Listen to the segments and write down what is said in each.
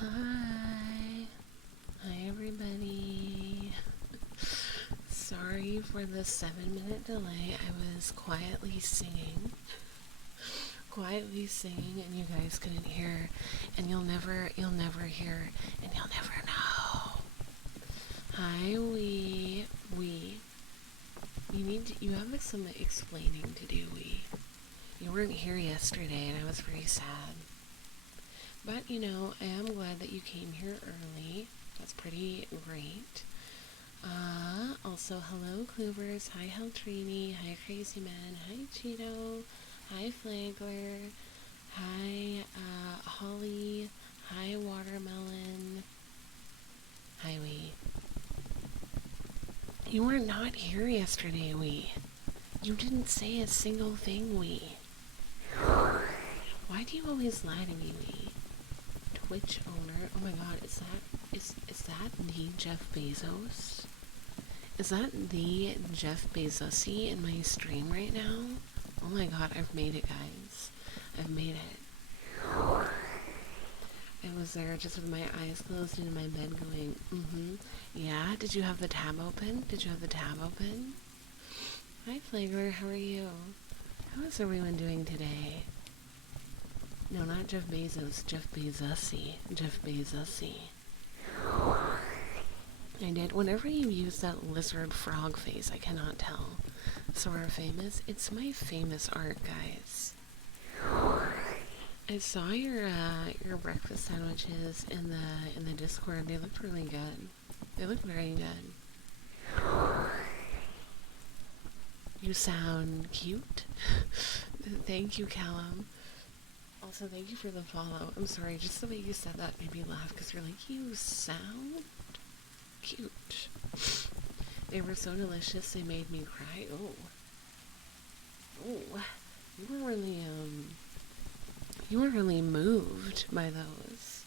Hi. Hi, everybody. Sorry for the 7-minute delay. I was quietly singing, and you guys couldn't hear, and you'll never hear, and you'll never know. Hi, we. You have some explaining to do, we. You weren't here yesterday, and I was very sad. But, I am glad that you came here early. That's pretty great. Also, hello, Cloovers. Hi, Heltrini. Hi, Crazy Man. Hi, Cheeto. Hi, Flagler. Hi, Holly. Hi, Watermelon. Hi, Wee. You were not here yesterday, Wee. You didn't say a single thing, Wee. Why do you always lie to me, Wee? Twitch owner. Oh my god, is that the Jeff Bezos? Is that the Jeff Bezos in my stream right now? Oh my god, I've made it, guys. I've made it. I was there just with my eyes closed and in my bed going, yeah, did you have the tab open? Hi, Flagler, how are you? How is everyone doing today? No, not Jeff Bezos, Jeff Bezos. I did. Whenever you use that lizard frog face, I cannot tell. So our famous, it's my famous art, guys. I saw your breakfast sandwiches in the Discord. They looked really good. They looked very good. You sound cute. Thank you, Callum. Also, thank you for the follow. I'm sorry, just the way you said that made me laugh because you're like, you sound cute. They were so delicious, they made me cry. Oh, you were really moved by those.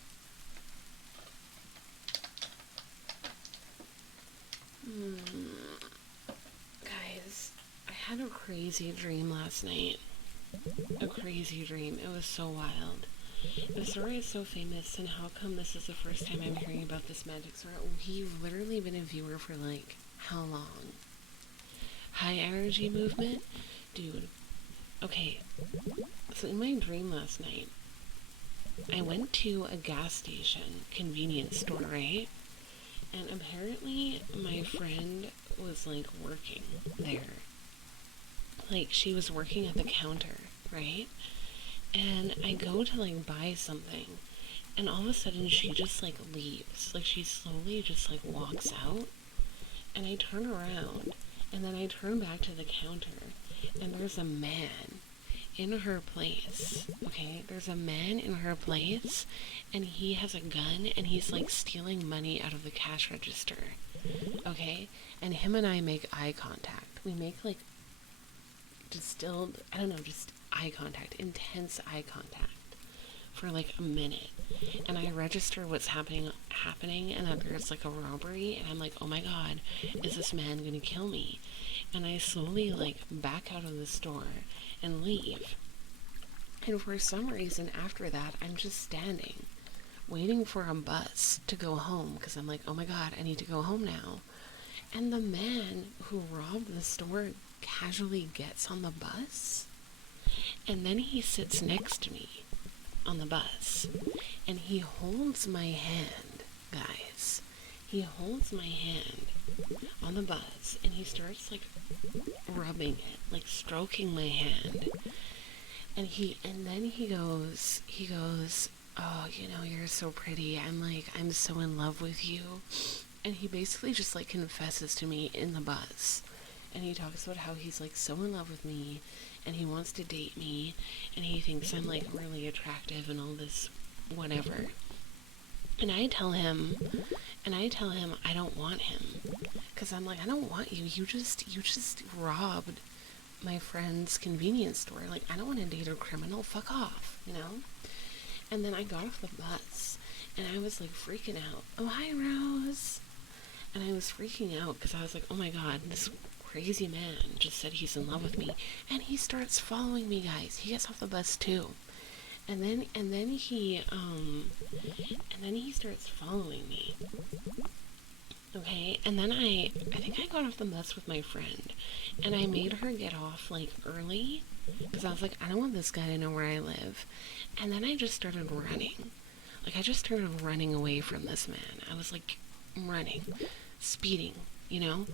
Guys, I had a crazy dream last night. A crazy dream. It was so wild. The story is so famous, and how come this is the first time I'm hearing about this magic sword? You've literally been a viewer for like, how long? High energy movement? Dude. Okay, so in my dream last night, I went to a gas station, convenience store, right? And apparently my friend was like working there. Like she was working at the counter, right? And I go to like buy something, and all of a sudden she just like leaves. Like she slowly just like walks out, and I turn around, and then I turn back to the counter, and there's a man in her place. Okay, there's a man in her place, and he has a gun, and he's like stealing money out of the cash register. Okay, and him and I make eye contact. We make like distilled, I don't know, just eye contact, intense eye contact for like a minute, and I register what's happening, and that there's like a robbery, and I'm like, oh my god, is this man gonna kill me? And I slowly like back out of the store and leave. And for some reason after that, I'm just standing, waiting for a bus to go home, because I'm like, oh my god, I need to go home now. And the man who robbed the store casually gets on the bus, and then he sits next to me on the bus, and he holds my hand, guys. He holds my hand on the bus, and he starts like rubbing it, like stroking my hand. And then he goes, oh, you're so pretty. I'm so in love with you. And he basically just like confesses to me in the bus. And he talks about how he's like so in love with me, and he wants to date me, and he thinks I'm like really attractive and all this whatever. And I tell him I don't want him, because I'm like, I don't want you. You just robbed my friend's convenience store. Like, I don't want to date a criminal. Fuck off, And then I got off the bus, and I was like freaking out. Oh, hi, Rose. And I was freaking out because I was like, oh my god, this crazy man just said he's in love with me. And he starts following me, guys. He gets off the bus too. And then he starts following me. Okay, and then I think I got off the bus with my friend, and I made her get off like early because I was like, I don't want this guy to know where I live. And then I just started running. Like I just started running away from this man. I was like running, speeding, you know?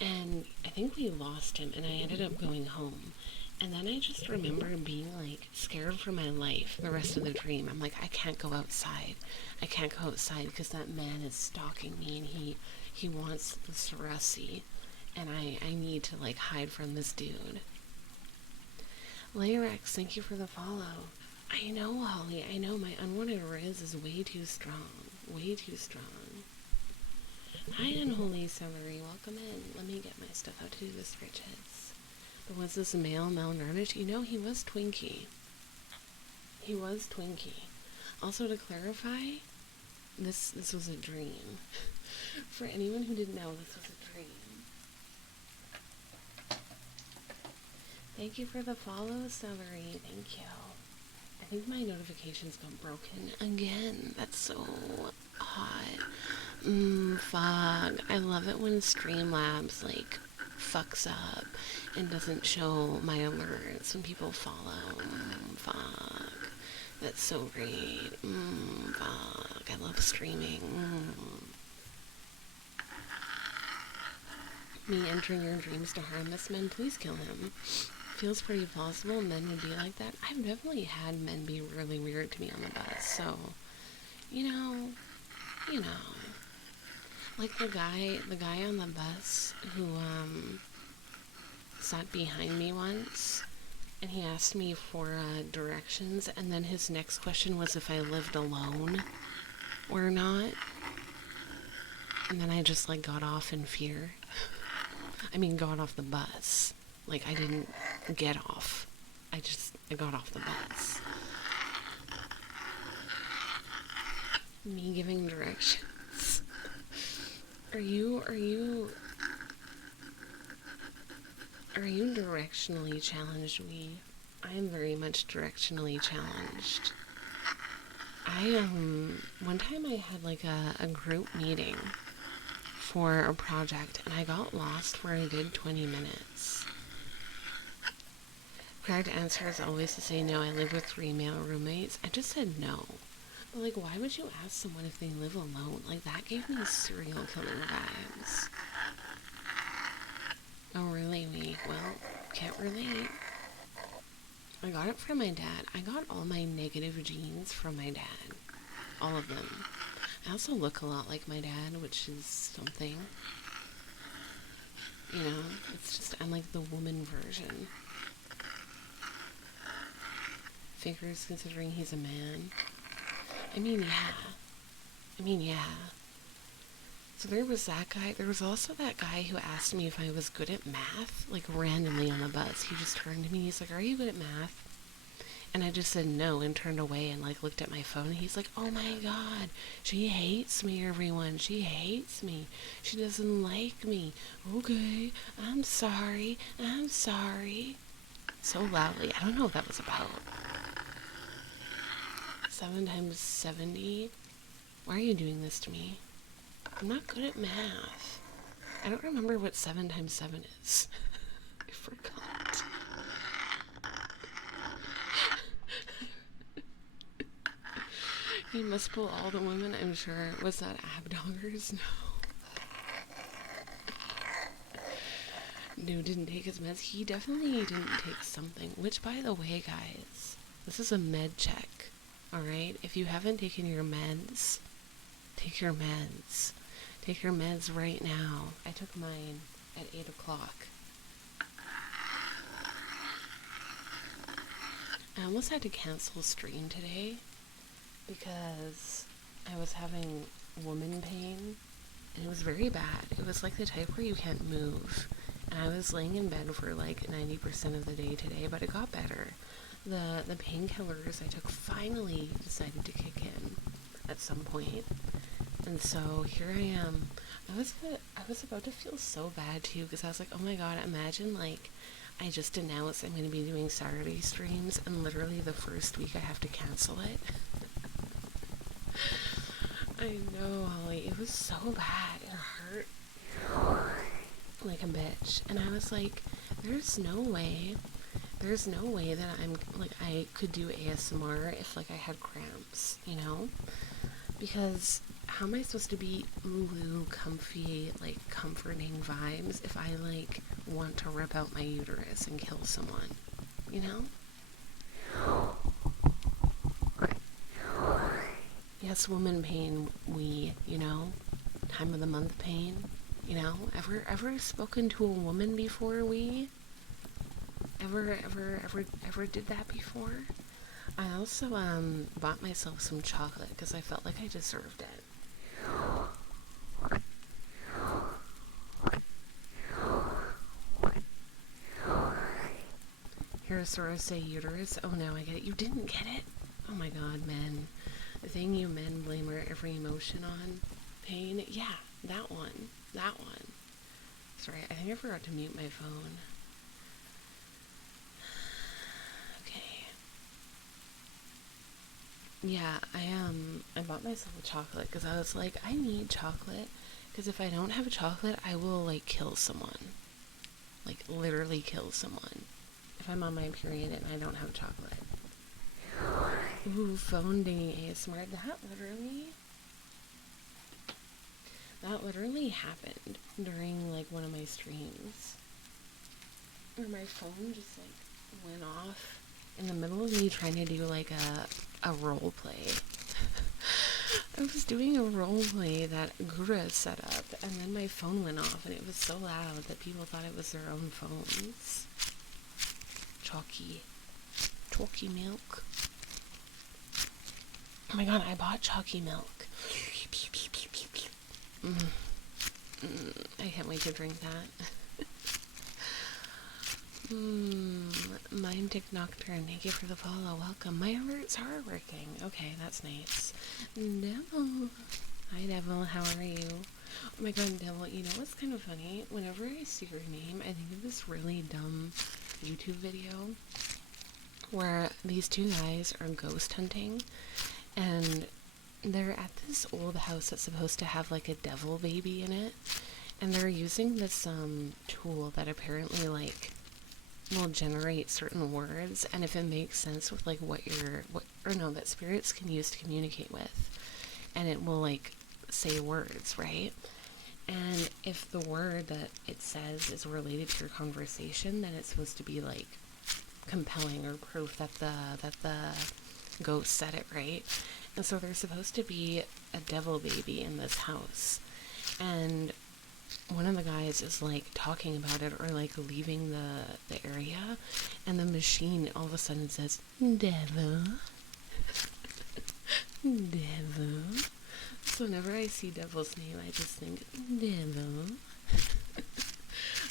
And I think we lost him, and I ended up going home. And then I just remember being like scared for my life the rest of the dream. I'm like, I can't go outside. I can't go outside because that man is stalking me, and he wants the Sarasi. And I need to like hide from this dude. Lyrex, thank you for the follow. I know, Holly, I know my unwanted riz is way too strong. Way too strong. Hi, Unholy Celery, welcome in. Let me get my stuff out to do this, Riches. But was this male malnourished? You know, he was Twinkie. He was Twinkie. Also, to clarify, this was a dream. For anyone who didn't know, this was a dream. Thank you for the follow, Celery. Thank you. I think my notifications got broken again. That's so hot. Fuck. I love it when Streamlabs, like, fucks up and doesn't show my alerts when people follow. Fuck. That's so great. Fuck. I love streaming. Me entering your dreams to harm this man, please kill him. Feels pretty plausible men would be like that. I've definitely had men be really weird to me on the bus, so, you know. Like the guy on the bus who, sat behind me once, and he asked me for, directions, and then his next question was if I lived alone or not. And then I just, like, got off in fear. I mean, got off the bus. Like, I didn't get off. I got off the bus. Me giving directions. Are you directionally challenged, we? I am very much directionally challenged. One time I had, like, a group meeting for a project, and I got lost for a good 20 minutes. Correct answer is always to say no. I live with 3 male roommates. I just said no. But, like, why would you ask someone if they live alone? Like, that gave me serial killer vibes. Oh, really? Well, can't relate. I got it from my dad. I got all my negative genes from my dad. All of them. I also look a lot like my dad, which is something. You know, it's just, I'm like the woman version. Figures considering he's a man. I mean, yeah. So there was that guy. There was also that guy who asked me if I was good at math, like randomly on the bus. He just turned to me. He's like, "Are you good at math?" And I just said no and turned away and like looked at my phone. And he's like, "Oh my god, she hates me, everyone. She hates me. She doesn't like me. Okay, I'm sorry. I'm sorry." So loudly. I don't know what that was about. 7 times 70? Why are you doing this to me? I'm not good at math. I don't remember what 7 times 7 is. I forgot. He must pull all the women, I'm sure. Was that Abdongers? No. No, didn't take his meds. He definitely didn't take something. Which, by the way, guys, this is a med check. Alright? If you haven't taken your meds, take your meds. Take your meds right now. I took mine at 8 o'clock. I almost had to cancel stream today because I was having woman pain, and it was very bad. It was like the type where you can't move. And I was laying in bed for like 90% of the day today, but it got better. The painkillers I took finally decided to kick in at some point. And so here I am. I was about to feel so bad too, because I was like, oh my god, imagine like I just announced I'm going to be doing Saturday streams, and literally the first week I have to cancel it. I know, Holly. It was so bad. It hurt like a bitch. And I was like, there's no way that I'm, like, I could do ASMR if, like, I had cramps, you know? Because how am I supposed to be ooh, comfy, like, comforting vibes if I, like, want to rip out my uterus and kill someone, you know? Yes, woman pain, you know? Time of the month pain, you know? Ever spoken to a woman before, Ever did that before? I also, bought myself some chocolate because I felt like I deserved it. Herosaurus say uterus. Oh, now I get it. You didn't get it? Oh my god, men. The thing you men blame our every emotion on. Pain. Yeah, that one. That one. Sorry, I think I forgot to mute my phone. Okay. Yeah, I bought myself a chocolate because I was like, I need chocolate because if I don't have a chocolate, I will, like, kill someone. Like, literally kill someone. If I'm on my period and I don't have chocolate. Ooh, phone dinging ASMR. That literally happened during, like, one of my streams. Where my phone just, like, went off in the middle of me trying to do, like, a role play. I was doing a role play that Gura set up, and then my phone went off, and it was so loud that people thought it was their own phones. Chalky milk. Oh my god, I bought chalky milk. I can't wait to drink that. Mind Tick Nocturne, thank you for the follow. Welcome. My alerts are working. Okay, that's nice. Devil. Hi, Devil. How are you? Oh my god, Devil, you know what's kind of funny? Whenever I see your name, I think of this really dumb YouTube video where these two guys are ghost hunting, and they're at this old house that's supposed to have, like, a devil baby in it, and they're using this tool that apparently, like, will generate certain words, and if it makes sense with, like, that spirits can use to communicate with, and it will, like, say words, right? And if the word that it says is related to your conversation, then it's supposed to be, like, compelling or proof that the ghost said it, right? And so there's supposed to be a devil baby in this house, and one of the guys is, like, talking about it or, like, leaving the area, and the machine all of a sudden says, devil. Devil. So whenever I see Devil's name, I just think, devil.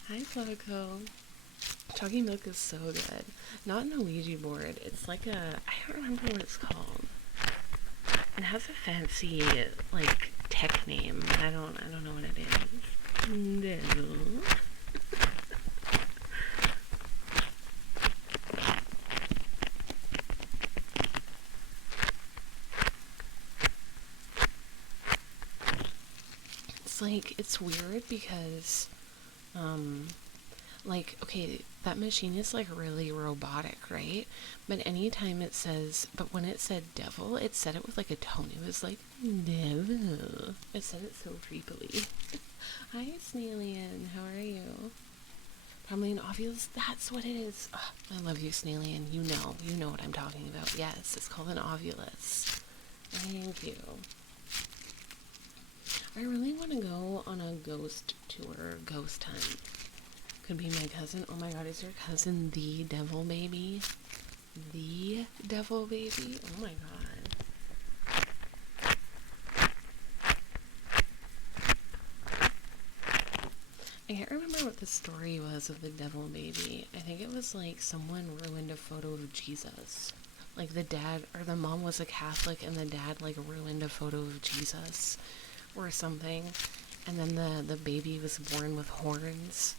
Hi, Flaco. Chalky milk is so good. Not an Ouija board. It's like I don't remember what it's called. It has a fancy, like, tech name, but I don't know what it is. Devil. It's like, it's weird because, like, okay, that machine is, like, really robotic, right? But when it said devil, it said it with, like, a tone. It was like, devil. It said it so creepily. Hi, Snailian. How are you? Probably an ovulus. That's what it is. Oh, I love you, Snailian. You know what I'm talking about. Yes, it's called an ovulus. Thank you. I really want to go on a ghost tour, ghost hunt. Could be my cousin. Oh my god, is your cousin the devil baby? The devil baby? Oh my god. I can't remember what the story was of the devil baby. I think it was like someone ruined a photo of Jesus. Like the dad, or the mom was a Catholic and the dad, like, ruined a photo of Jesus or something. And then the baby was born with horns.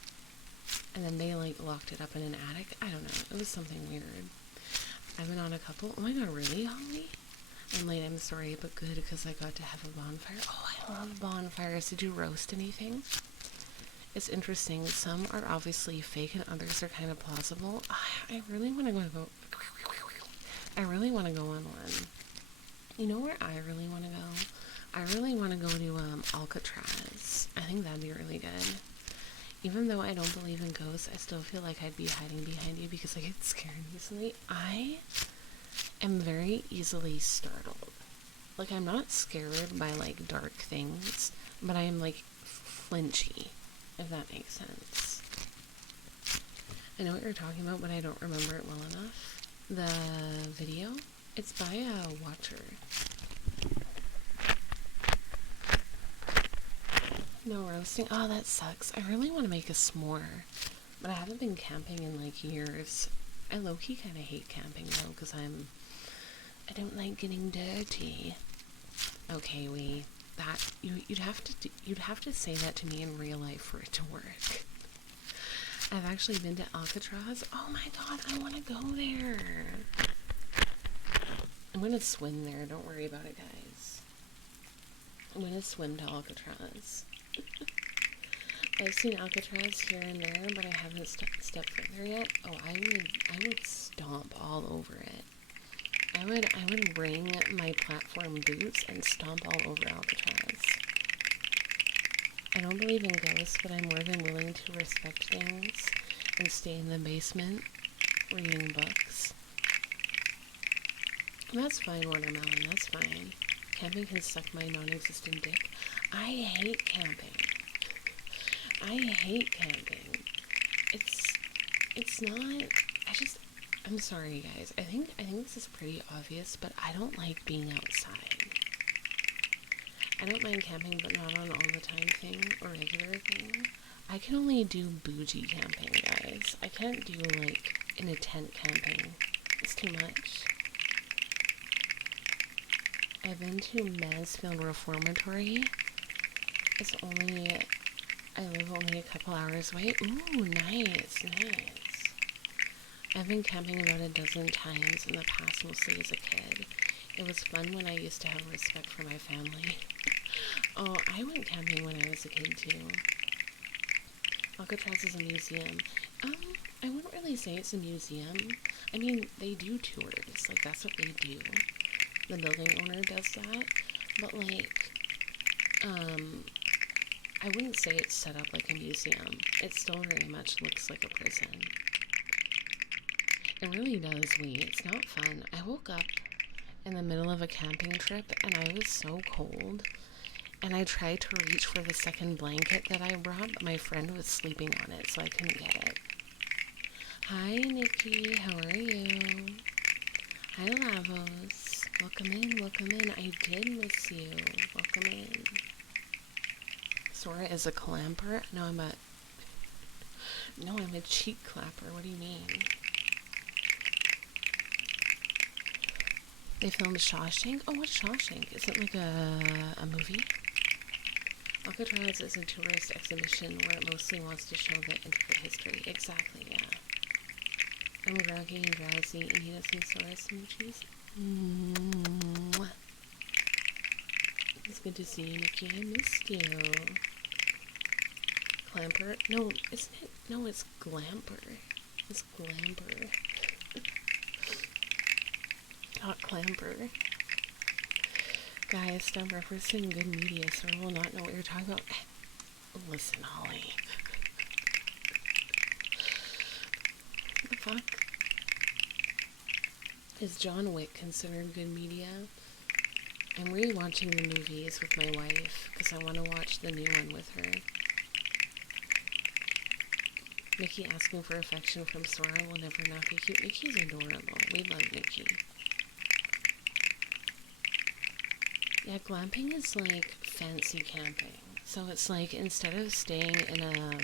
And then they, like, locked it up in an attic. I don't know. It was something weird. I've been on a couple. Oh my god, really, Holly? I'm late, I'm sorry, but good, because I got to have a bonfire. Oh, I love bonfires. Did you roast anything? It's interesting. Some are obviously fake and others are kind of plausible. I really want to go. I really want to go on one. You know where I really want to go? I really want to go to Alcatraz. I think that'd be really good. Even though I don't believe in ghosts, I still feel like I'd be hiding behind you because I get scared easily. I am very easily startled. Like, I'm not scared by, like, dark things, but I am, like, flinchy, if that makes sense. I know what you're talking about, but I don't remember it well enough. The video, it's by a watcher. No roasting. Oh, that sucks. I really want to make a s'more, but I haven't been camping in, like, years. I low-key kind of hate camping, though, because I don't like getting dirty. Okay, you'd have to say that to me in real life for it to work. I've actually been to Alcatraz. Oh my god, I want to go there. I'm gonna swim there. Don't worry about it, guys. I'm gonna swim to Alcatraz. I've seen Alcatraz here and there, but I haven't stepped foot there yet. Oh, I would stomp all over it. I would bring my platform boots and stomp all over Alcatraz. I don't believe in ghosts, but I'm more than willing to respect things and stay in the basement reading books. That's fine, Watermelon, that's fine. Camping can suck my non-existent dick. I hate camping. I hate camping. It's not, I'm sorry, guys. I think this is pretty obvious, but I don't like being outside. I don't mind camping, but not on all the time thing or regular thing. I can only do bougie camping, guys. I can't do, like, in a tent camping. It's too much. I've been to Mansfield Reformatory. I live only a couple hours away. Ooh, nice. I've been camping about a dozen times in the past, mostly as a kid. It was fun when I used to have respect for my family. Oh, I went camping when I was a kid, too. Alcatraz is a museum. I wouldn't really say it's a museum. I mean, they do tours. Like, that's what they do. The building owner does that. But, like, I wouldn't say it's set up like a museum. It still very much looks like a prison. It really does, Lee. It's not fun. I woke up in the middle of a camping trip and I was so cold. And I tried to reach for the second blanket that I brought, but my friend was sleeping on it, so I couldn't get it. Hi, Nikki. How are you? Hi, Lavos. Welcome in, welcome in. I did miss you. Welcome in. Sora is a clamper? No, I'm a cheek clapper. What do you mean? They filmed Shawshank? Oh, what's Shawshank? Is it like a movie? Alcatraz is a tourist exhibition where it mostly wants to show the intricate history. Exactly, yeah. I'm groggy and drowsy and need some Sora smoochies. It's good to see you, Nikki. I missed you. Clamper? No, isn't it? No, it's Glamper. It's Glamper. Not Clamper. Guys, stop referencing good media so I will not know what you're talking about. Listen, Holly. What the fuck? Is John Wick considered good media? I'm rewatching the movies with my wife because I want to watch the new one with her. Nikki asking for affection from Sora will never not be cute. Nikki's adorable. We love Nikki. Yeah, glamping is like fancy camping. So it's like instead of staying in a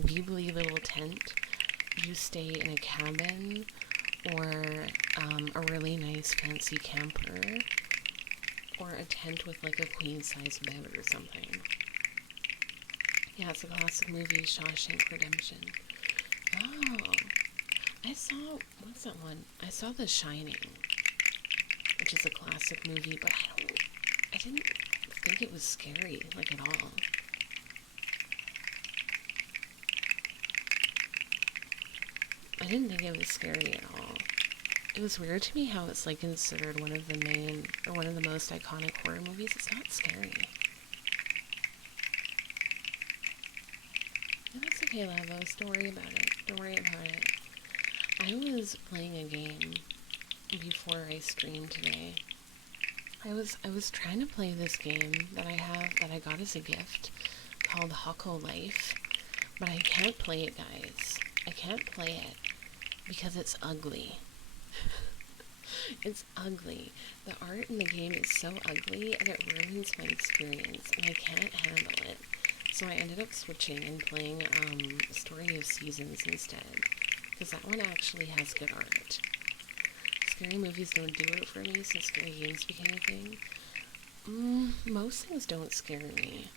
weebly little tent, you stay in a cabin or a really nice fancy camper or a tent with like a queen-size bed or something. Yeah, it's a classic movie, Shawshank Redemption. Oh, I saw, what's that one? I saw The Shining, which is a classic movie, but I didn't think it was scary, like, at all. I didn't think it was scary at all. It was weird to me how it's, like, considered one of the main, or one of the most iconic horror movies. It's not scary. No, it's okay, Lavos. Don't worry about it. Don't worry about it. I was playing a game before I streamed today. I was trying to play this game that I got as a gift called Hako Life, but I can't play it, guys. I can't play it because it's ugly. It's ugly. The art in the game is so ugly and it ruins my experience and I can't handle it. So I ended up switching and playing Story of Seasons instead, because that one actually has good art. Scary movies don't do it for me since scary games became a thing. Most things don't scare me,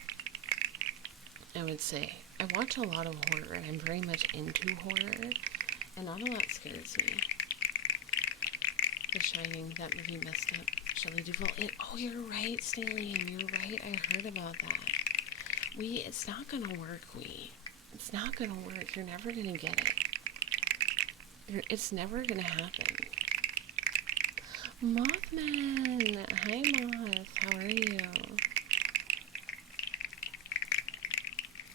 I would say. I watch a lot of horror and I'm very much into horror, and not a lot scares me. The Shining, that movie messed up. Shelley Duvall. Oh, you're right, Stanley. You're right. I heard about that. It's not gonna work, It's not gonna work. You're never gonna get it. It's never gonna happen. Mothman! Hi, Moth. How are you?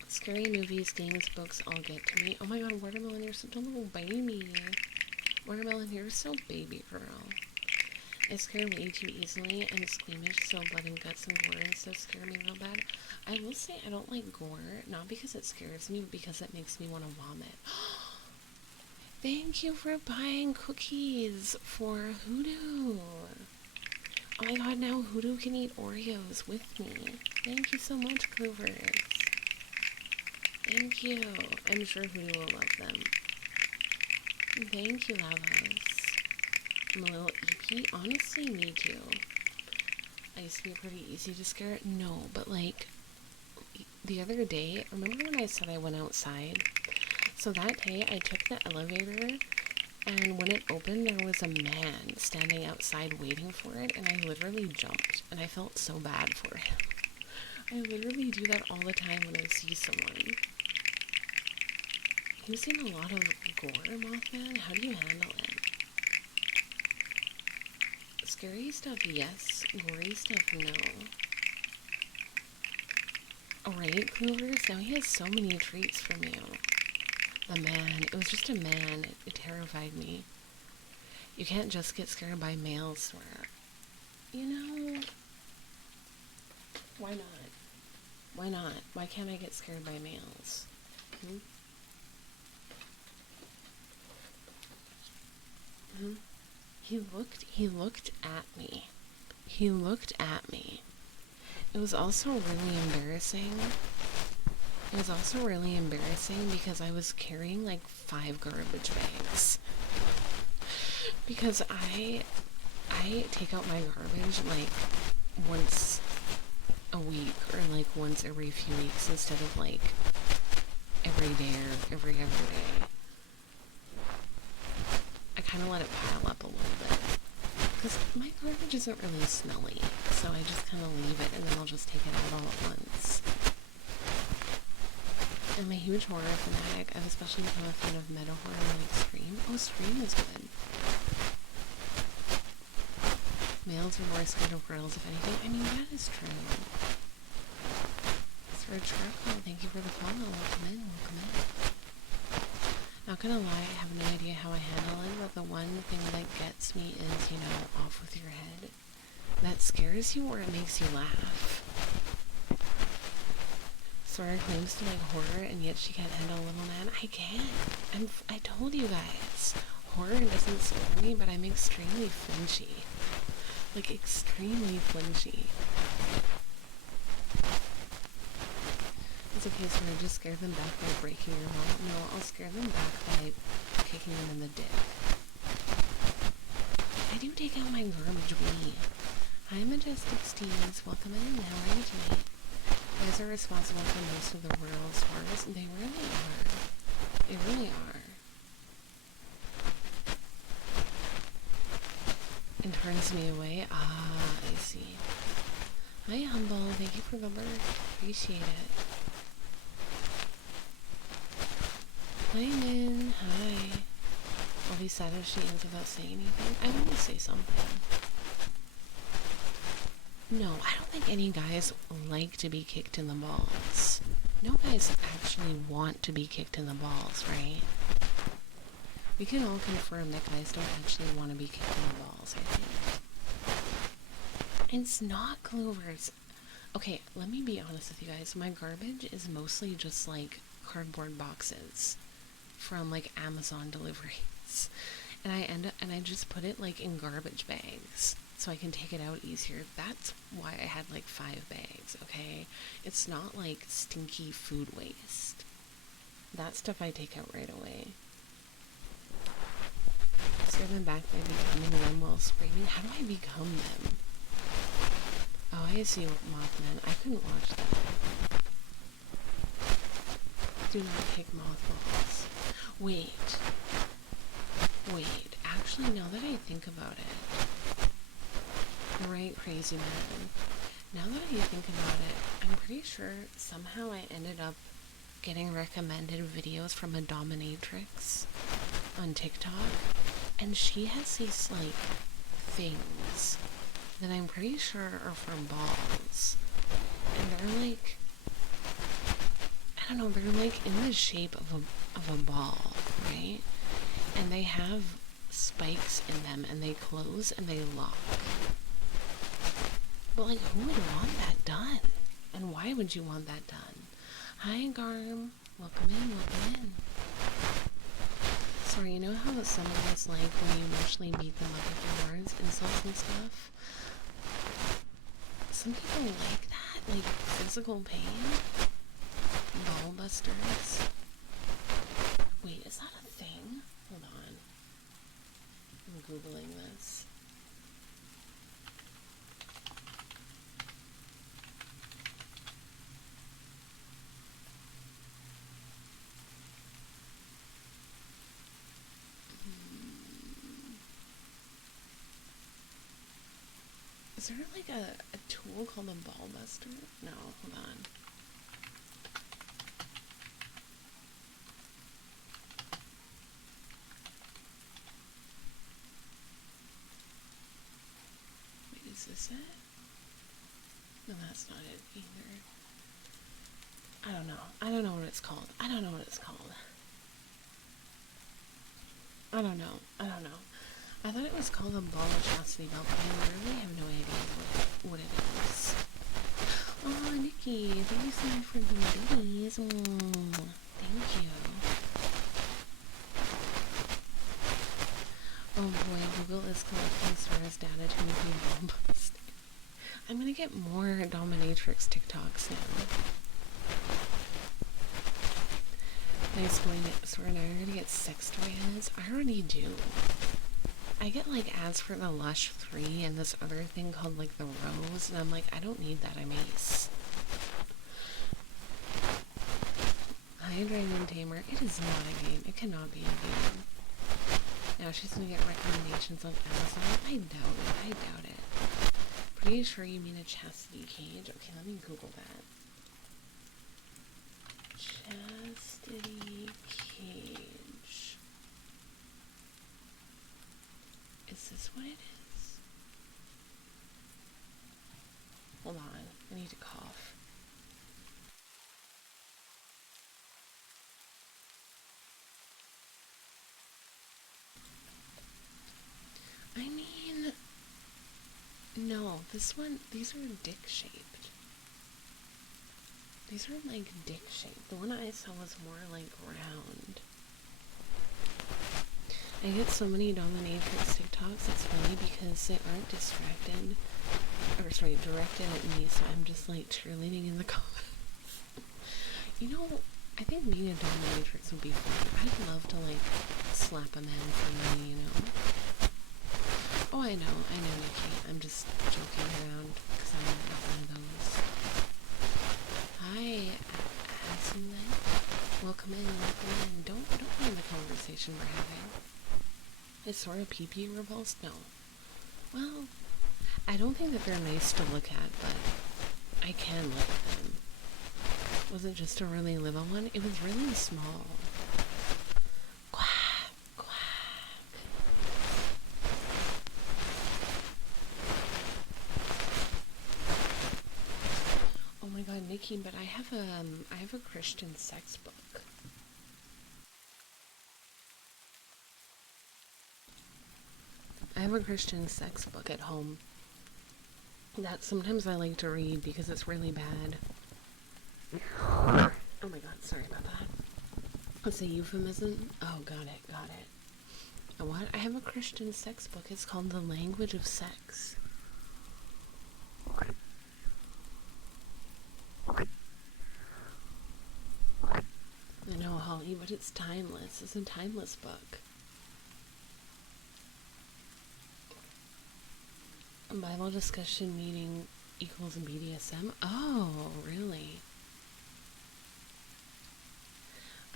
Scary movies, games, books all get to me. Oh my god, Watermelon, you're such a little baby. Watermelon, you're so baby girl. I scare way too easily and squeamish, so blood and guts and gore and stuff scare me real bad. I will say I don't like gore, not because it scares me, but because it makes me want to vomit. Thank you for buying cookies for Hoodoo. Oh my god, now Hoodoo can eat Oreos with me. Thank you so much, Clovers. Thank you. I'm sure Hoodoo will love them. Thank you, Lavos. I'm a little icky. Honestly, me too. I used to be pretty easy to scare. No, but like, the other day, remember when I said I went outside? So that day, I took the elevator, and when it opened, there was a man standing outside waiting for it, and I literally jumped, and I felt so bad for him. I literally do that all the time when I see someone. You've seen a lot of gore, Mothman? How do you handle it? Scary stuff, yes. Gory stuff, no. Alright, Clovers, now he has so many treats from you. The man. It was just a man. It terrified me. You can't just get scared by males, swear. You know... Why not? Why not? Why can't I get scared by males? He looked at me. He looked at me. It was also really embarrassing. Because I was carrying like 5 garbage bags. Because I take out my garbage like once a week or like once every few weeks instead of like every day or every other day. I kind of let it pile up a little bit. Because my garbage isn't really smelly, so I just kind of leave it and then I'll just take it out all at once. I'm a huge horror fanatic. I've especially become a fan of meta horror like Scream. Oh, Scream is good. Males are more scared of girls, if anything. I mean, that is true. Sir Charcoal, thank you for the follow. Welcome in. Not gonna lie, I have no idea how I handle it, but the one thing that gets me is, you know, off with your head. That scares you or it makes you laugh. Sora claims to like horror, and yet she can't handle a little man. I can't. I told you guys. Horror doesn't scare me, but I'm extremely flinchy. Like, extremely flinchy. It's okay, so I just scare them back by breaking your mouth. No, I'll scare them back by kicking them in the dick. I do take out my garbage wee. Hi, Majestic Steves. Welcome in. How are you tonight? Guys are responsible for most of the world's horrors. They really are. They really are. and turns me away. Ah, I see. Hi, Humble. Thank you for the birth. Appreciate it. Hi, Min. Hi. I'll be sad if she ends without saying anything. I want to say something. No, I don't think any guys like to be kicked in the balls. No guys actually want to be kicked in the balls, right? We can all confirm that guys don't actually want to be kicked in the balls, I think. It's not clovers. Okay, let me be honest with you guys. My garbage is mostly just like cardboard boxes from like Amazon deliveries. And I just put it like in garbage bags so I can take it out easier. That's why I had like 5 bags, okay? It's not like stinky food waste. That stuff I take out right away. Serve them back by becoming them while screaming. How do I become them? Oh, I see what Mothman. I couldn't watch that. Do not take mothballs. Wait. Actually, now that I think about it, you're right, crazy man. Now that I think about it, I'm pretty sure somehow I ended up getting recommended videos from a dominatrix on TikTok, and she has these, like, things that I'm pretty sure are for balls, and they're like, I don't know, they're like in the shape of a ball, right? And they have spikes in them, and they close and they lock. But like, who would want that done? And why would you want that done? Hi, Garm. Welcome in. Sorry, you know how some of us like when you emotionally beat them up with your words, insults and stuff? Some people like that, like physical pain. Ball busters. Wait, is that a thing? Hold on. I'm Googling this. Is there like a tool called a ball buster? No, hold on. Wait, is this it? No, that's not it either. I don't know. I don't know what it's called. I don't know. I thought it was called a ball chastity belt, but I literally have no idea what it is. Oh, Nikki, thank you so much for the goodies. Oh, thank you. Oh boy, Google is collecting stars data to make me bomb post. I'm gonna get more dominatrix TikToks now. Nice going to swear now you're gonna get sex toy ads. I already do. I get like ads for the Lush 3 and this other thing called like the Rose, and I'm like, I don't need that, I'm ace. Hi, Dragon Tamer. It is not a game. It cannot be a game. Now she's gonna get recommendations on Amazon. I doubt it. Pretty sure you mean a chastity cage. Okay, let me Google that. Chastity cage. Is this what it is? Hold on, I need to cough. I mean, no, these are dick shaped. These are like dick shaped. The one I saw was more like round. I get so many dominatrix TikToks, it's funny because they aren't directed at me, so I'm just like cheerleading in the comments. You know, I think being a dominatrix would be fun. I'd love to like slap a man for me, you know? Oh, I know, Nikki. I'm just joking around because I'm not one of those. Hi, Asinite. Welcome in. Don't mind the conversation we're having. Is Sora pee-pee repulsed? No. Well, I don't think that they're nice to look at, but I can look at them. It wasn't just a really little one, it was really small. Quack, quack. Oh my god, Nikki, but I have a Christian sex book. I have a Christian sex book at home that sometimes I like to read because it's really bad. Oh my god, sorry about that. It's a euphemism? Oh, got it, got it. What? I have a Christian sex book. It's called The Language of Sex. I know, Holly, but it's timeless. It's a timeless book. A Bible discussion meeting equals BDSM? Oh, really?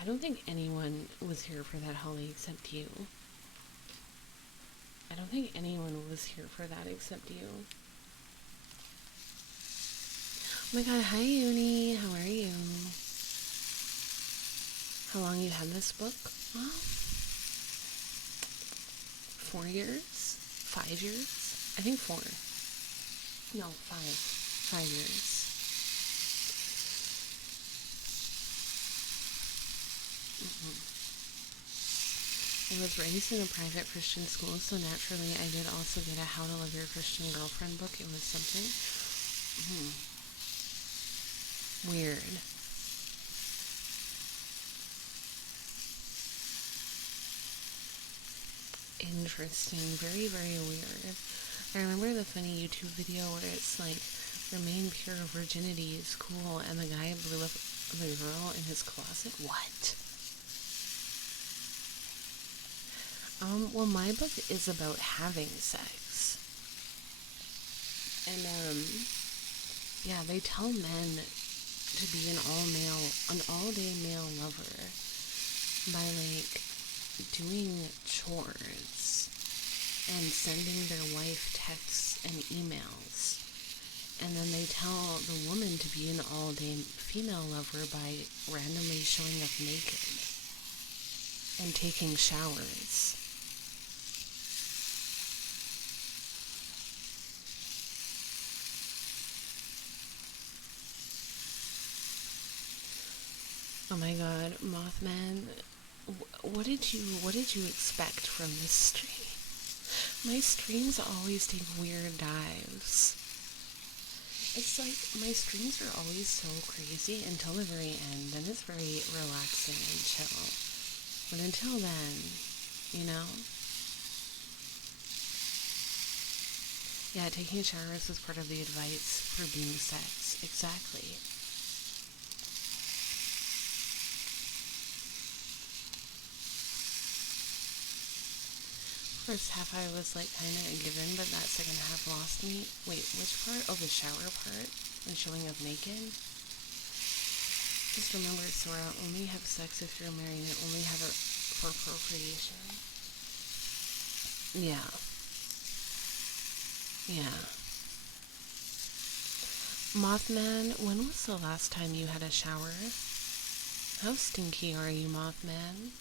I don't think anyone was here for that, Holly, except you. I don't think anyone was here for that except you. Oh my god, hi Uni, how are you? How long you had this book? Well, 4 years? 5 years? I think 4. No, 5. 5 years. I was raised in a private Christian school, so naturally I did also get a How to Love Your Christian Girlfriend book. It was something weird. Interesting. Very, very weird. I remember the funny YouTube video where it's like, remain pure, virginity is cool, and the guy blew up the girl in his closet. What? Well, my book is about having sex. And, yeah, they tell men to be an all-day male lover by, like, doing chores and sending their wife texts and emails. And then they tell the woman to be an all-day female lover by randomly showing up naked and taking showers. Oh my god, Mothman, what did you expect from this stream? My streams always take weird dives. It's like, my streams are always so crazy until the very end, and it's very relaxing and chill. But until then, you know? Yeah, taking showers was part of the advice for being sex. Exactly. First half I was like kind of a given, but that second half lost me. Wait, which part? Oh, the shower part? And showing up naked? Just remember, Sora, only have sex if you're married and only have it for procreation. Yeah. Yeah. Mothman, when was the last time you had a shower? How stinky are you, Mothman?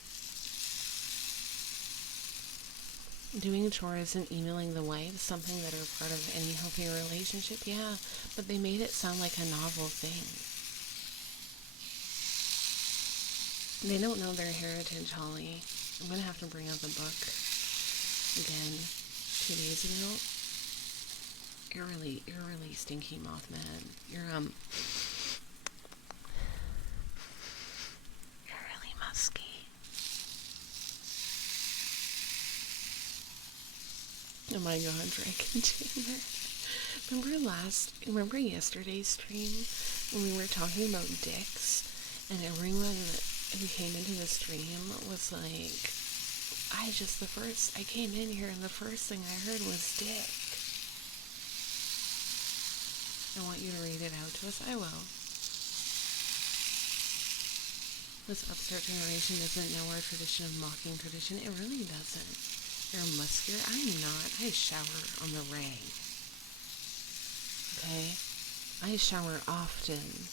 Doing chores and emailing the wife, something that are part of any healthy relationship, yeah, but they made it sound like a novel thing. They don't know their heritage, Holly. I'm gonna have to bring out the book again 2 days ago. You're really stinky, Mothman. You're really musky. Oh my god, Dragon Tamer. Remember yesterday's stream when we were talking about dicks and everyone who came into the stream was like, I came in here and the first thing I heard was dick. I want you to read it out to us. I will. This upstart generation doesn't know our tradition of mocking tradition. It really doesn't. You're muscular? I'm not. I shower on the rag. Okay? I shower often.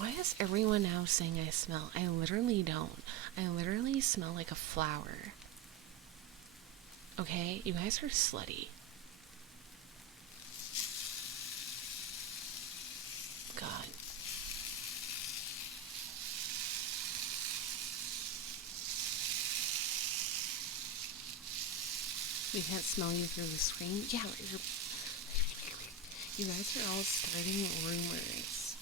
Why is everyone now saying I smell? I literally don't. I literally smell like a flower. Okay? You guys are slutty. God. We can't smell you through the screen? Yeah, you guys are all starting rumors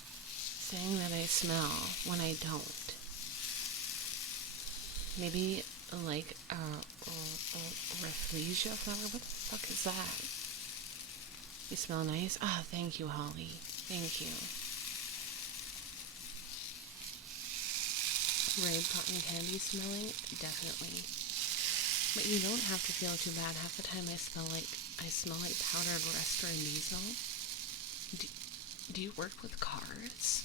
saying that I smell when I don't. Maybe like a rafflesia flower? What the fuck is that? You smell nice? Ah, thank you, Holly. Thank you. Red cotton candy smelling? Definitely. But you don't have to feel too bad. Half the time I smell like powdered Restaurant Diesel. Do you work with cars?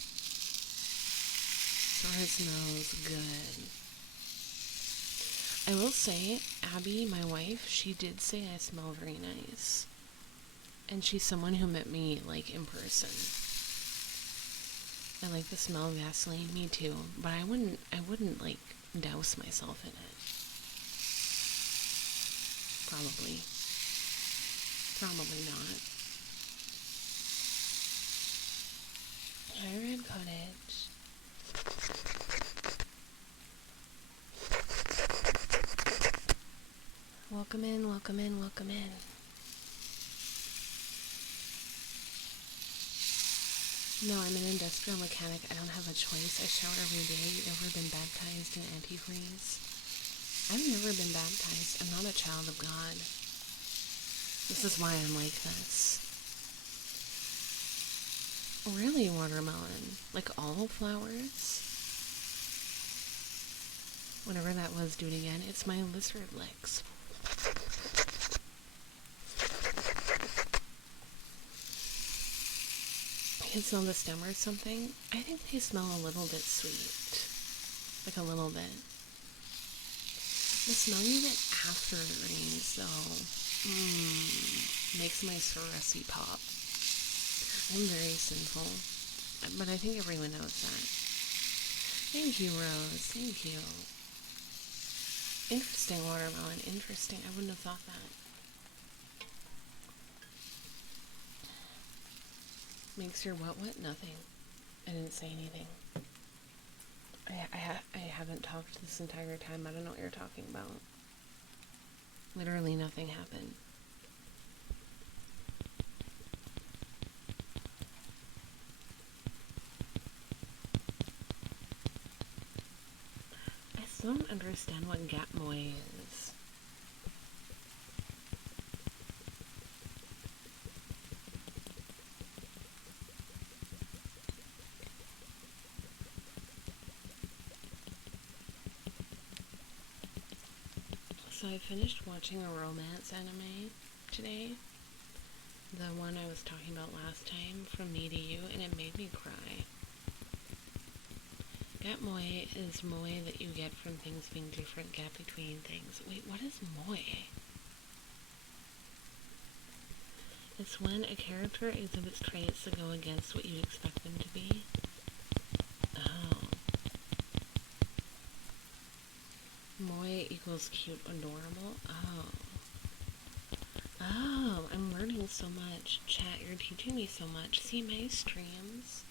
So it smells good. I will say, Abby, my wife, she did say I smell very nice. And she's someone who met me, like, in person. I like the smell of Vaseline, me too. But I wouldn't, like, douse myself in it. Probably. Probably not. Hi, Red Cottage. Welcome in, welcome in, welcome in. No, I'm an industrial mechanic. I don't have a choice. I shower every day. You've never been baptized in antifreeze? I've never been baptized. I'm not a child of God. This is why I'm like this. Really, watermelon? Like all flowers? Whatever that was, do it again. It's my lizard licks. I can smell the stem or something. I think they smell a little bit sweet. Like a little bit. The smell you get after it rains, though, makes my sorority pop. I'm very sinful. But I think everyone knows that. Thank you, Rose. Thank you. Interesting, watermelon. Interesting. I wouldn't have thought that. Makes your what? Nothing. I didn't say anything. I haven't talked this entire time. I don't know what you're talking about. Literally nothing happened. I still don't understand what Gatmoy is. So I finished watching a romance anime today. The one I was talking about last time, From Me to You, and it made me cry. Gat moe is moe that you get from things being different, gap between things. Wait, what is moe? It's when a character exhibits traits that go against what you'd expect them to be. Oh. Moe equals cute, adorable? Oh. Oh, I'm learning so much. Chat, you're teaching me so much. See my streams?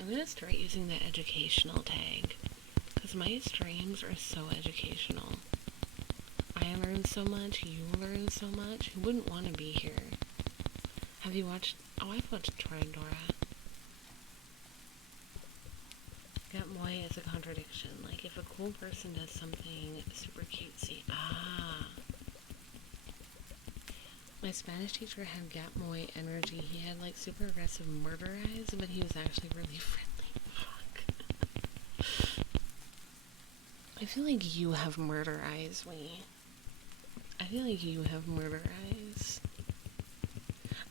I'm gonna start using the educational tag. Because my streams are so educational. I learn so much, you learn so much. Who wouldn't want to be here? Have you watched... Oh, I've watched Toradora. Gat moe is a contradiction. Like, if a cool person does something super cutesy. Ah. My Spanish teacher had Gat moe energy. He had, like, super aggressive murder eyes, but he was actually really friendly. Fuck. I feel like you have murder eyes, Wee. I feel like you have murder eyes.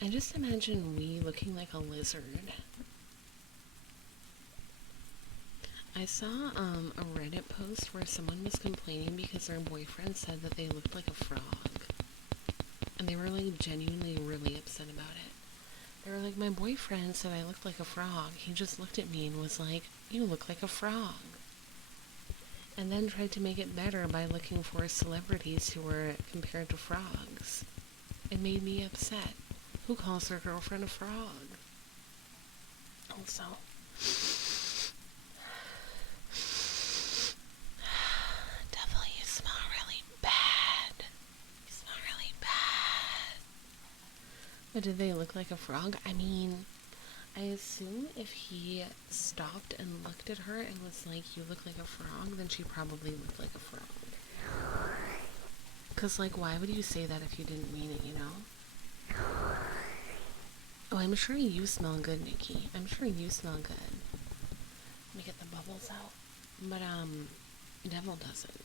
I just imagine Wee looking like a lizard. I saw a Reddit post where someone was complaining because their boyfriend said that they looked like a frog. And they were like genuinely really upset about it. They were like, my boyfriend said I looked like a frog. He just looked at me and was like, you look like a frog. And then tried to make it better by looking for celebrities who were compared to frogs. It made me upset. Who calls their girlfriend a frog? Also, devil, you smell really bad. You smell really bad. But did they look like a frog? I mean, I assume if he stopped and looked at her and was like, you look like a frog, then she probably looked like a frog. Because, like, why would you say that if you didn't mean it, you know? Oh, I'm sure you smell good, Nikki. I'm sure you smell good. Let me get the bubbles out. But, Devil doesn't.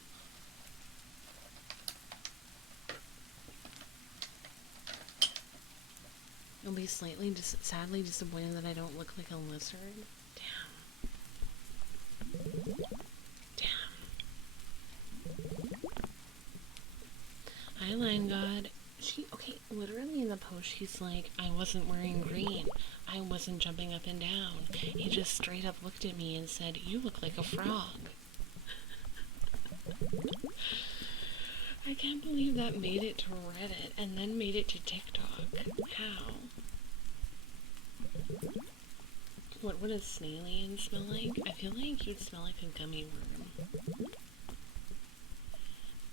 You'll be slightly, sadly disappointed that I don't look like a lizard. Damn. Hi, Line God. Okay, literally in the post, she's like, I wasn't wearing green. I wasn't jumping up and down. He just straight up looked at me and said, you look like a frog. I can't believe that made it to Reddit and then made it to TikTok. How? What does Snailian smell like? I feel like you'd smell like a gummy worm.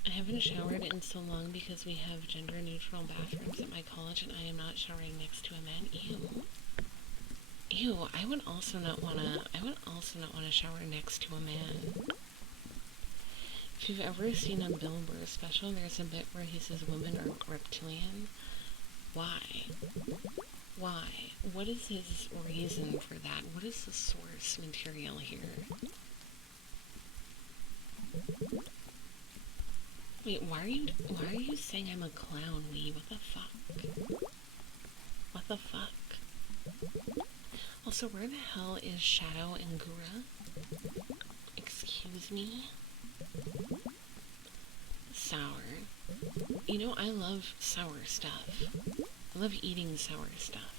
I haven't showered in so long because we have gender-neutral bathrooms at my college and I am not showering next to a man. Ew. Ew, I would also not wanna shower next to a man. If you've ever seen a Bill Burr special, there's a bit where he says women are reptilian. Why? Why? What is his reason for that? What is the source material here? Wait, why are you saying I'm a clown, Lee? What the fuck? What the fuck? Also, where the hell is Shadow and Gura? Excuse me? Sour. You know, I love sour stuff. I love eating sour stuff.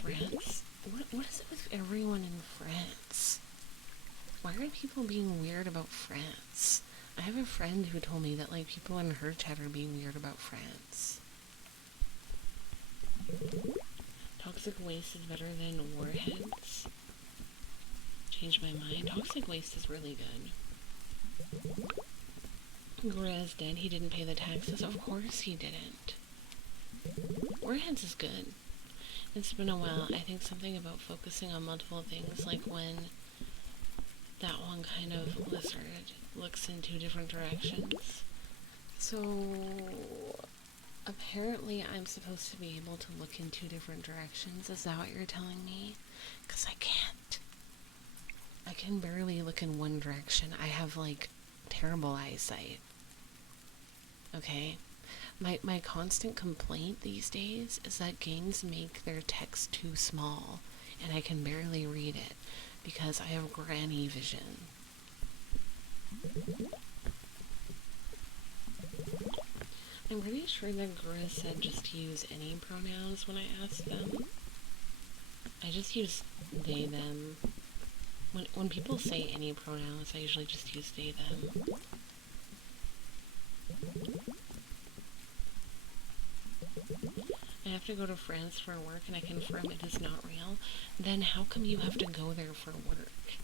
France? What is it with everyone in France? Why are people being weird about France? I have a friend who told me that, like, people in her chat are being weird about France. Toxic waste is better than warheads. Changed my mind. Toxic waste is really good. Gura is dead. He didn't pay the taxes. Of course he didn't. Warheads is good. It's been a while. I think something about focusing on multiple things, like when that one kind of lizard looks in two different directions. So apparently I'm supposed to be able to look in two different directions. Is that what you're telling me? Because I can't. I can barely look in one direction. I have, like, terrible eyesight. Okay? My constant complaint these days is that games make their text too small, and I can barely read it, because I have granny vision. I'm pretty sure that Gura said just to use any pronouns when I asked them. I just use they, them. When people say any pronouns, I usually just use they, them. I have to go to France for work and I confirm it is not real. Then how come you have to go there for work?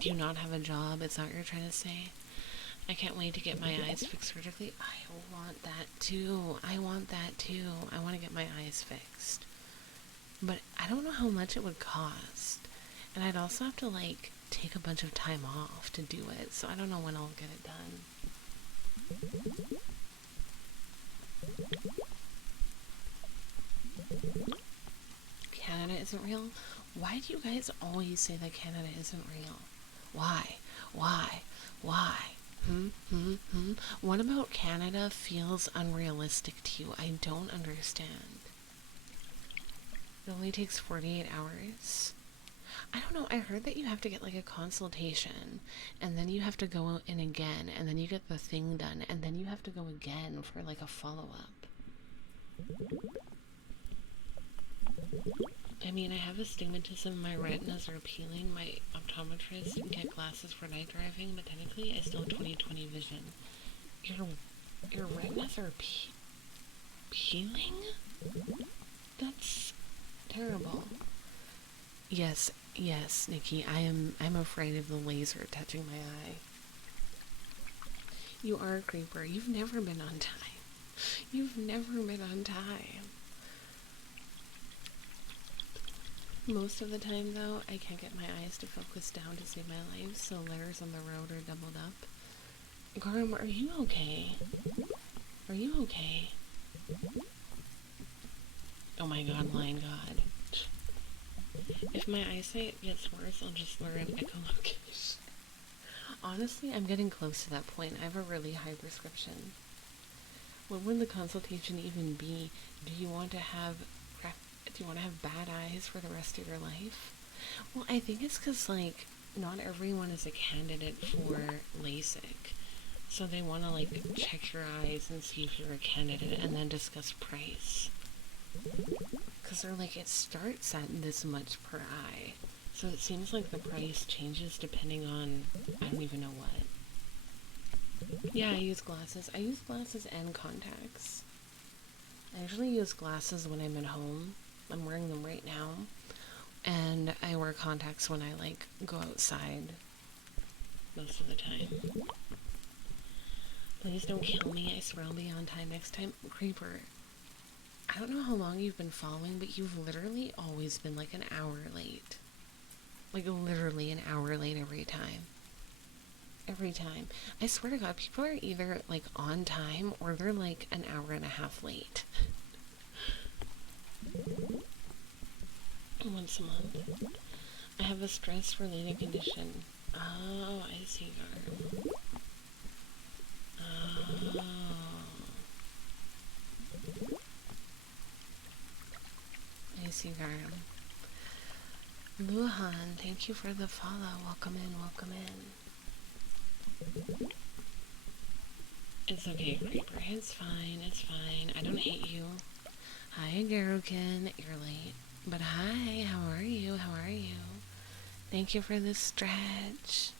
Do you not have a job? Is that what you're trying to say? I can't wait to get my eyes fixed surgically. I want that too. I want that too. I want to get my eyes fixed. But I don't know how much it would cost. And I'd also have to, like, take a bunch of time off to do it. So I don't know when I'll get it done. Canada isn't real? Why do you guys always say that Canada isn't real? Why? Why? Why? What about Canada feels unrealistic to you? I don't understand. It only takes 48 hours. I don't know. I heard that you have to get like a consultation, and then you have to go in again, and then you get the thing done, and then you have to go again for like a follow-up. I mean, I have astigmatism, my retinas are peeling, my optometrist can get glasses for night driving, but technically I still have 20/20 vision. Your retinas are peeling? That's terrible. Yes, yes, Nikki, I'm afraid of the laser touching my eye. You are a creeper. You've never been on time. You've never been on time. Most of the time, though, I can't get my eyes to focus down to save my life, so letters on the road are doubled up. Garm, are you okay? Are you okay? Oh my god, Lion God. If my eyesight gets worse, I'll just learn echolocation. Honestly, I'm getting close to that point. I have a really high prescription. What would the consultation even be? Do you want to have bad eyes for the rest of your life? Well, I think it's because, like, not everyone is a candidate for LASIK. So they want to, like, check your eyes and see if you're a candidate and then discuss price. Because they're like, it starts at this much per eye. So it seems like the price changes depending on, I don't even know what. Yeah, I use glasses. I use glasses and contacts. I usually use glasses when I'm at home. I'm wearing them right now. And I wear contacts when I, like, go outside. Most of the time. Please don't kill me. I swear I'll be on time next time. Creeper, I don't know how long you've been following, but you've literally always been, like, an hour late. Like, literally an hour late every time. Every time. I swear to God, people are either, like, on time or they're, like, an hour and a half late. Once a month. I have a stress-related condition. Oh, I see, Garm. Oh. I see, Garm. Luhan, thank you for the follow. Welcome in, welcome in. It's okay, Creeper. It's fine, it's fine. I don't hate you. Hi, Garokin. You're late. But hi, how are you? How are you? Thank you for this stretch.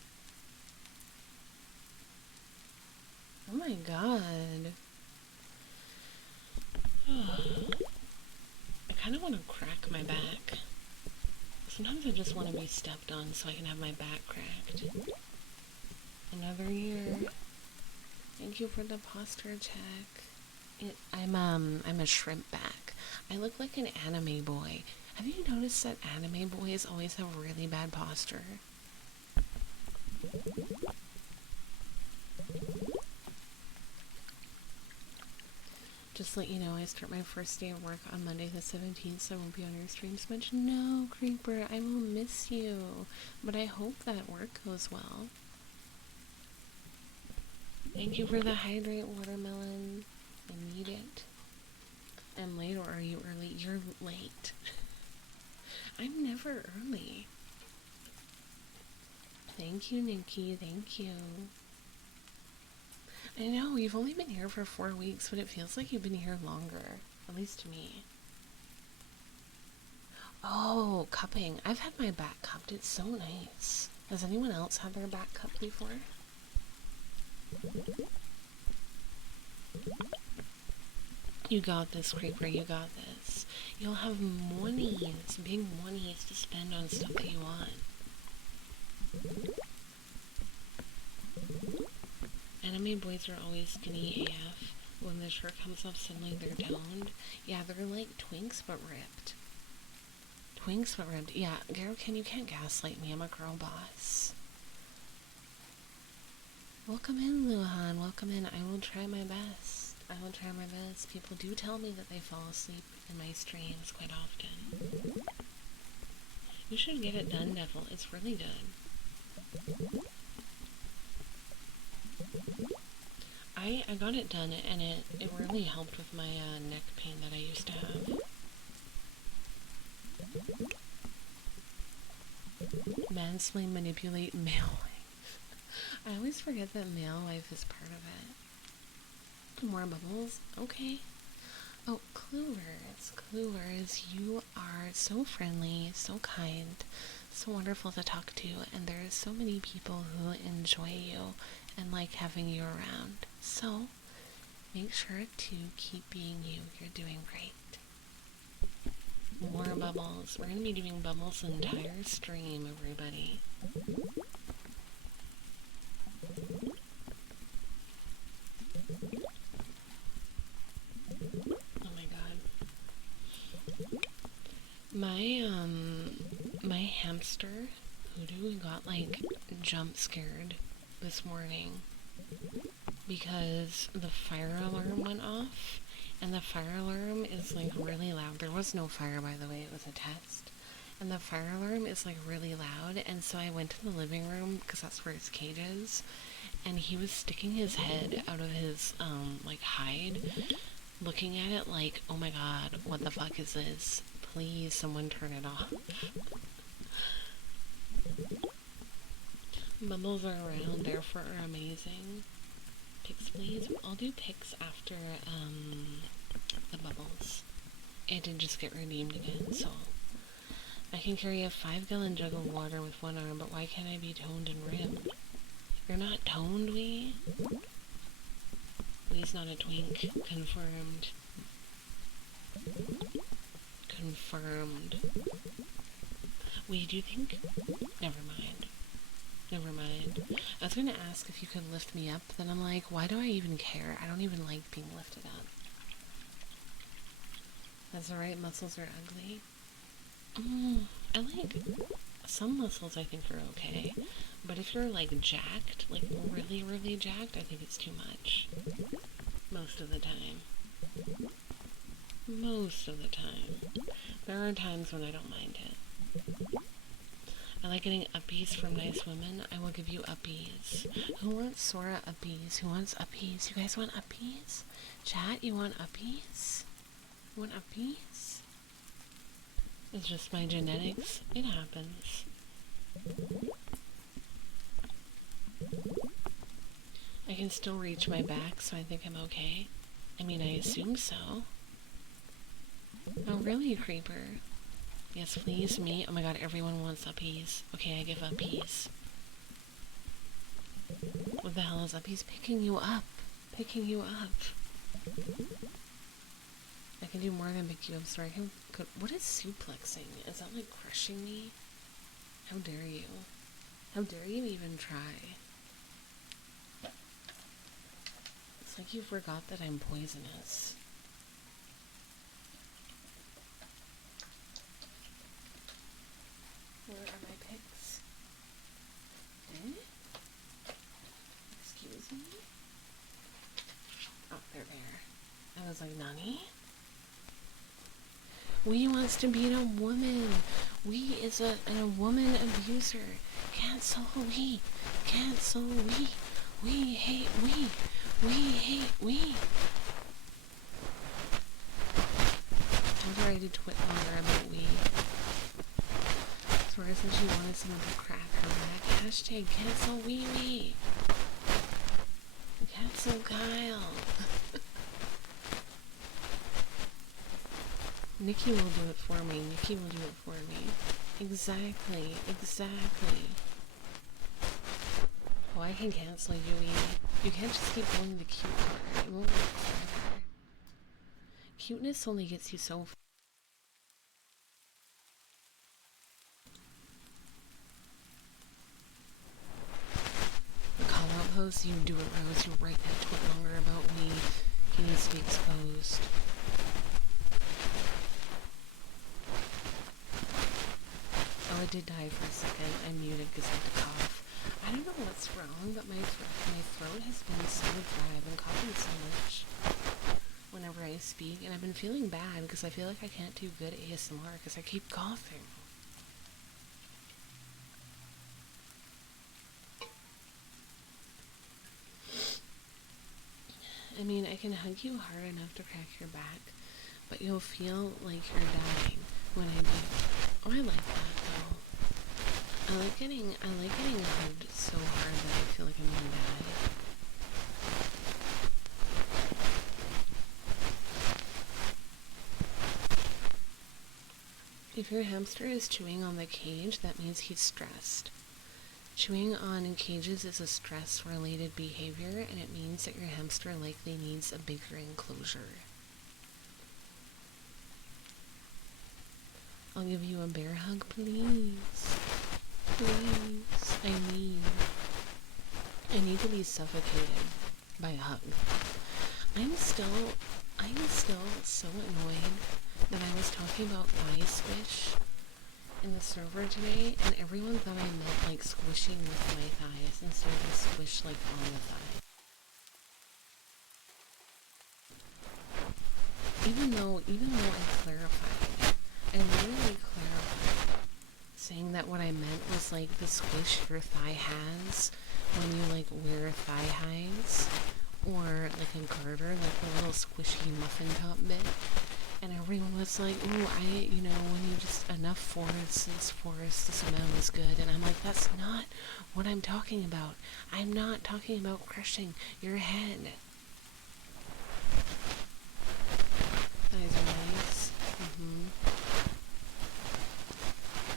Oh my god. I kind of want to crack my back. Sometimes I just want to be stepped on so I can have my back cracked. Another year. Thank you for the posture check. I'm a shrimp back. I look like an anime boy. Have you noticed that anime boys always have really bad posture? Just to let you know, I start my first day of work on Monday the 17th, so I won't be on your streams much. No, Creeper, I will miss you. But I hope that work goes well. Thank you for the hydrate watermelon. I need it. I'm late, or are you early? You're late. I'm never early. Thank you, Nikki. Thank you. I know, you've only been here for 4 weeks, but it feels like you've been here longer. At least to me. Oh, cupping. I've had my back cupped. It's so nice. Has anyone else had their back cupped before? You got this, Creeper. You got this. You'll have monies, big monies to spend on stuff that you want. Anime boys are always skinny AF. When the shirt comes off, suddenly they're toned. Yeah, they're like twinks but ripped. Twinks but ripped. Yeah, Garokin, you can't gaslight me. I'm a girl boss. Welcome in, Luhan. Welcome in. I will try my best. I will try my best. People do tell me that they fall asleep in my streams quite often. You should get it done, Devil. It's really good. I got it done, and it really helped with my neck pain that I used to have. Mansplain, manipulate, male wife. I always forget that male wife is part of it. More bubbles? Okay. Oh, Cluers. Cluers, you are so friendly, so kind, so wonderful to talk to, and there's so many people who enjoy you and like having you around. So, make sure to keep being you. You're doing great. More bubbles. We're going to be doing bubbles the entire stream, everybody. Oh my god. My hamster, Hoodoo, got like jump scared this morning because the fire alarm went off, and the fire alarm is like really loud. There was no fire, by the way, it was a test. And the fire alarm is like really loud, and so I went to the living room because that's where his cage is, and he was sticking his head out of his like hide, looking at it like, oh my god, what the fuck is this? Please, someone turn it off. Bubbles are around, therefore are amazing. Pics, please. I'll do pics after the bubbles. It did just get redeemed again, so I can carry a 5-gallon jug of water with one arm, but why can't I be toned and ribbed? You're not toned, Wee? Wee's not a twink. Confirmed. Confirmed. Wee, do you think? Never mind. Never mind. I was gonna ask if you could lift me up, then I'm like, why do I even care? I don't even like being lifted up. That's alright, muscles are ugly. I like some muscles I think are okay, but if you're like jacked, like really, really jacked, I think it's too much. Most of the time. Most of the time. There are times when I don't mind it. I like getting uppies from nice women. I will give you uppies. Who wants Sora uppies? Who wants uppies? You guys want uppies? Chat, you want uppies? You want uppies? It's just my genetics. It happens. I can still reach my back, so I think I'm okay. I mean, I assume so. Oh, really, Creeper? Yes, please, me. Oh my god, everyone wants uppies. Okay, I give uppies. What the hell is uppies? Picking you up. Picking you up. I can do more than pick you up, so I can... What is suplexing? Is that like crushing me? How dare you? How dare you even try? It's like you forgot that I'm poisonous. Where are my pics? Eh? Excuse me? Oh, they're there. I was like, Nani? Wee wants to beat a woman. Wee is a woman abuser. Cancel Wee. Cancel Wee. We hate Wee. We hate Wee. Told her I did twit longer about Wee. Sora said she wanted someone to crack her back. Hashtag cancel Wee Wee. Cancel Kyle. Nikki will do it for me. Nikki will do it for me. Exactly. Exactly. Oh, I can cancel you, Wee. You can't just keep going the cute part. It won't work forever. Cuteness only gets you so far. The call-out post, you do it, Rose. You write that twit longer about me. He needs to be exposed. Oh, I did die for a second. I muted because I had to cough. I don't know what's wrong, but my throat has been so dry. I've been coughing so much whenever I speak, and I've been feeling bad because I feel like I can't do good ASMR because I keep coughing. I mean, I can hug you hard enough to crack your back, but you'll feel like you're dying when I do. Oh, I like that though. I like getting hugged so hard that I feel like I'm gonna die. If your hamster is chewing on the cage, that means he's stressed. Chewing on cages is a stress-related behavior, and it means that your hamster likely needs a bigger enclosure. I'll give you a bear hug, please. Please. I need to be suffocated by a hug. I'm still so annoyed that I was talking about thigh squish in the server today, and everyone thought I meant like squishing with my thighs instead of squish like on the thigh. Even though I clarified, I literally clarified, saying that what I meant was like the squish your thigh has when you like wear thigh highs, or like a garter, like the little squishy muffin top bit. And everyone was like, ooh, when you just, enough force, the smell is good. And I'm like, that's not what I'm talking about. I'm not talking about crushing your head. Thighs are nice.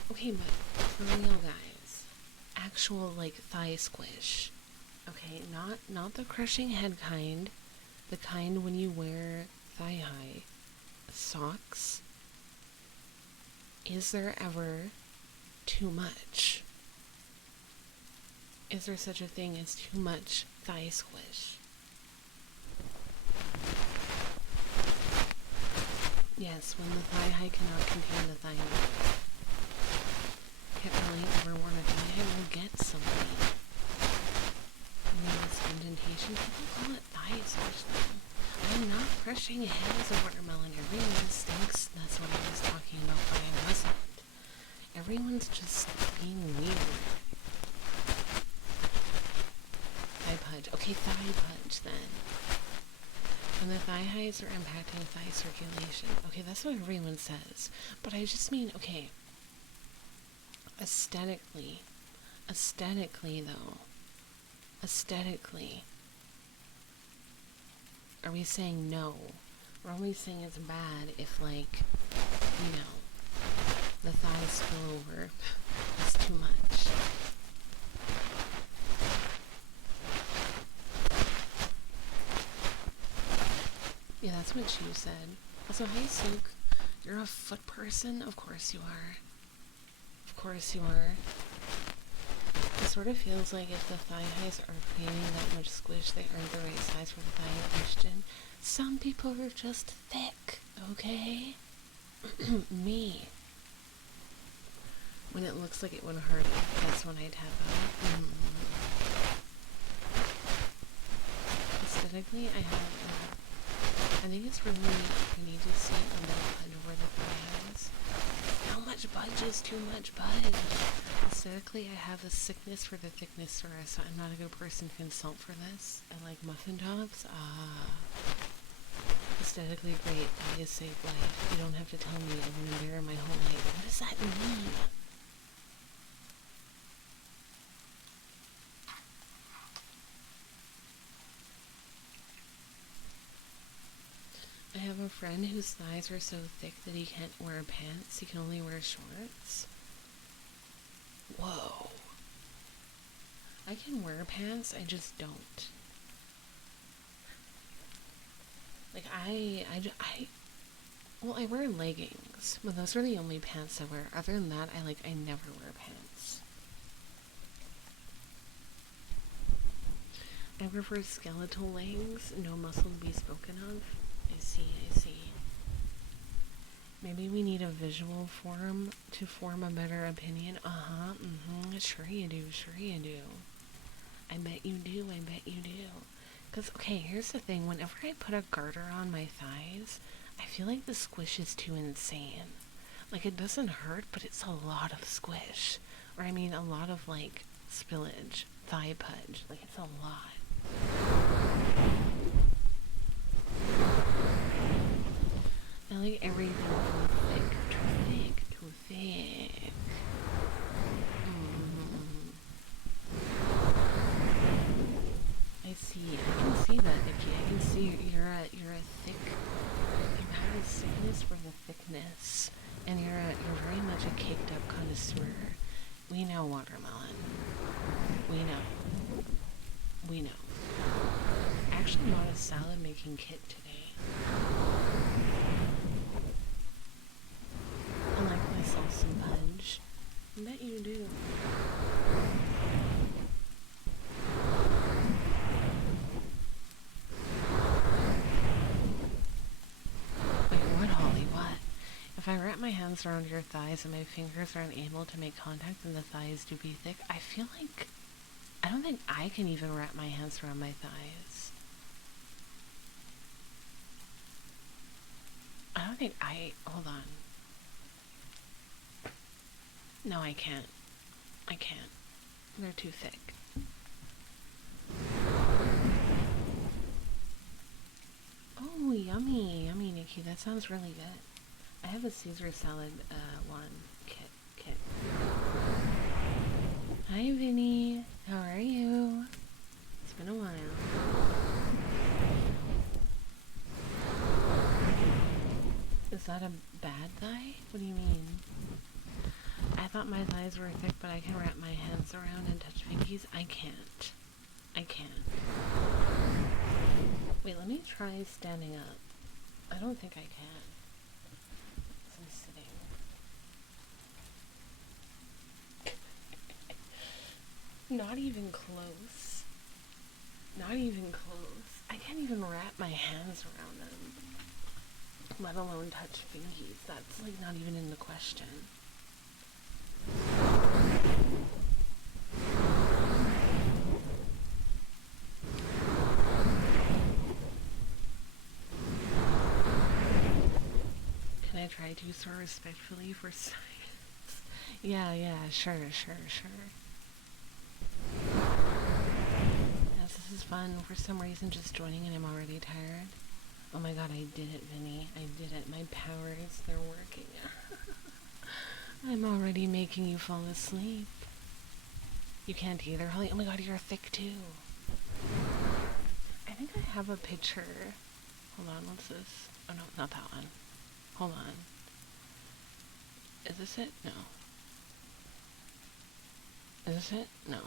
Okay, but for real, guys, actual, like, thigh squish. Okay, not the crushing head kind. The kind when you wear thigh high socks. Is there ever too much? Is there such a thing as too much thigh squish? Yes, when the thigh high cannot contain the thigh high. Can't really ever worn a thigh high will get somebody. This indentation, people call it thigh squish though. I'm not crushing head as a watermelon. Everyone thinks that's what I was talking about, but I wasn't. Everyone's just being weird. Thigh punch. Okay, thigh punch then. When the thigh highs are impacting thigh circulation. Okay, that's what everyone says. But I just mean, okay, aesthetically though, are we saying no? Or are we saying it's bad if, like, the thighs spill over? It's too much. Yeah, that's what you said. Also, hi, Sook. You're a foot person? Of course you are. Of course you are. It sort of feels like if the thigh highs are creating that much squish, they aren't the right size for the thigh in question. Some people are just thick, okay? Me. When it looks like it would hurt, that's when I tap out. Aesthetically, I think it's really we need to see a little budge over the thigh highs. How much budge is too much budge? Aesthetically, I have a sickness for the thickness disorder, so I'm not a good person to consult for this. I like muffin tops. Aesthetically great. Thighs save life. You don't have to tell me. I'm gonna bear my whole life. What does that mean? I have a friend whose thighs are so thick that he can't wear pants. He can only wear shorts. Whoa. I can wear pants, I just don't. Like, I wear leggings, but those are the only pants I wear. Other than that, I never wear pants. I prefer skeletal legs, no muscle to be spoken of. I see. Maybe we need a visual form to form a better opinion. Sure you do. I bet you do. Because, okay, here's the thing. Whenever I put a garter on my thighs, I feel like the squish is too insane. Like, it doesn't hurt, but it's a lot of squish. Or, I mean, a lot of, like, spillage, thigh pudge. Like, it's a lot. I like everything too thick. whisperer. We know watermelon. We know. We know. I actually bought a salad making kit today. I like myself some punch. I bet you do. Wait, what, Holly? What? If I wrap my hands around your thighs and my fingers are unable to make contact and the thighs do be thick, I feel like I don't think I can even wrap my hands around my thighs. I don't think I... Hold on. No, I can't. I can't. They're too thick. Oh, yummy. Yummy, Nikki. That sounds really good. I have a Caesar salad one kit. Hi, Vinny. How are you? It's been a while. Is that a bad thigh? What do you mean? I thought my thighs were thick, but I can wrap my hands around and touch fingies. I can't. I can't. Wait, let me try standing up. I don't think I can. I'm sitting. Not even close. Not even close. I can't even wrap my hands around them, let alone touch fingies. That's like not even in the question. Can I try to so respectfully for science? Yeah, sure. Yes, this is fun. For some reason, just joining and I'm already tired. Oh my god, I did it, Vinny. I did it. My powers, they're working. I'm already making you fall asleep. You can't either, Holly. Oh my god, you're thick too. I think I have a picture. Hold on, what's this? Oh no, not that one. Hold on. Is this it? No. Is this it? No.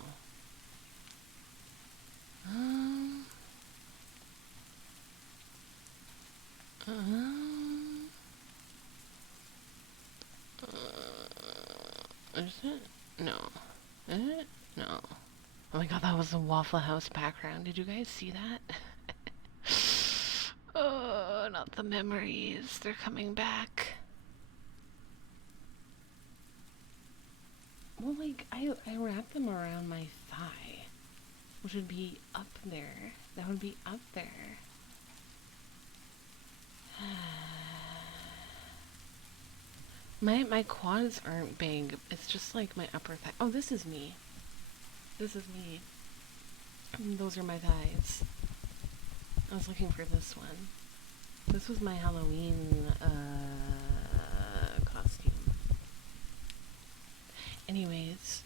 Is it? No. Is it? No. Oh my god, that was a Waffle House background. Did you guys see that? Oh, not the memories. They're coming back. Well, like, I wrap them around my thigh, which would be up there. That would be up there. My quads aren't big. It's just like my upper thigh. Oh, this is me. This is me. Those are my thighs. I was looking for this one. This was my Halloween costume. Anyways.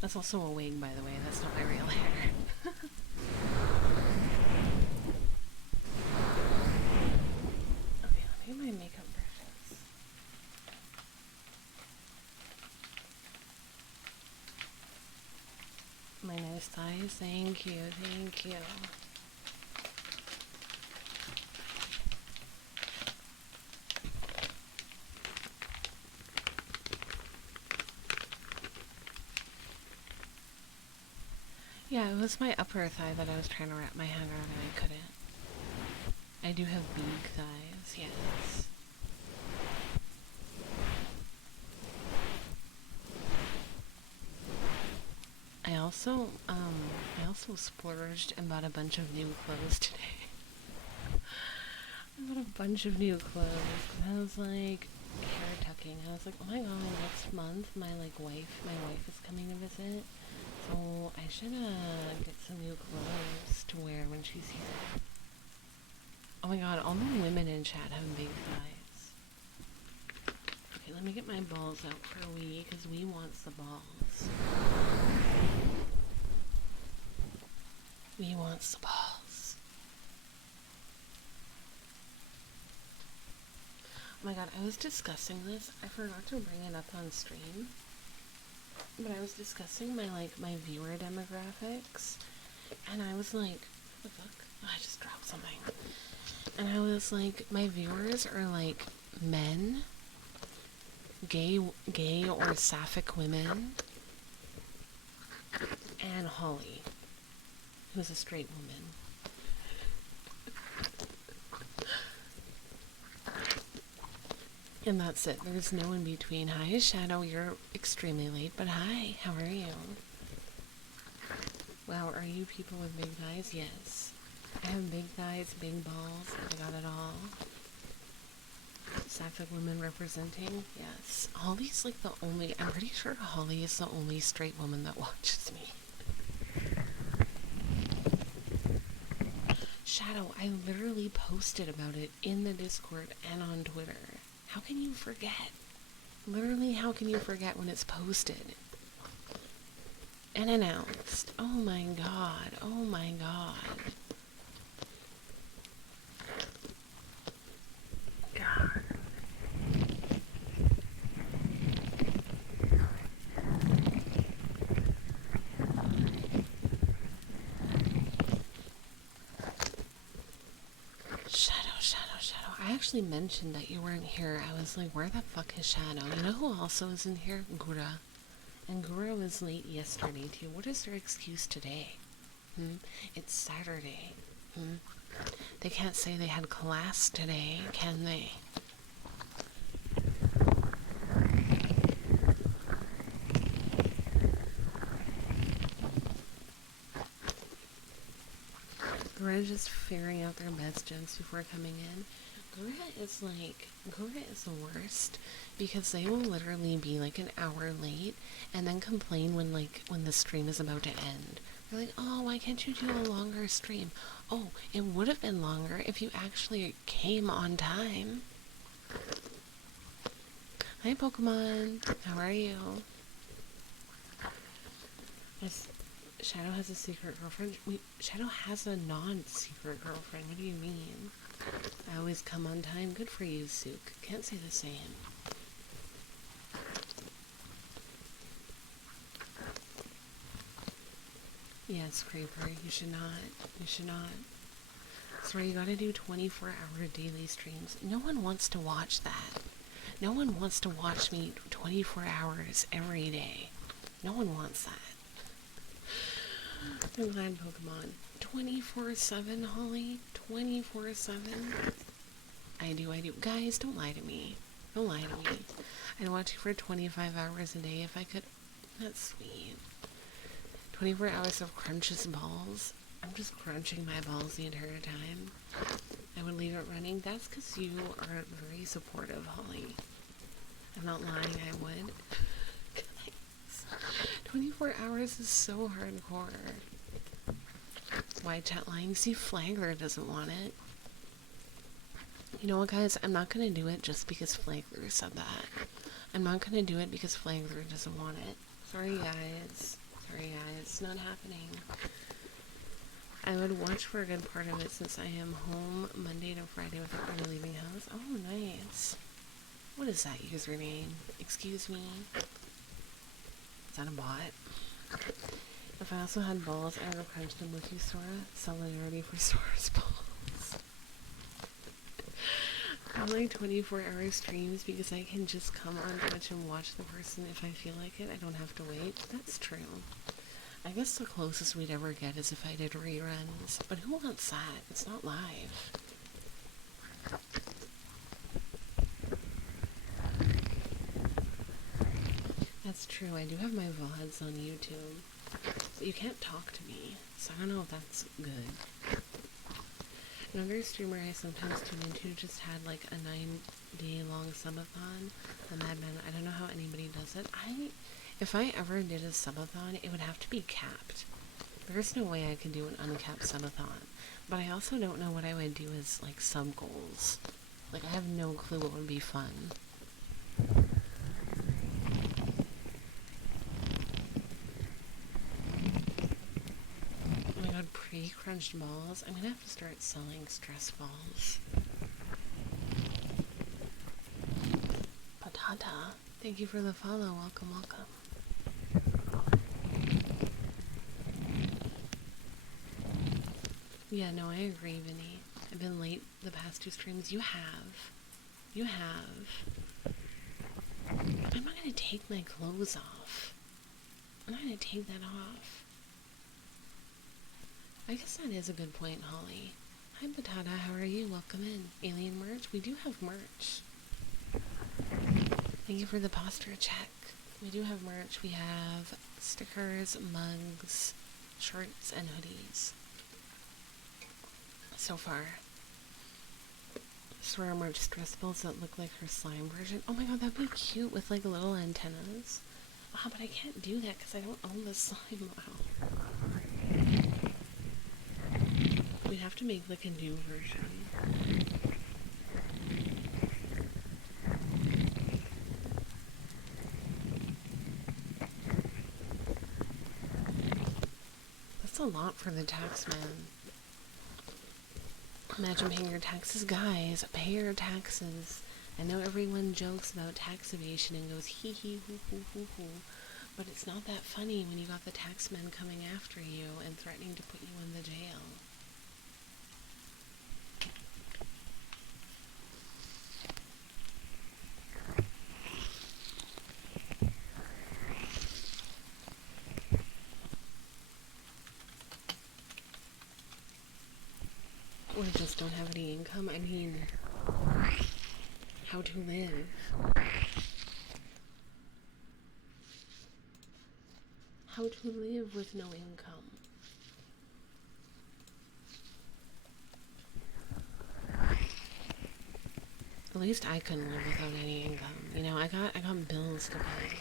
That's also a wig, by the way. That's not my real hair. Okay, let me get my makeup brushes. My nice thighs. Thank you. Thank you. Yeah, it was my upper thigh that I was trying to wrap my hand around and I couldn't. I do have big thighs, yes. I also splurged and bought a bunch of new clothes today. I bought a bunch of new clothes. I was like, hair tucking. I was like, oh my god, next month my wife is coming to visit. So I should get some new clothes to wear when she's here. Oh my god, all the women in chat have big thighs. Okay, let me get my balls out for Wee, because Wee wants the balls. Wee wants the balls. Oh my god, I was discussing this. I forgot to bring it up on stream. But I was discussing my viewer demographics. And I was like, what the fuck? Oh, I just dropped something. And I was like, my viewers are like men, gay or sapphic women, and Holly, who's a straight woman. And that's it. There's no in between. Hi, Shadow. You're extremely late, but hi. How are you? Wow, are you people with big thighs? Yes. I have big thighs, big balls. I got it all. Sapphic women representing? Yes. Holly's like the only... I'm pretty sure Holly is the only straight woman that watches me. Shadow, I literally posted about it in the Discord and on Twitter. How can you forget? Literally, how can you forget when it's posted? And announced. Oh my god. Oh my god. God. Shadow. I actually mentioned that you weren't here. I was like, where the fuck is Shadow? You know who also is in here? Gura. And Gura was late yesterday too. What is their excuse today? It's Saturday. They can't say they had class today, can they? Gura just figuring out their best jokes before coming in. Gura is the worst because they will literally be like an hour late and then complain when the stream is about to end. They're like, oh, why can't you do a longer stream? Oh, it would have been longer if you actually came on time. Hi, Pokemon. How are you? Shadow has a secret girlfriend. Wait, Shadow has a non-secret girlfriend. What do you mean? I always come on time. Good for you, Sook. Can't say the same. Yes, Creeper. You should not. You should not. Sorry, you gotta do 24-hour daily streams. No one wants to watch that. No one wants to watch me 24 hours every day. No one wants that. I'm glad Pokemon. 24/7, Holly? 24/7? I do. Guys, don't lie to me. Don't lie to me. I'd watch you for 25 hours a day if I could. That's sweet. 24 hours of crunches balls. I'm just crunching my balls the entire time. I would leave it running. That's because you are very supportive, Holly. I'm not lying, I would. 24 hours is so hardcore. Why chat lying? See, Flagler doesn't want it. You know what, guys? I'm not gonna do it just because Flagler said that. I'm not gonna do it because Flagler doesn't want it. Sorry, guys. It's not happening. I would watch for a good part of it since I am home Monday to Friday without really leaving house. Oh, nice. What is that username? Excuse me? Is that a bot? If I also had balls, I would have crunched them with you, Sora. Solidarity for Sora's balls. I like 24-hour streams because I can just come on Twitch and watch the person if I feel like it. I don't have to wait. That's true. I guess the closest we'd ever get is if I did reruns. But who wants that? It's not live. That's true. I do have my VODs on YouTube. But you can't talk to me. So I don't know if that's good. Another streamer I sometimes tune into just had like a 9-day-long subathon. And I don't know how anybody does it. If I ever did a subathon, it would have to be capped. There's no way I could do an uncapped subathon. But I also don't know what I would do as like sub goals. Like I have no clue what would be fun. Oh my god, pre-crunched balls? I'm gonna have to start selling stress balls. Tata. Thank you for the follow. Welcome, welcome. Yeah, no, I agree, Vinny. I've been late the past 2 streams. You have. You have. I'm not gonna take my clothes off. I'm not gonna take that off. I guess that is a good point, Holly. Hi, Batata. How are you? Welcome in. Alien merch? We do have merch. Thank you for the posture check. We do have merch. We have stickers, mugs, shirts, and hoodies. So far. Swear merch stress balls that look like her slime version. Oh my god, that'd be cute with like little antennas. Ah, but I can't do that because I don't own the slime model. We'd have to make like a new version. That's a lot for the tax man. Imagine paying your taxes. Guys, pay your taxes. I know everyone jokes about tax evasion and goes hee hee hoo hoo hoo hoo, but it's not that funny when you got the taxman coming after you and threatening to put you in the jail. Or just don't have any income. I mean, how to live. How to live with no income. At least I couldn't live without any income. You know, I got bills to pay.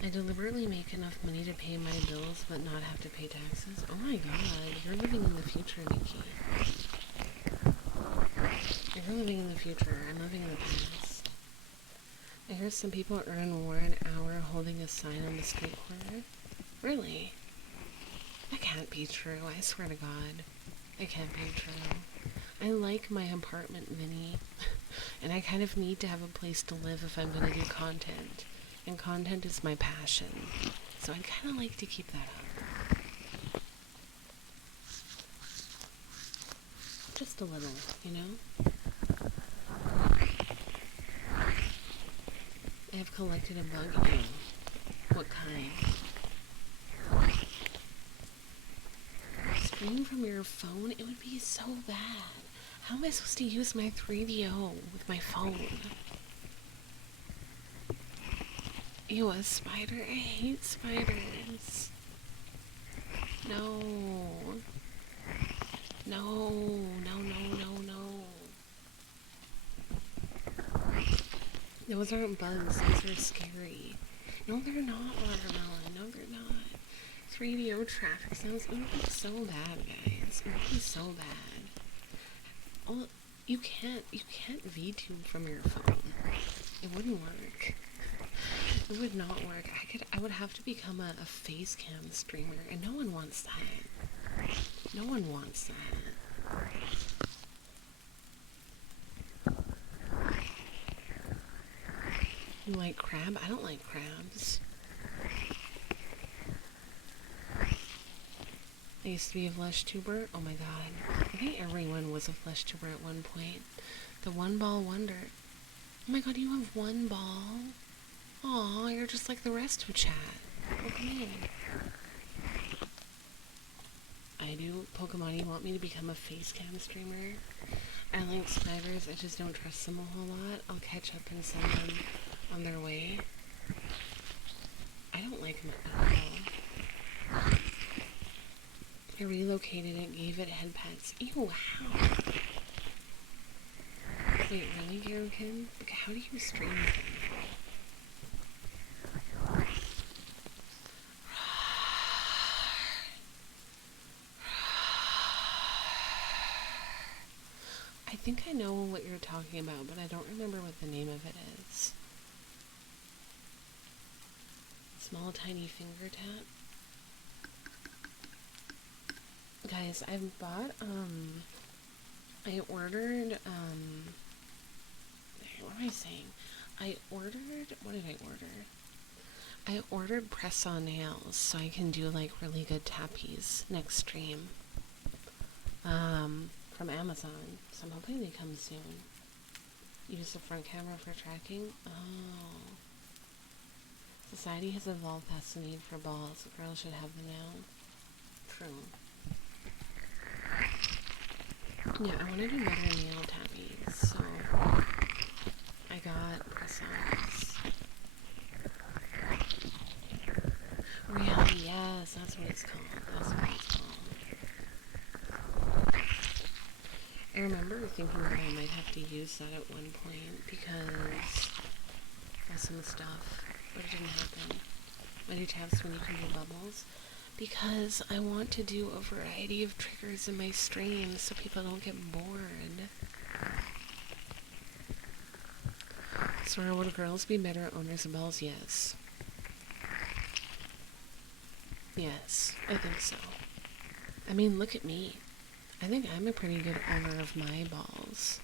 I deliberately make enough money to pay my bills but not have to pay taxes. Oh my god, you're living in the future, Nikki. You're living in the future. I'm living in the past. I heard some people earn more an hour holding a sign on the street corner. Really? That can't be true. I swear to God. It can't be true. I like my apartment, Vinny. And I kind of need to have a place to live if I'm going to do content. And content is my passion. So I'd kind of like to keep that up. Just a little, you know? I have collected a bug. Ew. What kind? Stream from your phone? It would be so bad. How am I supposed to use my 3DO with my phone? Ew, a spider? I hate spiders. No. No, no, no, no, no. Those aren't bugs, those are scary. No, they're not, Watermelon. No, they're not. 3DO traffic sounds. It would be so bad, guys. It would be so bad. Oh, you can't VTube from your phone. It wouldn't work. It would not work. I would have to become a face cam streamer, and no one wants that. No one wants that. You like crab? I don't like crabs. I used to be a flesh tuber. Oh my god. I think everyone was a flesh tuber at one point. The one ball wonder. Oh my god, you have one ball? Aw, you're just like the rest of chat. Welcome in. I do. Pokemon, you want me to become a face cam streamer? I like spiders, I just don't trust them a whole lot. I'll catch up and send them on their way. I don't like them at all. I relocated it, gave it head pets. Ew, how? Wait, really, Garokin? Like, how do you stream them? I think I know what you're talking about, but I don't remember what the name of it is. Small, tiny finger tap. Guys, I've bought, I ordered, what am I saying? What did I order? I ordered press-on nails so I can do like really good tappies next stream. From Amazon. So I'm hoping they come soon. Use the front camera for tracking? Oh. Society has evolved past the need for balls. Girls should have them now. True. Yeah, I want to do better nail tappies, so I got press-ons. Reality, yes, that's what it's called. That's what it's called. I remember thinking that I might have to use that at one point because of some stuff, but it didn't happen. I do tabs when you can do bubbles because I want to do a variety of triggers in my streams so people don't get bored. So would girls be better owners of balls? Yes. Yes, I think so. I mean, look at me. I think I'm a pretty good owner of my balls.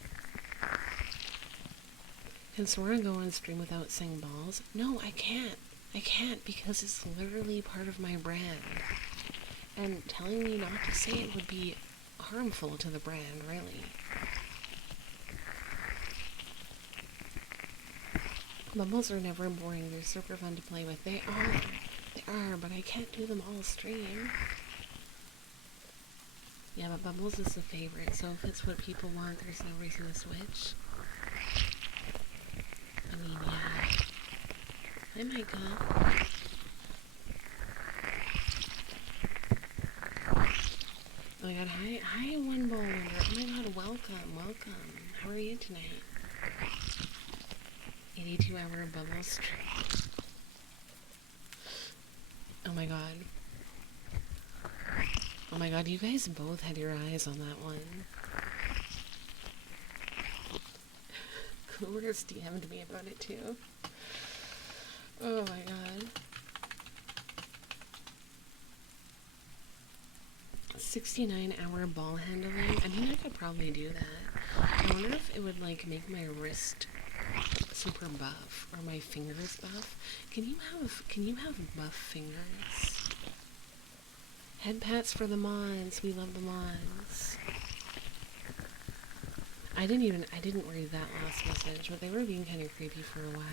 Can Sora go on stream without saying balls? No, I can't. I can't because it's literally part of my brand. And telling me not to say it would be harmful to the brand, really. Bubbles are never boring. They're super fun to play with. They are, but I can't do them all stream. Yeah, but Bubbles is the favorite, so if it's what people want, there's no reason to switch. I mean, yeah. Hi, Micah. Oh my god, hi, One Bowl Wonder. Oh my god, welcome. How are you tonight? 82-hour bubble stream. Oh my god. Oh my god, you guys both had your eyes on that one. Coolers DM'd me about it too. Oh my god. 69-hour ball handling. I mean, I could probably do that. I wonder if it would like make my wrist super buff or my fingers buff. Can you have buff fingers? Head pats for the mods. We love the mods. I didn't read that last message, but they were being kind of creepy for a while.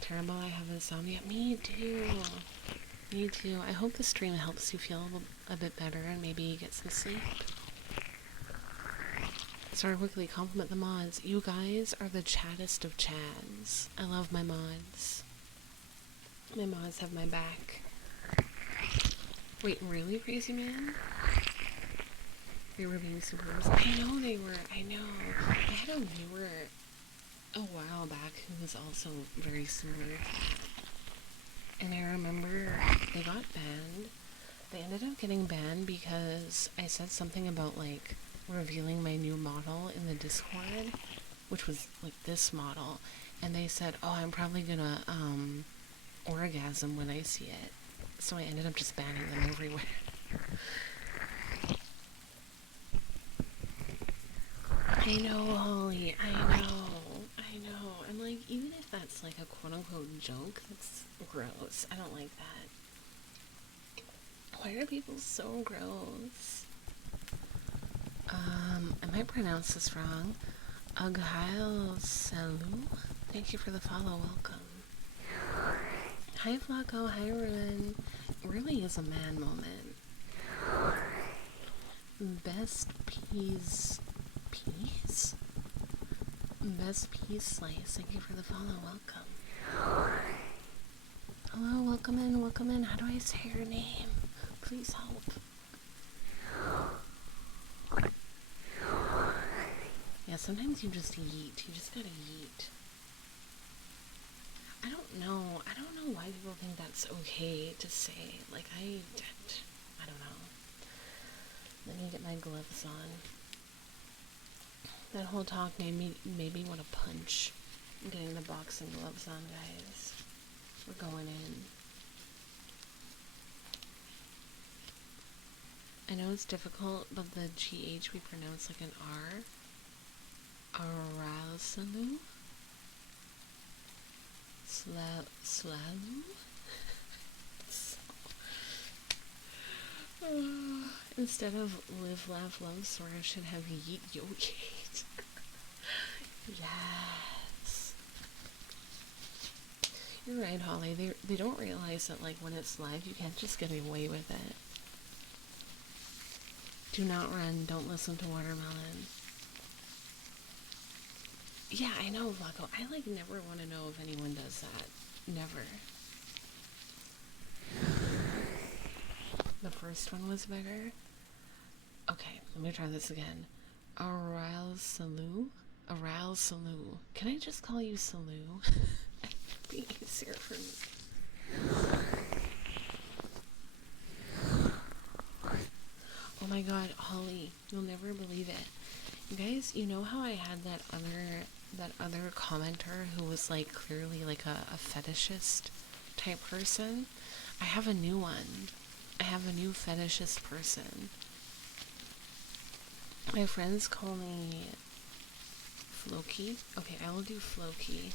Terrible, I have insomnia. Me too. Me too. I hope the stream helps you feel a bit better and maybe get some sleep. Sorry, quickly compliment the mods. You guys are the chattest of chads. I love my mods. My mods have my back. Wait, really, Crazy Man? They were being super... I know they were. I know. I had a viewer a while back who was also very similar to that. And I remember they got banned. They ended up getting banned because I said something about, like, revealing my new model in the Discord, which was, like, this model. And they said, oh, I'm probably gonna, orgasm when I see it. So I ended up just banning them everywhere. I know, Holly. I know. I'm like, even if that's like a quote-unquote joke, that's gross. I don't like that. Why are people so gross? I might pronounce this wrong. Aghail Salu? Thank you for the follow. Welcome. Hi, Flacco. Hi, Ruin. Really is a man moment. Best peas... Peas? Best peas slice. Thank you for the follow. Welcome. Hello, welcome in. How do I say your name? Please help. Yeah, sometimes you just yeet. You just gotta yeet. I don't know why people think that's okay to say. Like, I don't know. Let me get my gloves on. That whole talk made me want to punch. I'm getting the boxing gloves on, guys. We're going in. I know it's difficult, but the GH we pronounce like an R. Arasalu? Slalu? Instead of live, laugh, love, Sora should have yeet, yo, yeet. Yes. You're right, Holly. They don't realize that, like, when it's live, you can't just get away with it. Do not run. Don't listen to Watermelon. Yeah, I know, Vlaco. I, like, never want to know if anyone does that. Never. The first one was better. Okay, let me try this again. Arouse Salou? Arouse Salou. Can I just call you Salou? It'd be easier for me. Oh my god, Holly, you'll never believe it. You guys, you know how I had that other commenter who was like clearly like a fetishist type person? I have a new one. I have a new fetishist person. My friends call me Floki. Okay, I will do Floki.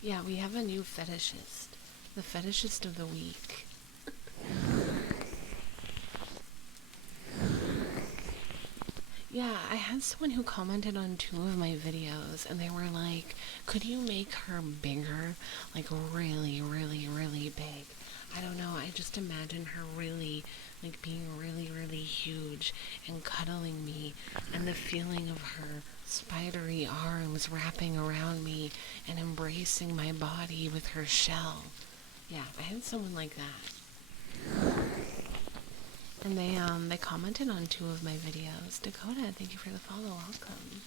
Yeah, we have a new fetishist. The fetishist of the week. Yeah, I had someone who commented on 2 of my videos, and they were like, could you make her bigger? Like, really, really, really big. I don't know, I just imagine her really, like, being really, really huge and cuddling me, and the feeling of her spidery arms wrapping around me and embracing my body with her shell. Yeah, I had someone like that. And they commented on 2 of my videos. Dakota, thank you for the follow. Welcome.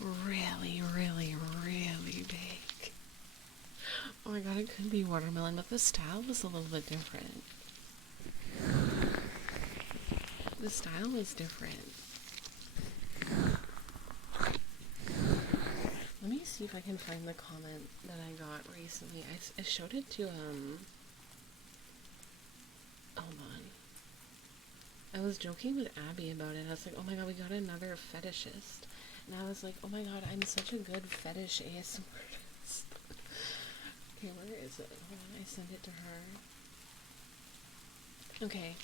Really, really, really big. Oh my god, it could be Watermelon, but the style was a little bit different. The style was different. Let me see if I can find the comment that I got recently. I showed it to, hold on. I was joking with Abby about it. I was like, oh my god, we got another fetishist. And I was like, oh my god, I'm such a good fetish ASMR artist. Okay, where is it? Hold on, I sent it to her. Okay.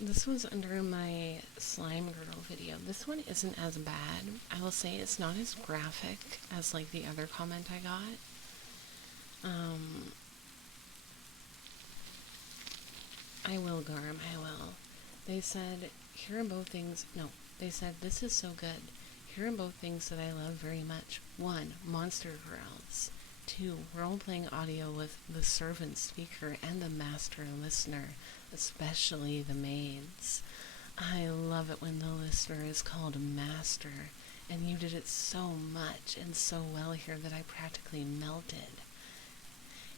This was under my slime girl video. This one isn't as bad. I will say it's not as graphic as like the other comment I got. I will, Garm, I will. They said, here are both things. No, they said, this is so good. Here are both things that I love very much. 1, monster growls. 2, role-playing audio with the servant speaker and the master listener, especially the maids. I love it when the listener is called master, and you did it so much and so well here that I practically melted.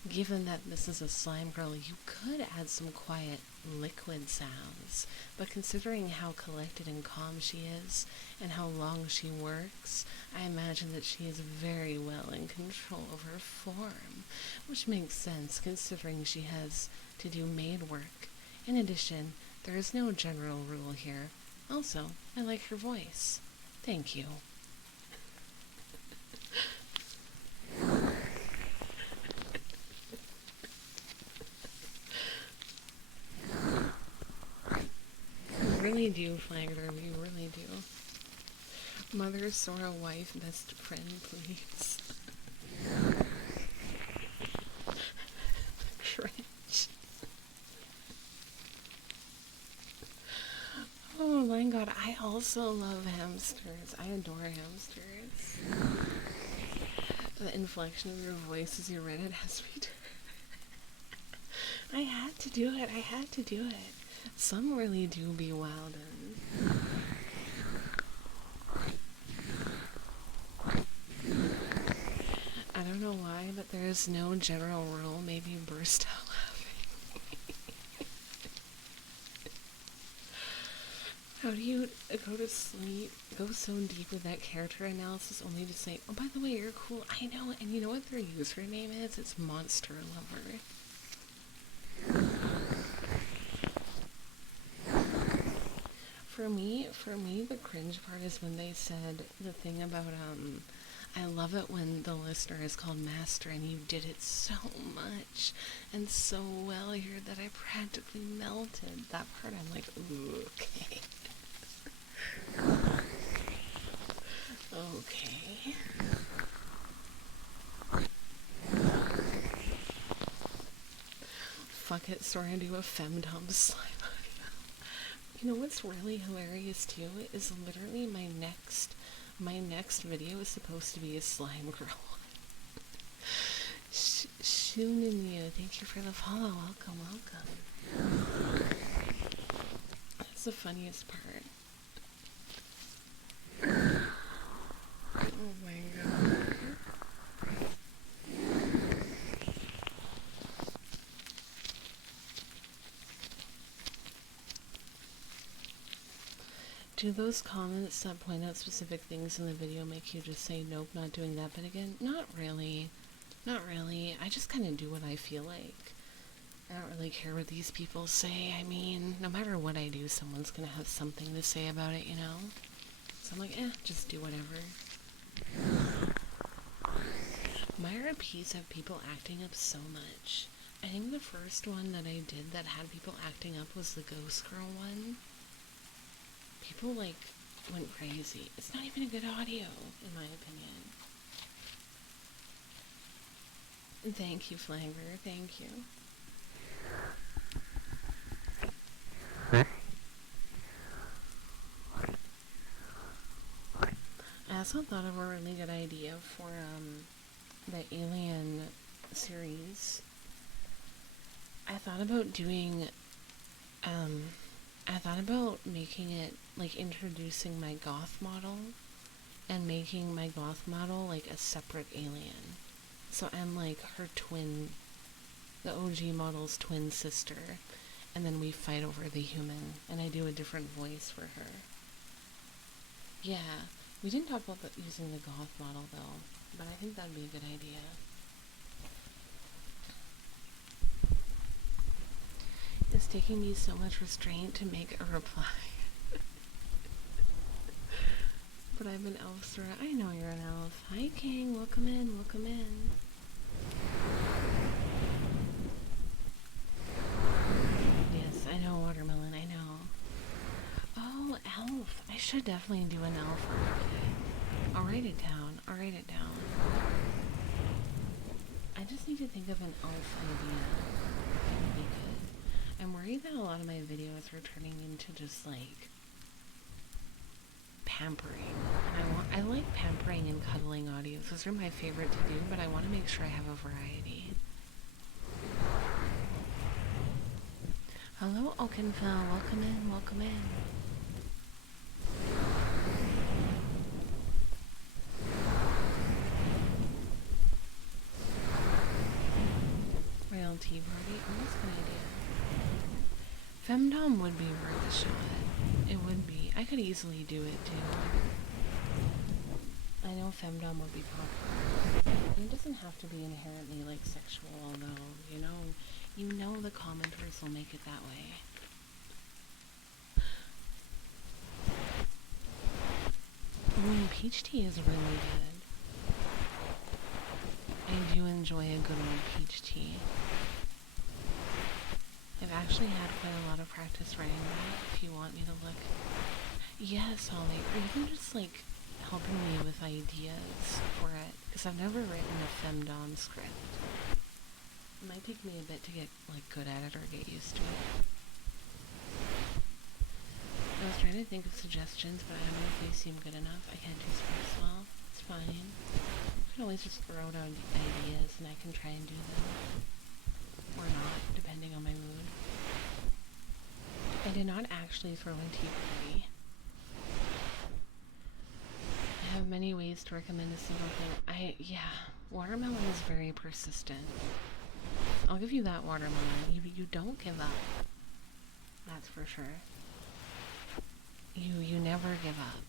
Given that this is a slime girl, you could add some quiet liquid sounds, but considering how collected and calm she is, and how long she works, I imagine that she is very well in control of her form, which makes sense considering she has to do maid work. In addition, there is no general rule here. Also, I like her voice. Thank you. We really do, Flagler, we really do. Mother, Sora, wife, best friend, please. Cringe. Oh my god, I also love hamsters. I adore hamsters. The inflection of your voice as you read it has me I had to do it. I had to do it. Some really do be wild and I don't know why, but there is no general rule. Maybe burst out laughing. How do you go to sleep, go so deep with that character analysis only to say, oh, by the way, you're cool. I know, and you know what their username is? It's Monster Lover. For me, the cringe part is when they said the thing about, I love it when the listener is called Master and you did it so much and so well here that I practically melted. That part I'm like, ooh, okay. Okay. Fuck it, sorry, I do a femdom slime. You know what's really hilarious too is literally my next video is supposed to be a slime girl. Shoonin' you, thank you for the follow. Welcome. That's the funniest part. Oh my god. Do those comments that point out specific things in the video make you just say, nope, not doing that bit again? Not really. Not really. I just kind of do what I feel like. I don't really care what these people say. I mean, no matter what I do, someone's gonna have something to say about it, you know? So I'm like, just do whatever. My RPs have people acting up so much. I think the first one that I did that had people acting up was the Ghost Girl one. People, like, went crazy. It's not even a good audio, in my opinion. Thank you, Flanger. Thank you. I also thought of a really good idea for, the Alien series. I thought about doing, I thought about making it, like, introducing my goth model and making my goth model, like, a separate alien. So I'm, like, her twin, the OG model's twin sister, and then we fight over the human, and I do a different voice for her. Yeah, we didn't talk about using the goth model, though, but I think that'd be a good idea. It's taking me so much restraint to make a reply. But I'm an elf, sir. I know you're an elf. Hi, King. Welcome in. Welcome in. Yes, I know, Watermelon. I know. Oh, elf. I should definitely do an elf RP. I'll write it down. I'll write it down. I just need to think of an elf idea. That would be good. I'm worried that a lot of my videos are turning into just, like, pampering. And I like pampering and cuddling audios. Those are my favorite to do, but I want to make sure I have a variety. Hello, Oakenfell. Welcome in. Welcome in. Real tea party. Oh, that's a good idea. Femdom would be worth a shot. It would be. I could easily do it too. I know femdom would be popular. It doesn't have to be inherently like sexual, although you know the commenters will make it that way. Peach tea is really good. I do enjoy a good old peach tea. I've actually had quite a lot of practice writing that, if you want me to look. Yes, Holly, or even just like helping me with ideas for it, because I've never written a femdom script. It might take me a bit to get like good at it or get used to it. I was trying to think of suggestions, but I don't know if they seem good enough. I can't do scripts well. It's fine. I can always just throw out ideas and I can try and do them. Or not, depending on my mood. I did not actually throw a tea party. I have many ways to recommend a single thing. Watermelon is very persistent. I'll give you that, Watermelon. You don't give up. That's for sure. You never give up.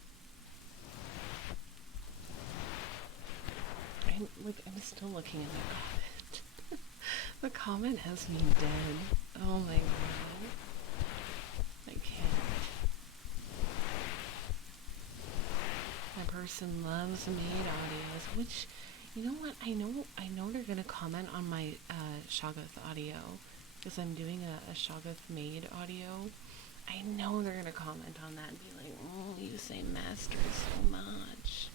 I'm still looking at the comment. The comment has me dead. Oh my god. I can't. That person loves made audios, which, you know what? I know they're gonna comment on my Shoggoth audio because I'm doing a Shoggoth made audio. I know they're gonna comment on that and be like, "Oh, you say master so much."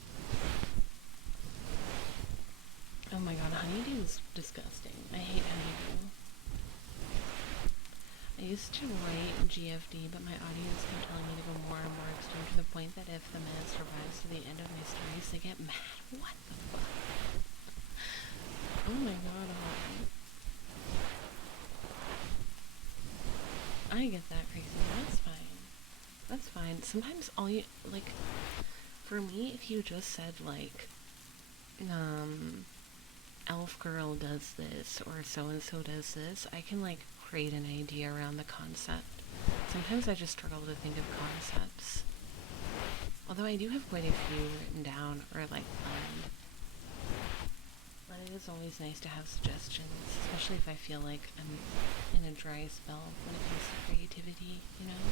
Oh my god, honeydew's disgusting. I hate honeydew. I used to write GFD, but my audience kept telling me to go more and more extreme to the point that if the man survives to the end of my stories, they get mad. What the fuck? Oh my god, Holly. I get that crazy. That's fine. That's fine. Sometimes all you, like, for me, if you just said, like, elf girl does this, or so-and-so does this, I can, like, create an idea around the concept. Sometimes I just struggle to think of concepts. Although I do have quite a few written down, or, like, planned. But it is always nice to have suggestions, especially if I feel like I'm in a dry spell when it comes to creativity, you know?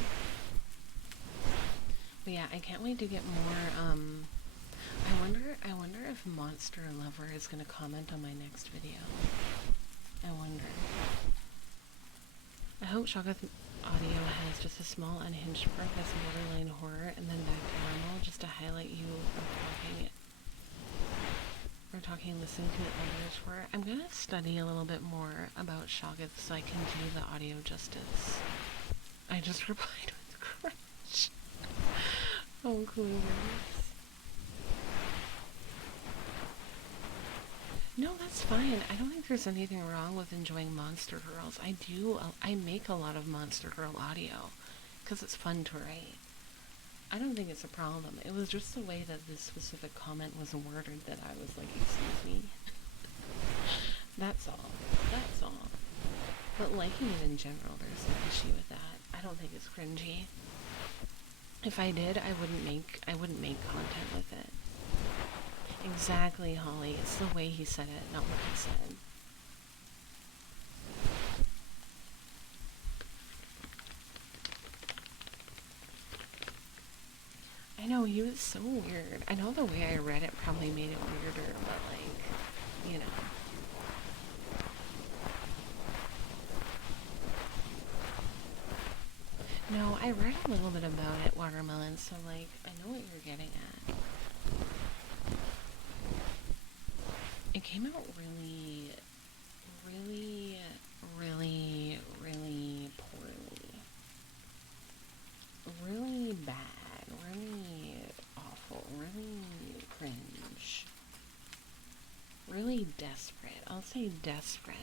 But yeah, I can't wait to get more, I wonder if Monster Lover is gonna comment on my next video. I wonder. I hope Shoggoth audio has just a small unhinged part that's borderline horror and then back to normal just to highlight you talking and listening to it others for. I'm gonna study a little bit more about Shoggoth so I can do the audio justice. I just replied with crunch. Oh, clueless. No, that's fine. I don't think there's anything wrong with enjoying Monster Girls. I make a lot of Monster Girl audio, because it's fun to write. I don't think it's a problem. It was just the way that this specific comment was worded that I was like, excuse me. That's all. That's all. But liking it in general, there's no issue with that. I don't think it's cringy. If I did, I wouldn't make content with it. Exactly, Holly. It's the way he said it, not what he said. I know, he was so weird. I know the way I read it probably made it weirder, but, like, you know. No, I read a little bit about it, Watermelon, so, like, I know what you're getting at. It came out really, really, really, really poorly. Really bad. Really awful. Really cringe. Really desperate. I'll say desperate.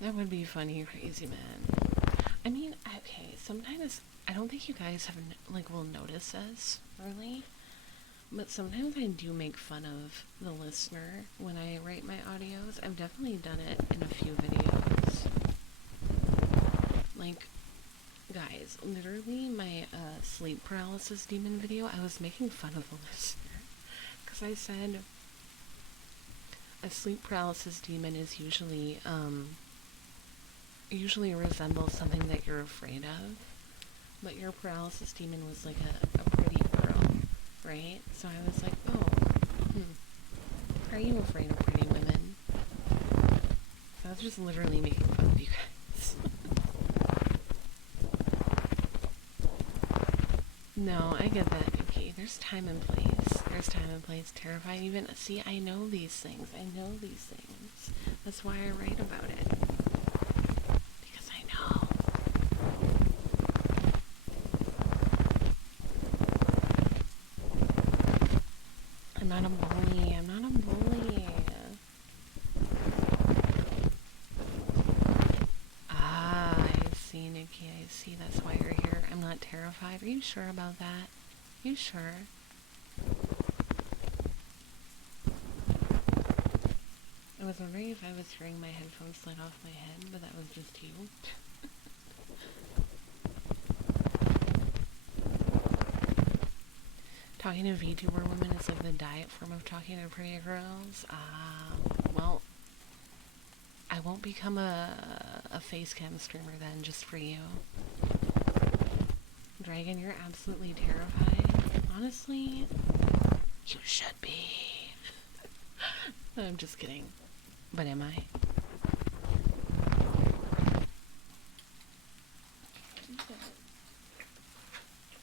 That would be funny, crazy man. I mean, okay, sometimes, I don't think you guys have, like, will notice this, really, but sometimes I do make fun of the listener when I write my audios. I've definitely done it in a few videos. Like, guys, literally my sleep paralysis demon video, I was making fun of the listener, because I said a sleep paralysis demon is usually resembles something that you're afraid of, but your paralysis demon was like a pretty girl, right? So I was like, oh, are you afraid of pretty women? So I was just literally making fun of you guys. No, I get that, okay, there's time and place. There's time and place. Terrified even. See, I know these things. I know these things. That's why I write about it. I'm not a bully. I'm not a bully. Ah, I see, Nikki. I see. That's why you're here. I'm not terrified. Are you sure about that? You sure? I was wondering if I was hearing my headphones slide off my head, but that was just you. Talking to VTuber women is like the diet form of talking to pretty girls. Well, I won't become a face cam streamer then, just for you. Dragon, you're absolutely terrifying. Honestly, you should be. I'm just kidding. But am I?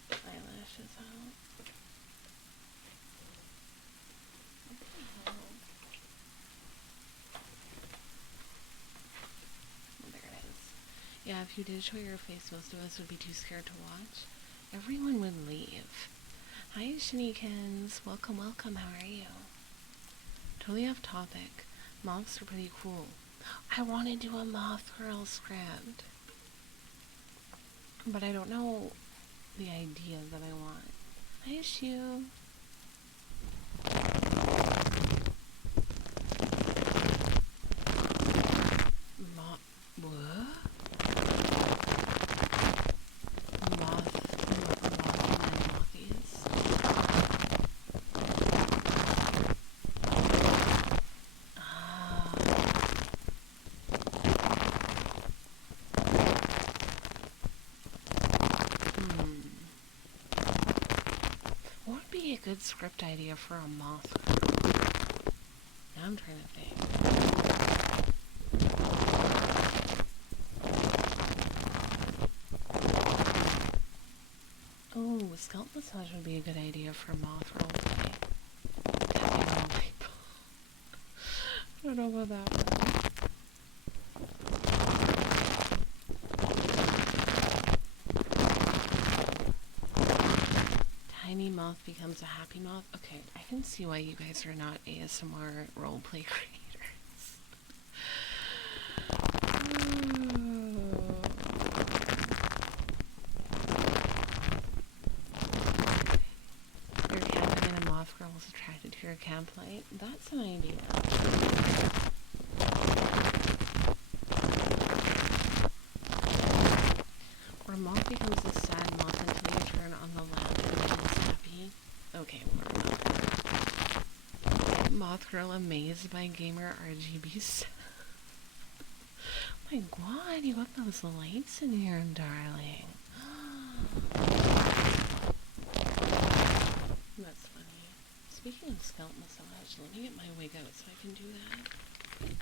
Eyelashes out. Oh, there it is. Yeah, if you did show your face, most of us would be too scared to watch. Everyone would leave. Hi, Shinikins. Welcome, welcome. How are you? Totally off topic. Moths are pretty cool. I want to do a moth girl script, but I don't know the idea that I want. Hi, Shu. A good script idea for a moth. Now I'm trying to think. Oh, scalp massage would be a good idea for moth roleplay. Tapping people. I don't know about that one. Tiny moth becomes a happy moth. Okay, I can see why you guys are not ASMR roleplay creators. Your camping and a moth girl was attracted to your camp light. That's an idea. Or a moth becomes a sad moth until you turn on the lamp and it is happy. Okay, Moth girl amazed by gamer RGBs. Oh my god, you got those lights in here, darling. That's funny. Speaking of scalp massage, let me get my wig out so I can do that.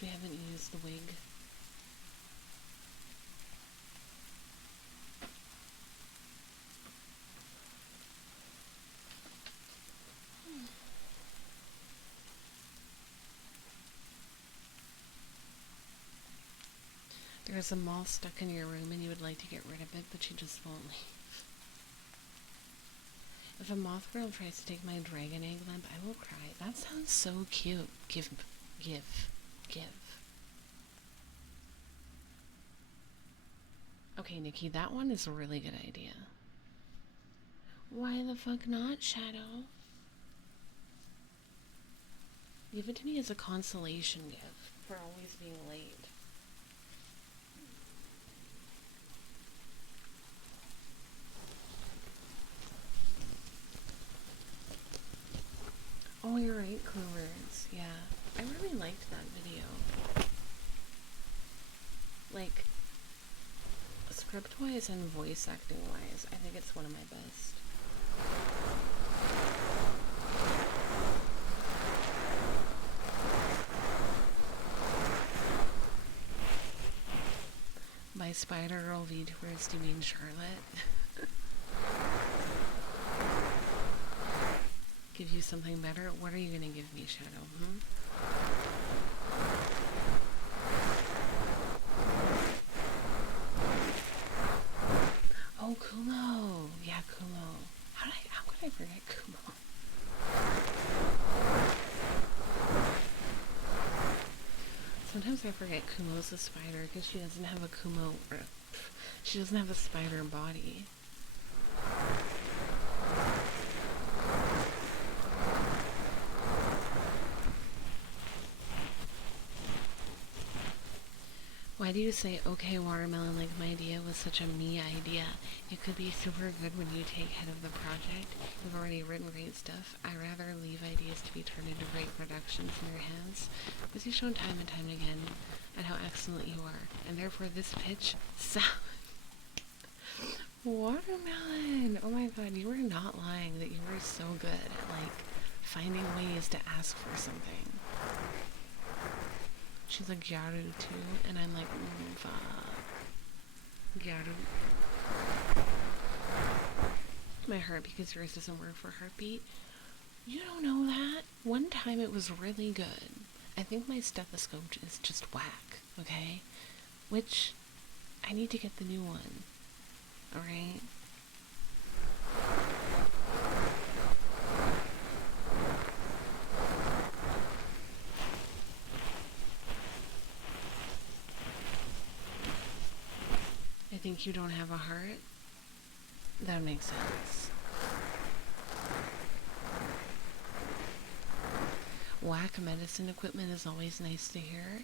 We haven't used the wig. There's a moth stuck in your room and you would like to get rid of it, but you just won't leave. If a moth girl tries to take my dragon egg lamp, I will cry. That sounds so cute. Give. Okay, Nikki, that one is a really good idea. Why the fuck not, Shadow? Give it to me as a consolation gift for always being late. Oh, you're right, Coolers. Yeah, I really liked that video. Like, script-wise and voice acting-wise, I think it's one of my best. By Spider-Girl VTubers, do you mean Charlotte? Give you something better? What are you gonna give me, Shadow? Oh, Kumo! Yeah, Kumo. How could I forget Kumo? Sometimes Sometimes I forget Kumo's a spider because she doesn't have a Kumo, or she doesn't have a spider body. Why do you say okay watermelon like my idea was such a me idea? It could be super good when you take head of the project. You've already written great stuff. I rather leave ideas to be turned into great productions in your hands, as you've shown time and time again at how excellent you are. And therefore this pitch watermelon! Oh my god, you were not lying that you were so good at like finding ways to ask for something. She's a Gyaru too, and I'm like, fuck. Gyaru. My heart, because yours doesn't work for heartbeat. You don't know that? One time it was really good. I think my stethoscope is just whack, okay? Which, I need to get the new one. Alright? I think you don't have a heart? That makes sense. Whack medicine equipment is always nice to hear.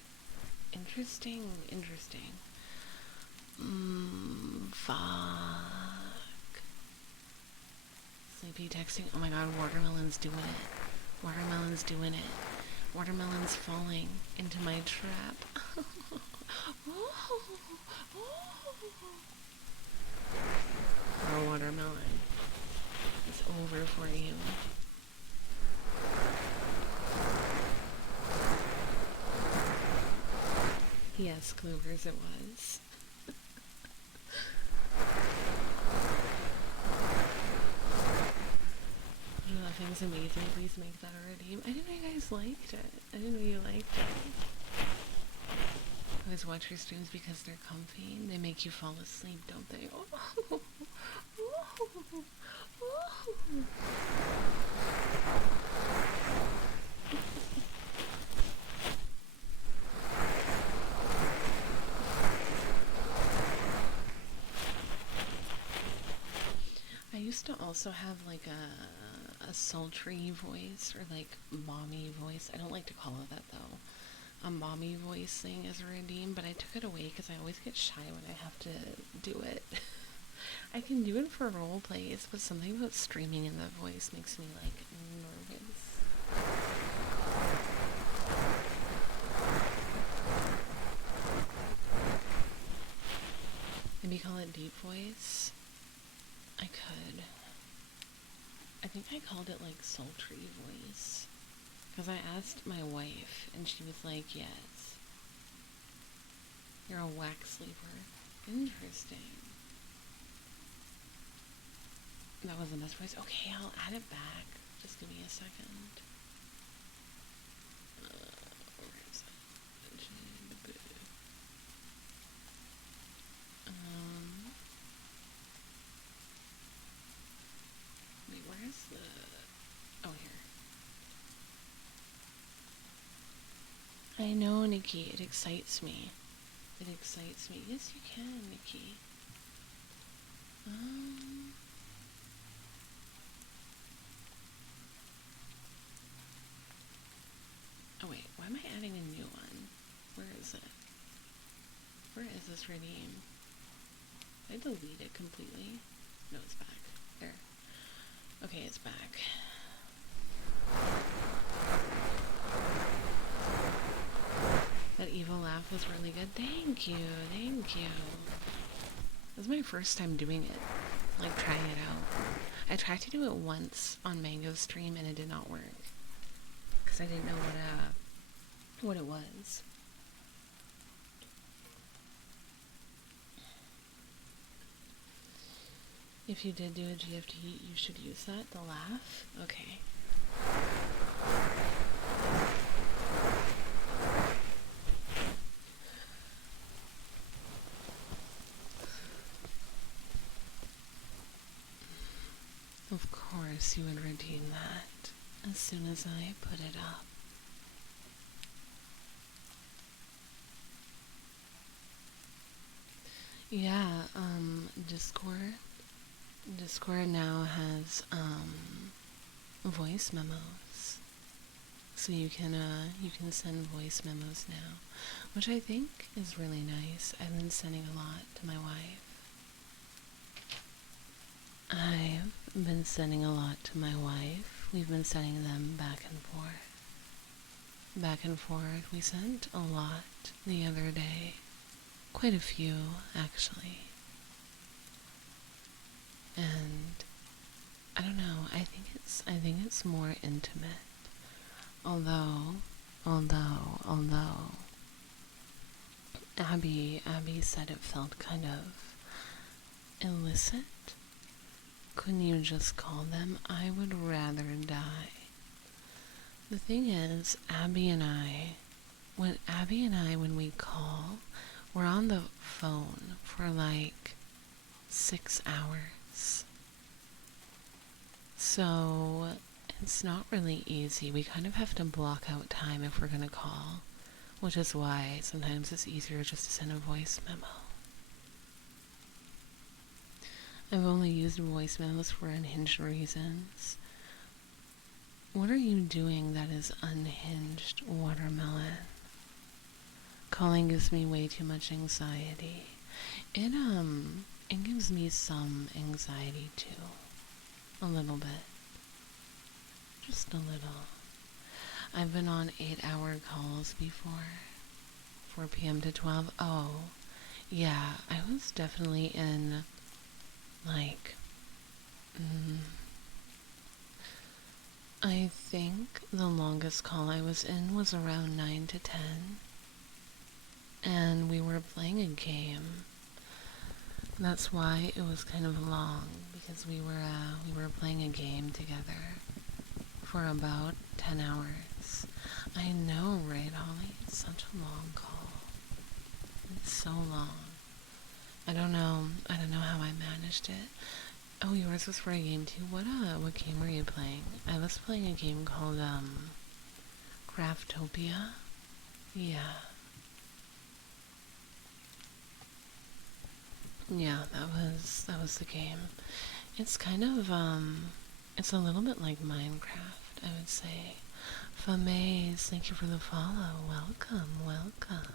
Interesting, interesting. Fuck. Sleepy texting. Oh my god, watermelon's doing it. Watermelon's doing it. Watermelon's falling into my trap. Oh, watermelon. It's over for you. Yes, Clovers, it was. Nothing's amazing. Please make that a redeem. I didn't know you guys liked it. I didn't know you liked it. I always watch your streams because they're comfy. They make you fall asleep, don't they? Oh. I used to also have like a sultry voice, or like mommy voice. I don't like to call it that though. A mommy voice thing as a redeem, but I took it away because I always get shy when I have to do it. I can do it for role plays, but something about streaming in that voice makes me like nervous. Maybe call it deep voice. I could. I think I called it like sultry voice. Because I asked my wife, and she was like, yes. You're a whack sleeper. Interesting. That was the best voice. Okay, I'll add it back. Just give me a second. Where is it? Wait, where is the... Oh, here. I know, Nikki. It excites me. It excites me. Yes, you can, Nikki. Oh wait, why am I adding a new one? Where is it? Where is this redeem? Did I delete it completely? No, it's back. There. Okay, it's back. That evil laugh was really good. Thank you, thank you. This is my first time doing it. Like, trying it out. I tried to do it once on Mango's stream and it did not work. Because I didn't know what it was. If you did do a GFT, you should use that, the laugh. Okay. Of course you would redeem that as soon as I put it up. Yeah, Discord. Discord now has, voice memos. So you can send voice memos now, which I think is really nice. I've been sending a lot to my wife. I've been sending a lot to my wife. We've been sending them back and forth. Back and forth. We sent a lot the other day. Quite a few, actually. And I don't know, I think it's more intimate. Although Abby said it felt kind of illicit. Couldn't you just call them? I would rather die. The thing is, when we call, we're on the phone for like 6 hours. So it's not really easy. We kind of have to block out time if we're gonna call, which is why sometimes it's easier just to send a voice memo. I've only used voice memos for unhinged reasons. What are you doing that is unhinged, watermelon? Calling gives me way too much anxiety. It gives me some anxiety too. A little bit. Just a little. I've been on 8-hour calls before. 4 p.m. to 12. Oh, yeah, I was definitely in, like, I think the longest call I was in was around 9 to 10. And we were playing a game. That's why it was kind of long, because we were playing a game together for about 10 hours. I know, right, Holly? It's such a long call. It's so long. I don't know how I managed it. Oh, yours was for a game too? What game were you playing? I was playing a game called, Craftopia? Yeah. Yeah, that was the game. It's kind of, it's a little bit like Minecraft, I would say. Famaze, thank you for the follow. Welcome, welcome.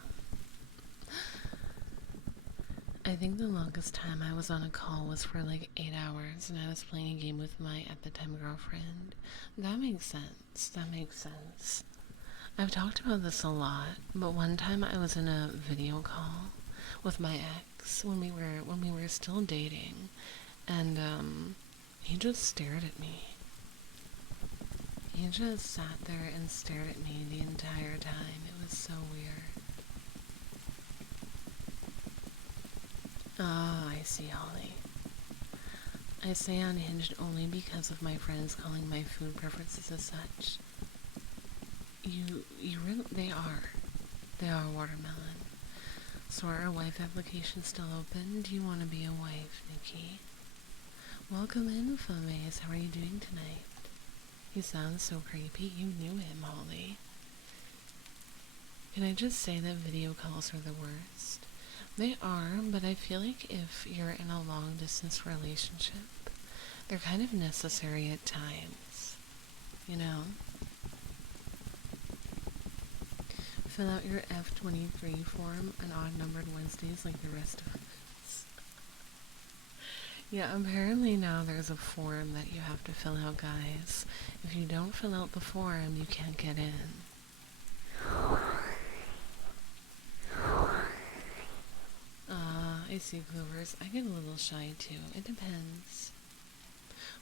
I think the longest time I was on a call was for like 8 hours, and I was playing a game with my, at the time, girlfriend. That makes sense. That makes sense. I've talked about this a lot, but one time I was in a video call with my ex when we were still dating, and he just stared at me. He just sat there and stared at me the entire time. It was so weird. Ah, I see, Holly. I say unhinged only because of my friends calling my food preferences as such. You really, they are watermelon. So are our wife applications still open? Do you want to be a wife, Nikki? Welcome in, Famaze. How are you doing tonight? He sounds so creepy. You knew him, Holly. Can I just say that video calls are the worst? They are, but I feel like if you're in a long-distance relationship, they're kind of necessary at times. You know? Fill out your F23 form on odd-numbered Wednesdays like the rest of us. Yeah, apparently now there's a form that you have to fill out, guys. If you don't fill out the form, you can't get in. I see, Clovers. I get a little shy too. It depends.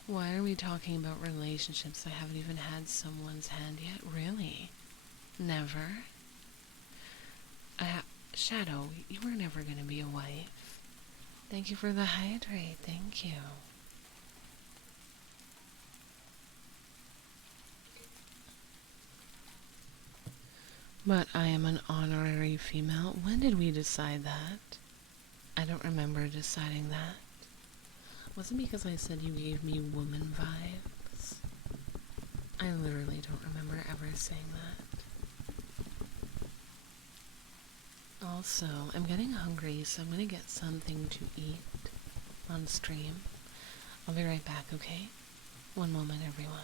Why are we talking about relationships? I haven't even had someone's hand yet. Really? Never? Shadow, you were never gonna be a wife. Thank you for the hydrate. Thank you. But I am an honorary female. When did we decide that? I don't remember deciding that. Was it because I said you gave me woman vibes? I literally don't remember ever saying that. Also, I'm getting hungry, so I'm gonna get something to eat on stream. I'll be right back, okay? One moment, everyone.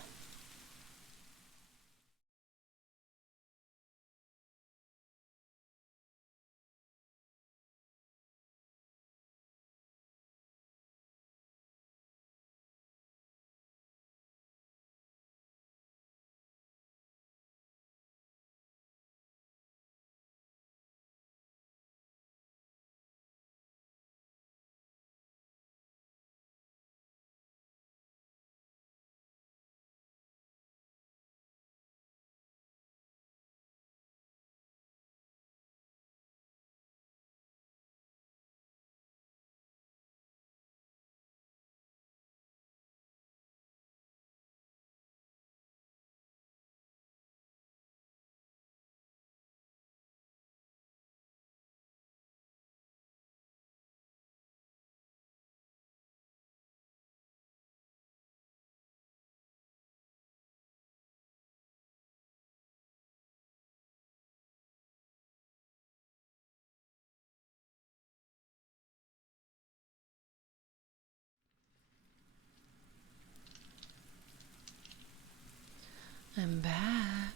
I'm back.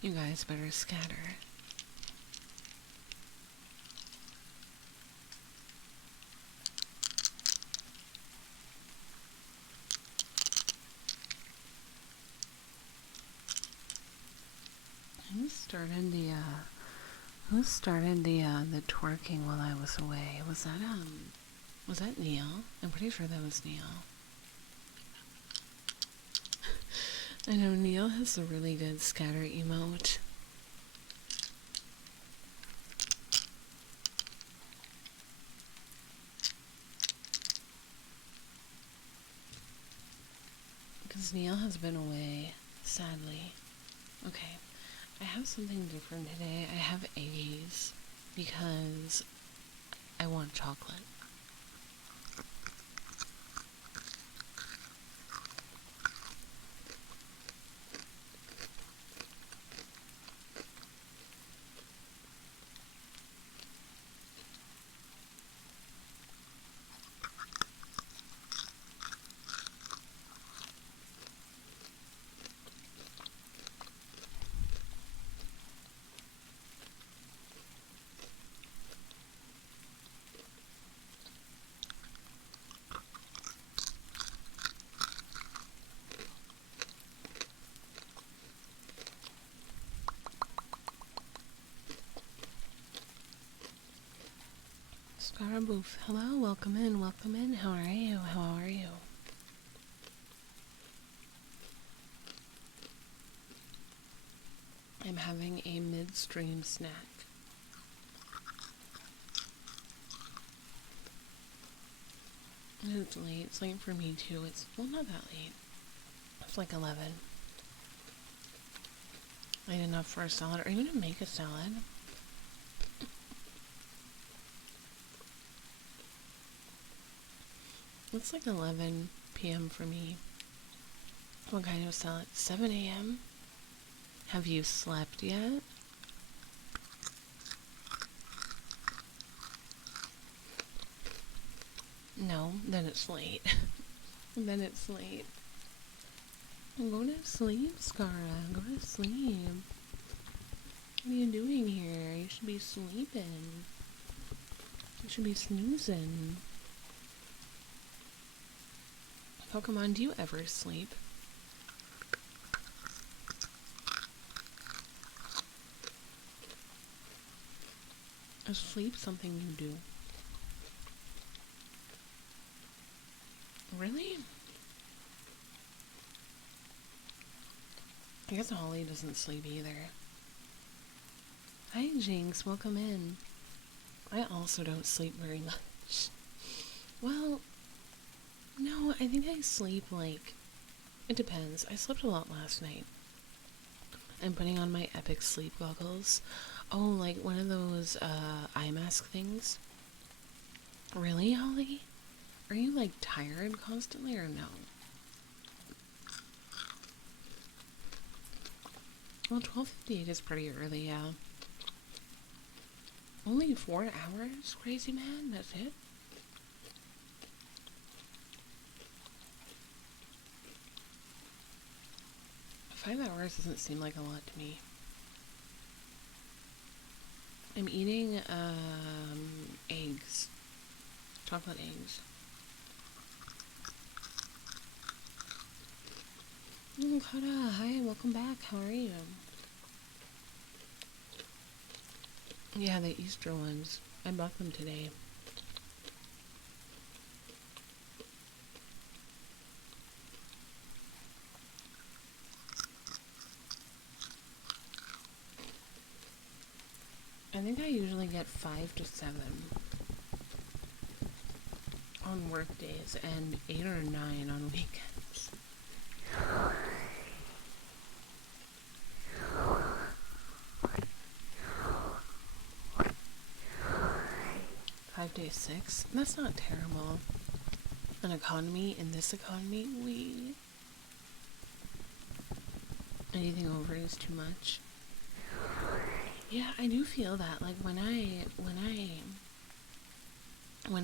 You guys better scatter. Who started the twerking while I was away? Was that Neil? I'm pretty sure that was Neil. I know Neil has a really good scatter emote. Because Neil has been away, sadly. Okay, I have something different today. I have A's because I want chocolate. Scaraboof, hello, welcome in, welcome in. How are you? How are you? I'm having a midstream snack. And it's late. It's late for me too. It's, well, not that late. It's like 11. Late enough for a salad, or even to make a salad. It's like 11 p.m. for me. What kind of salad? 7 a.m.? Have you slept yet? No, then it's late. Then it's late. Go to sleep, Scara. Go to sleep. What are you doing here? You should be sleeping. You should be snoozing. Pokemon, do you ever sleep? Is sleep something you do? Really? I guess Holly doesn't sleep either. Hi, Jinx. Welcome in. I also don't sleep very much. Well, no, I think I sleep like... It depends. I slept a lot last night. I'm putting on my epic sleep goggles. Oh, like one of those eye mask things. Really, Holly? Are you like tired constantly or no? Well, 12:58 is pretty early, yeah. Only 4 hours? Crazy man, that's it? Five hours doesn't seem like a lot to me. I'm eating, eggs. Chocolate eggs. Kara, hi, welcome back. How are you? Yeah, the Easter ones. I bought them today. I think I usually get 5 to 7 on work days and 8 or 9 on weekends. 5 days, 6? That's not terrible. In this economy, anything over is too much. Yeah, I do feel that. Like when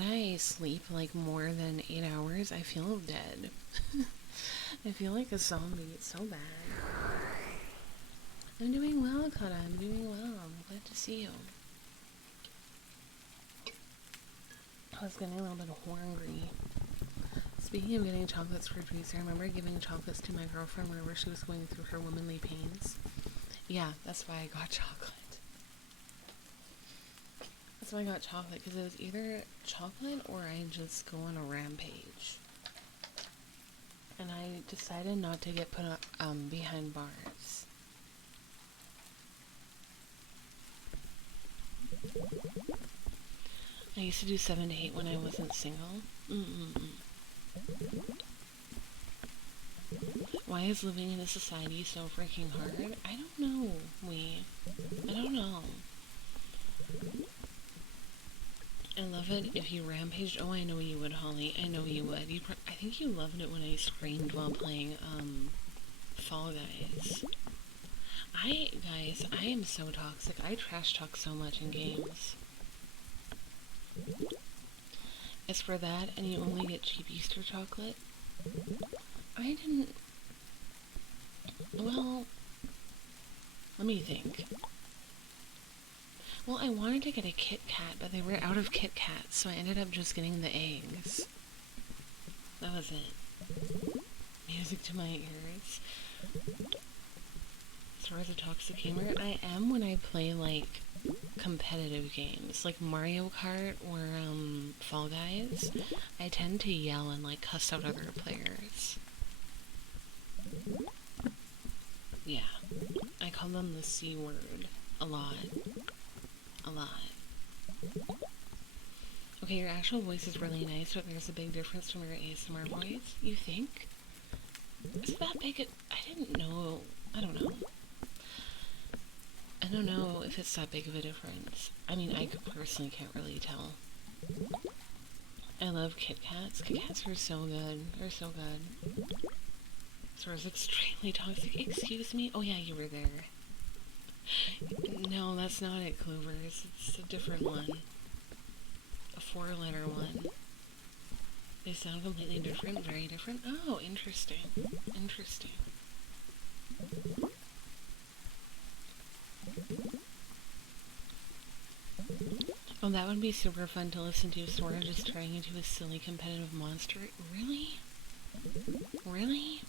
I sleep like more than 8 hours, I feel dead. I feel like a zombie. It's so bad. I'm doing well, Kata. I'm doing well. I'm glad to see you. I was getting a little bit hungry. Speaking of getting chocolates for treats, I remember giving chocolates to my girlfriend whenever she was going through her womanly pains. Yeah, that's why I got chocolate. That's why I got chocolate, because it was either chocolate or I just go on a rampage. And I decided not to get put behind bars. I used to do 7 to 8 when I wasn't single. Why is living in a society so freaking hard? I don't know, I don't know. I love it if you rampaged. Oh, I know you would, Holly. I know you would. I think you loved it when I screamed while playing, Fall Guys. Guys, I am so toxic. I trash talk so much in games. As for that, and you only get cheap Easter chocolate, I didn't... Well, let me think. Well, I wanted to get a Kit Kat, but they were out of Kit Kats, so I ended up just getting the eggs. That was it. Music to my ears. As far as a toxic gamer, I am when I play, like, competitive games, like Mario Kart or, Fall Guys. I tend to yell and, like, cuss out other players. Yeah. I call them the C word. A lot. Okay, your actual voice is really nice, but there's a big difference from your ASMR voice. You think? Is it that big? I didn't know. I don't know. I don't know if it's that big of a difference. I mean, I personally can't really tell. I love Kit Kats. Kit Kats are so good. They're so good. So it's extremely toxic. Excuse me? Oh yeah, you were there. No, that's not it, Clovers. It's a different one. A 4-letter one. They sound completely different, very different. Oh, interesting. Interesting. Oh, that would be super fun to listen to, Sora just turning into a silly competitive monster. Really? Really?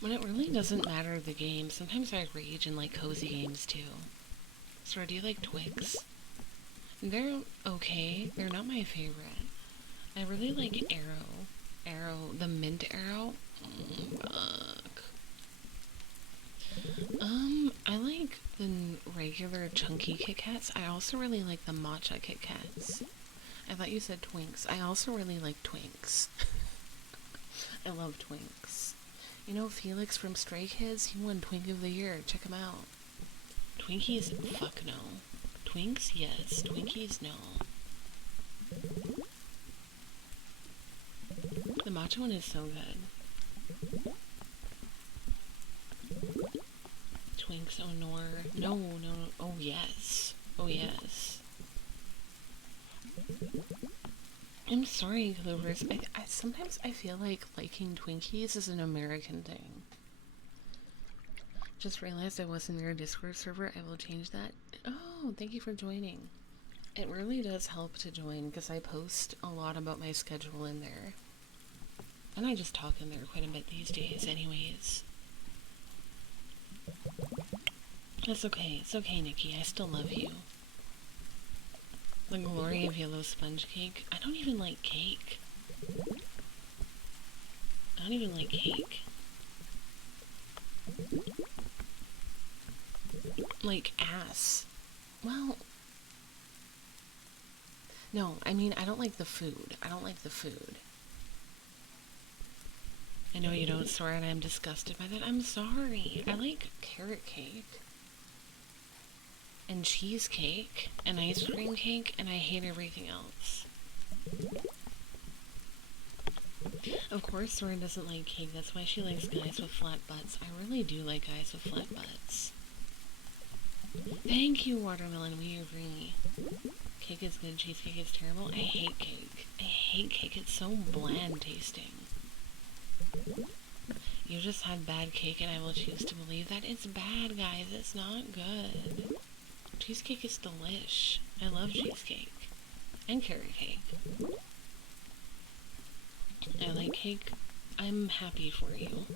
When it really doesn't matter the game, sometimes I rage in, like, cozy games, too. Sora, do you like Twix? They're okay. They're not my favorite. I really like Arrow, the mint Arrow. Fuck. I like the regular chunky Kit Kats. I also really like the matcha Kit Kats. I thought you said Twinks. I also really like Twinks. I love Twinks. You know Felix from Stray Kids? He won Twink of the Year. Check him out. Twinkies? Fuck no. Twinks? Yes. Twinkies? No. The matcha one is so good. Twinks, oh nor. No, no, no. Oh yes. Oh yes. I'm sorry, Clovers. Sometimes I feel like liking Twinkies is an American thing. Just realized I wasn't in your Discord server. I will change that. Oh, thank you for joining. It really does help to join because I post a lot about my schedule in there. And I just talk in there quite a bit these days anyways. It's okay. It's okay, Nikki. I still love you. The glory of yellow sponge cake. I don't even like cake. I don't even like cake. Like ass. Well, no, I mean, I don't like the food. I don't like the food. I know you don't, Sora, and I'm disgusted by that. I'm sorry. I like carrot cake. And cheesecake. And ice cream cake. And I hate everything else. Of course, Sora doesn't like cake. That's why she likes guys with flat butts. I really do like guys with flat butts. Thank you, Watermelon. We agree. Cake is good. Cheesecake is terrible. I hate cake. I hate cake. It's so bland tasting. You just had bad cake and I will choose to believe that. It's bad, guys. It's not good. Cheesecake is delish. I love cheesecake. And carrot cake. I like cake. I'm happy for you.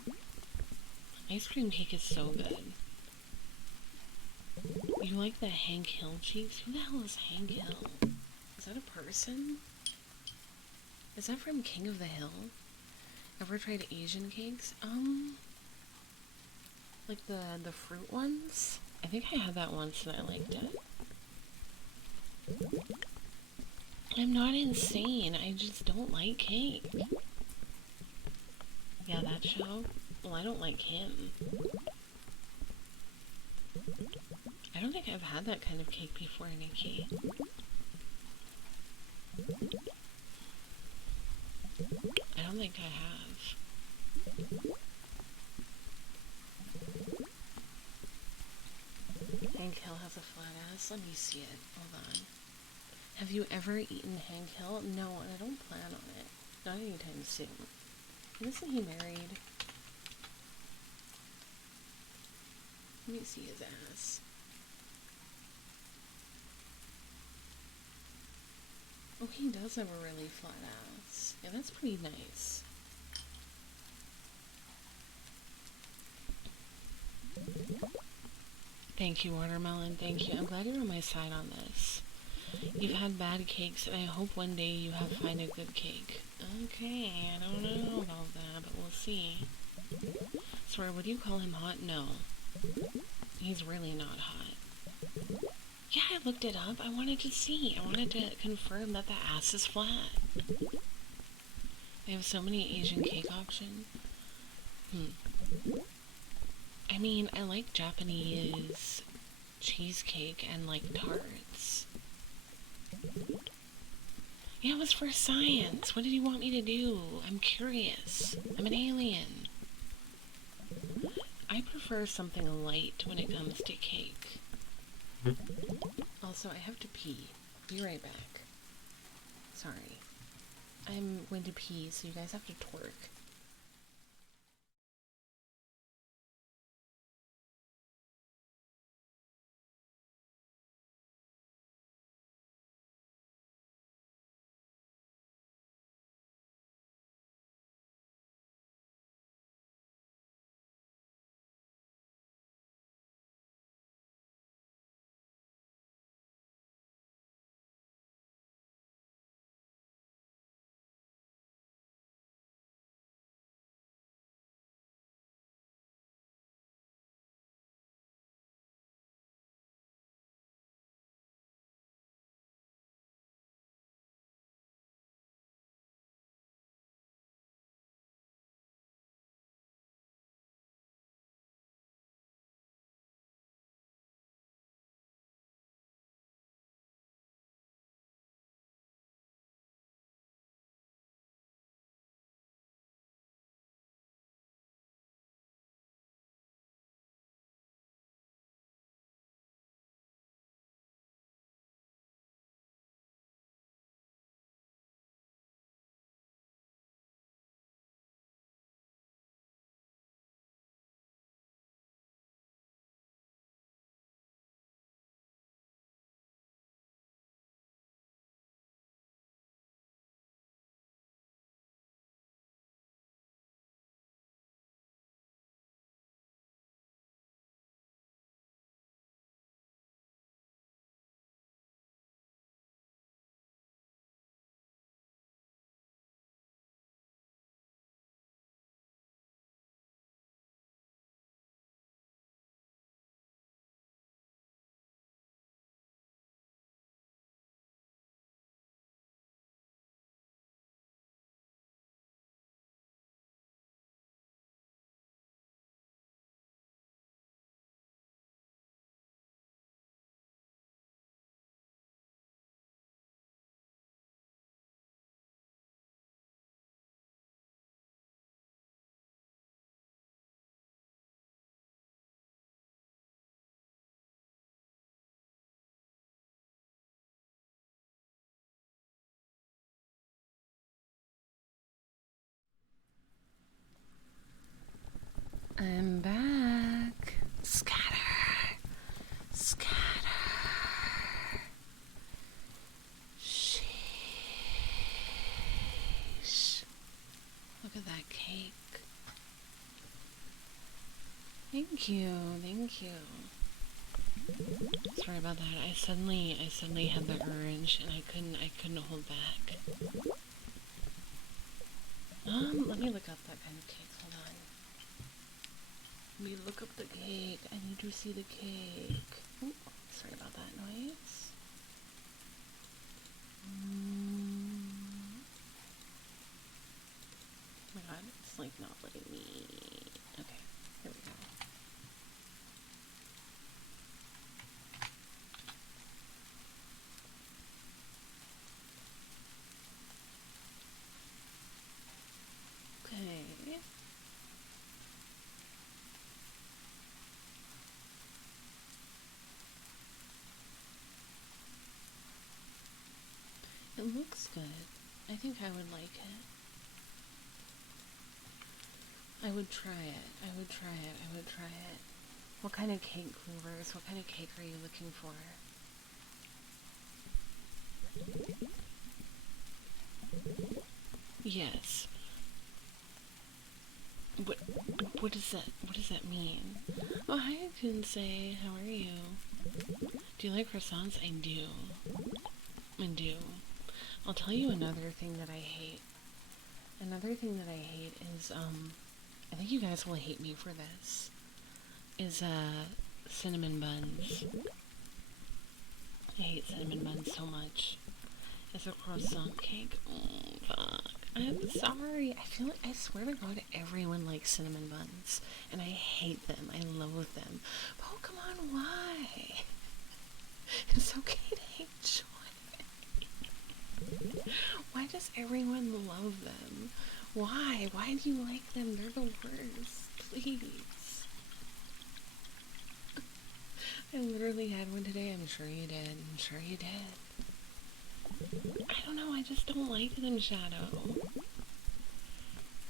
Ice cream cake is so good. You like the Hank Hill cheeks? Who the hell is Hank Hill? Is that a person? Is that from King of the Hill? Ever tried Asian cakes? Like the fruit ones? I think I had that once and I liked it. I'm not insane. I just don't like cake. Yeah, that show? Well, I don't like him. I don't think I've had that kind of cake before, Nikki. I don't think I have. Hank Hill has a flat ass? Let me see it. Hold on. Have you ever eaten Hank Hill? No, and I don't plan on it. Not anytime soon. Isn't he married? Let me see his ass. Oh, he does have a really flat ass. Yeah, that's pretty nice. Thank you, Watermelon. Thank you. I'm glad you're on my side on this. You've had bad cakes, and I hope one day you find a good cake. Okay, I don't know about that, but we'll see. Sorry, would you call him hot? No. He's really not hot. Yeah, I looked it up. I wanted to see. I wanted to confirm that the ass is flat. They have so many Asian cake options. I mean, I like Japanese cheesecake and like tarts. Yeah, it was for science. What did you want me to do? I'm curious. I'm an alien. I prefer something light when it comes to cake. Also, I have to pee. Be right back. Sorry. I'm going to pee, so you guys have to twerk. I'm back. Scatter. Scatter. Sheesh. Look at that cake. Thank you. Thank you. Sorry about that. I suddenly had the urge and I couldn't hold back. Let me look up that kind of cake. Hold on. Let me look up the cake. I need to see the cake. Ooh, sorry about that noise. Oh my god, it's like not letting me. Okay, here we go. Okay. It looks good. I think I would like it. I would try it. I would try it. I would try it. What kind of cake flavors? What kind of cake are you looking for? Yes. What does that mean? Oh, hi, Jinsei. How are you? Do you like croissants? I do. I do. I'll tell you another thing that I hate. Another thing that I hate is, I think you guys will hate me for this, is, cinnamon buns. I hate cinnamon buns so much. It's a croissant cake. Oh, fuck. I'm sorry. I swear to God, everyone likes cinnamon buns. And I hate them. I loathe them. But oh, come on, why? It's okay to hate joy. Why does everyone love them? Why? Why do you like them? They're the worst. Please. I literally had one today. I'm sure you did. I'm sure you did. I don't know. I just don't like them, Shadow.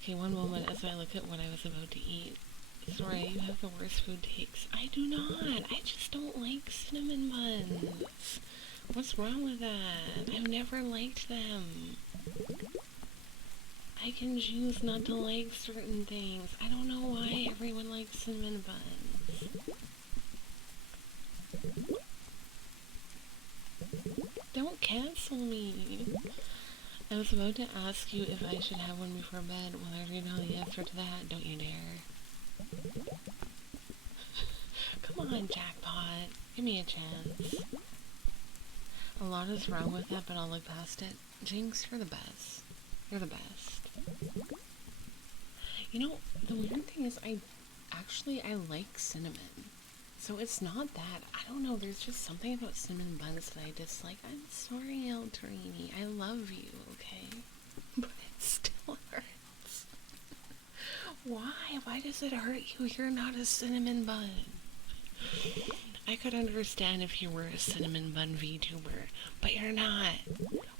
Okay, one moment as I look at what I was about to eat. Sorry, you have the worst food takes. I do not. I just don't like cinnamon buns. What's wrong with that? I've never liked them. I can choose not to like certain things. I don't know why everyone likes cinnamon buns. Don't cancel me. I was about to ask you if I should have one before bed. Will I read all the answer to that? Don't you dare. Come on, Jackpot. Give me a chance. A lot is wrong with that, but I'll look past it. Jinx, you're the best. You're the best. You know, the weird thing is I like cinnamon. So it's not that. I don't know, there's just something about cinnamon buns that I dislike. I'm sorry, El Torini. I love you, okay? But it still hurts. Why? Why does it hurt you? You're not a cinnamon bun. I could understand if you were a cinnamon bun VTuber, but you're not.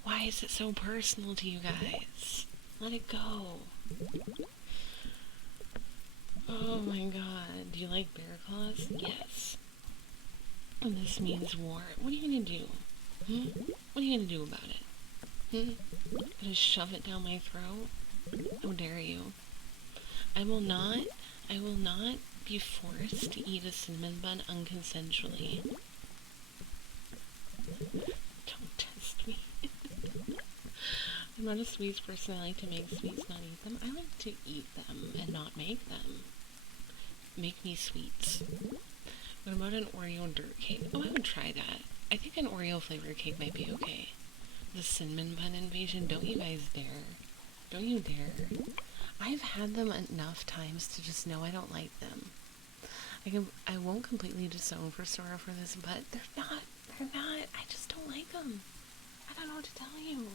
Why is it so personal to you guys? Let it go. Oh my god. Do you like bear claws? Yes. And this means war. What are you gonna do? What are you gonna do about it? Gonna shove it down my throat? How dare you? I will not be forced to eat a cinnamon bun unconsensually. Don't test me. I'm not a sweets person. I like to make sweets, not eat them. I like to eat them and not make them. Make me sweets. What about an Oreo dirt cake? Oh, I would try that. I think an Oreo flavored cake might be okay. The cinnamon bun invasion, don't you guys dare. Don't you dare. I've had them enough times to just know I don't like them. I won't completely disown for Sora for this, but they're not, I just don't like them. I don't know what to tell you.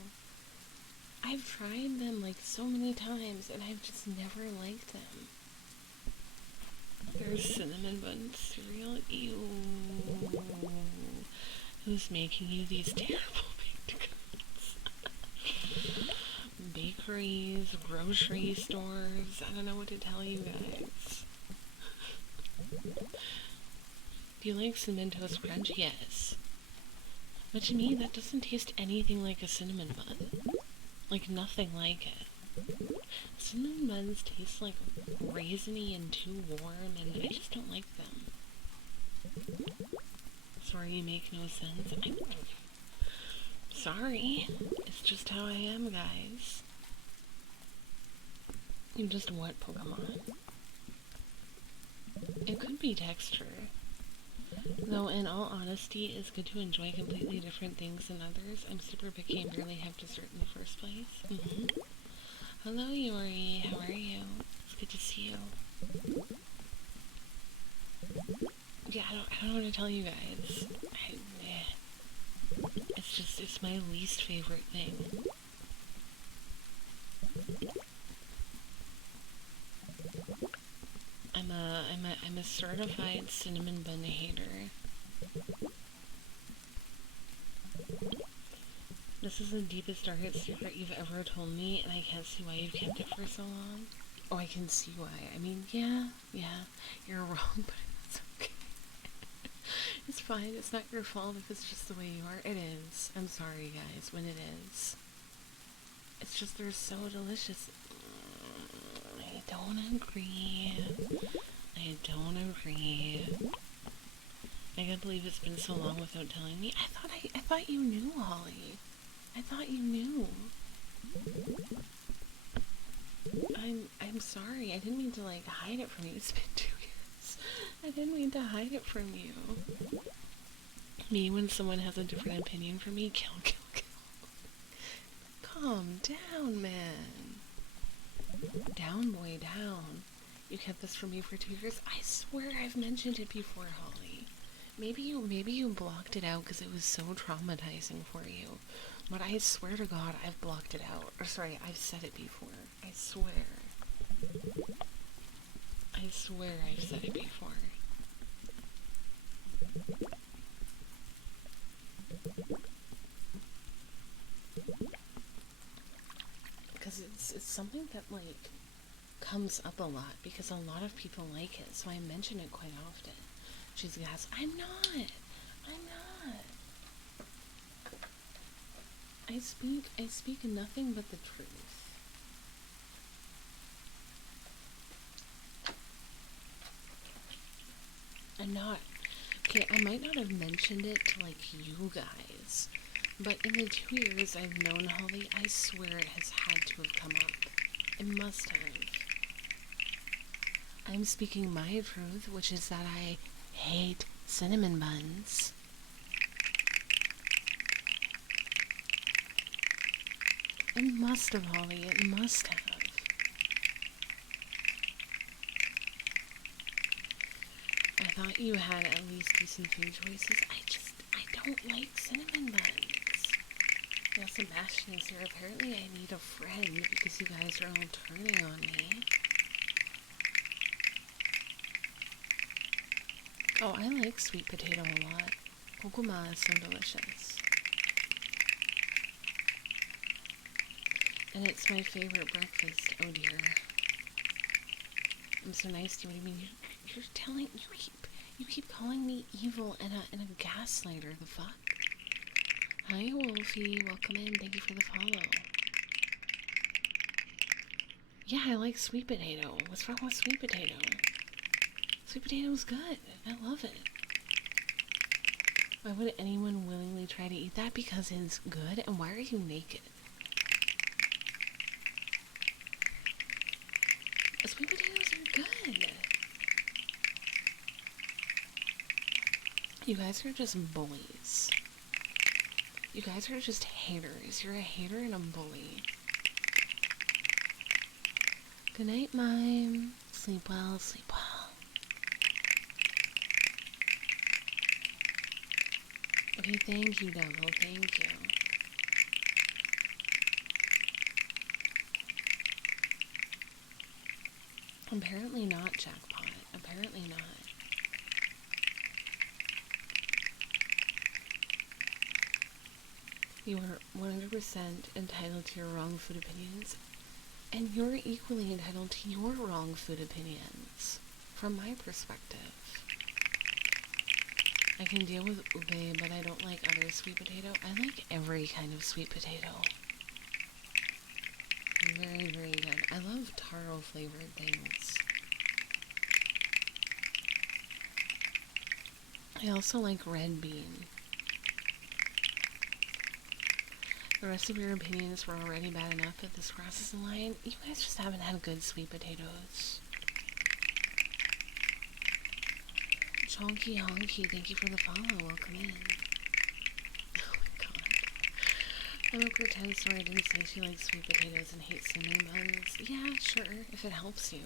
I've tried them like so many times and I've just never liked them. There's cinnamon bun cereal. Ew. Who's making you these terrible baked goods? Bakeries, grocery stores. I don't know what to tell you guys. You like Cinnamon Toast Crunch? Yes. But to me, that doesn't taste anything like a cinnamon bun. Like, nothing like it. Cinnamon buns taste like raisiny and too warm, and I just don't like them. Sorry, you make no sense. I'm sorry. It's just how I am, guys. You just what Pokemon? It could be texture. Though, in all honesty, it's good to enjoy completely different things than others. I'm super picky and barely have dessert in the first place. Hello, Yori. How are you? It's good to see you. Yeah, I don't know what to tell you guys. It's my least favorite thing. I'm a certified cinnamon bun hater. This is the deepest, darkest secret you've ever told me, and I can't see why you've kept it for so long. Oh, I can see why. I mean, yeah, you're wrong, but it's okay. It's fine. It's not your fault if it's just the way you are. It is. I'm sorry, guys, when it is. It's just they're so delicious. I don't agree. I can't believe it's been so long without telling me. I thought you knew, Holly. I thought you knew. I'm sorry. I didn't mean to like hide it from you. It's been 2 years. I didn't mean to hide it from you. Me when someone has a different opinion from me, kill. Calm down, man. Down, boy, down. You kept this from me for 2 years. I swear I've mentioned it before, Holly. Maybe you blocked it out because it was so traumatizing for you. But I swear to God, I've blocked it out. Or sorry, I've said it before. I swear I've said it before. Because it's something that, like, comes up a lot. Because a lot of people like it. So I mention it quite often. She's gas. I'm not. I speak nothing but the truth. I'm not. Okay, I might not have mentioned it to, like, you guys, but in the 2 years I've known Holly, I swear it has had to have come up. It must have. I'm speaking my truth, which is that I hate cinnamon buns. It must have, Holly. It must have. I thought you had at least decent food choices. I don't like cinnamon buns. Yeah, Sebastian is here. Apparently I need a friend because you guys are all turning on me. Oh, I like sweet potato a lot. Kokuma is so delicious. And it's my favorite breakfast. Oh dear. I'm so nice to you. What do you mean? You're telling you keep calling me evil and a gaslighter. The fuck? Hi Wolfie, welcome in. Thank you for the follow. Yeah, I like sweet potato. What's wrong with sweet potato? Sweet potato's good. I love it. Why would anyone willingly try to eat that? Because it's good. And why are you naked? Sweet potatoes are good. You guys are just bullies. You guys are just haters. You're a hater and a bully. Good night, Mime. Sleep well, sleep well. Okay, thank you, Devil. Thank you. Apparently not, Jackpot. Apparently not. You are 100% entitled to your wrong food opinions, and you're equally entitled to your wrong food opinions, from my perspective. I can deal with ube, but I don't like other sweet potato. I like every kind of sweet potato. Very, very good. I love taro flavored things. I also like red bean. The rest of your opinions were already bad enough, but this crosses the line. You guys just haven't had good sweet potatoes. Chonky Honky, thank you for the follow. Welcome in. Oh my god. I'm a pretend sorry I didn't say she likes sweet potatoes and hates cinnamon buns. Yeah, sure, if it helps you.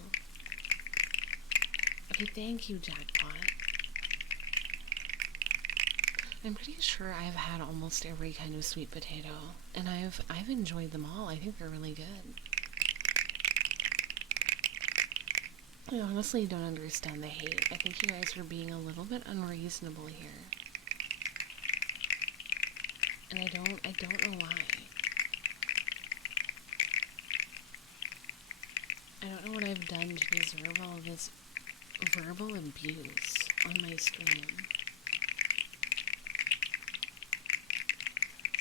Okay, thank you, Jackpot. I'm pretty sure I've had almost every kind of sweet potato, and I've enjoyed them all. I think they're really good. I honestly don't understand the hate. I think you guys are being a little bit unreasonable here. And I don't know why. I don't know what I've done to deserve all this verbal abuse on my stream.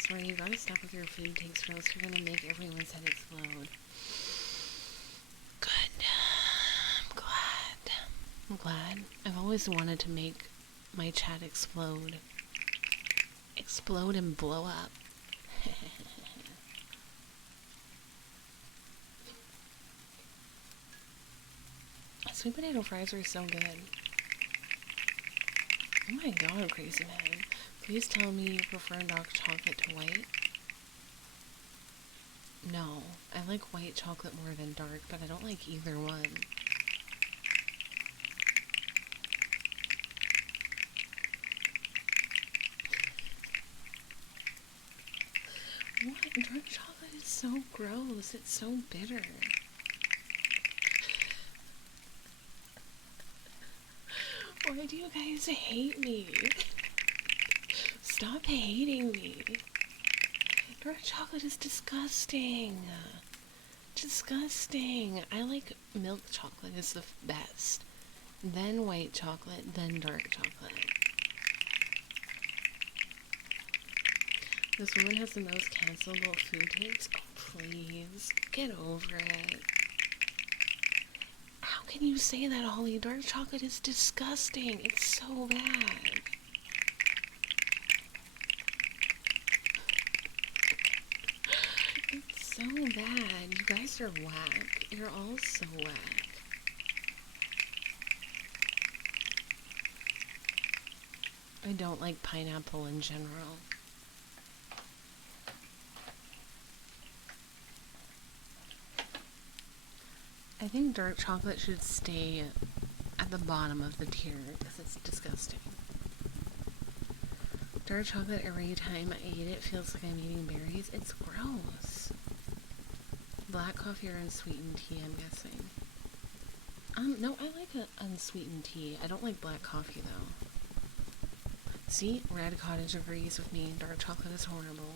Sorry, you gotta stop with your food takes or else you're gonna make everyone's head explode. Good. I'm glad. I've always wanted to make my chat explode. Explode and blow up. Sweet potato fries are so good. Oh my god, crazy man. Please tell me you prefer dark chocolate to white. No, I like white chocolate more than dark, but I don't like either one. What? Dark chocolate is so gross. It's so bitter. Why do you guys hate me? Stop hating me. Dark chocolate is disgusting. Disgusting. I like milk chocolate is the best. Then white chocolate, then dark chocolate. This woman has the most cancelable food takes. Oh, please. Get over it. How can you say that, Holly? Dark chocolate is disgusting. It's so bad. It's so bad. You guys are whack. You're all so whack. I don't like pineapple in general. I think dark chocolate should stay at the bottom of the tier because it's disgusting. Dark chocolate, every time I eat it, feels like I'm eating berries. It's gross. Black coffee or unsweetened tea, I'm guessing. No, I like an unsweetened tea. I don't like black coffee, though. See? Red Cottage agrees with me. Dark chocolate is horrible.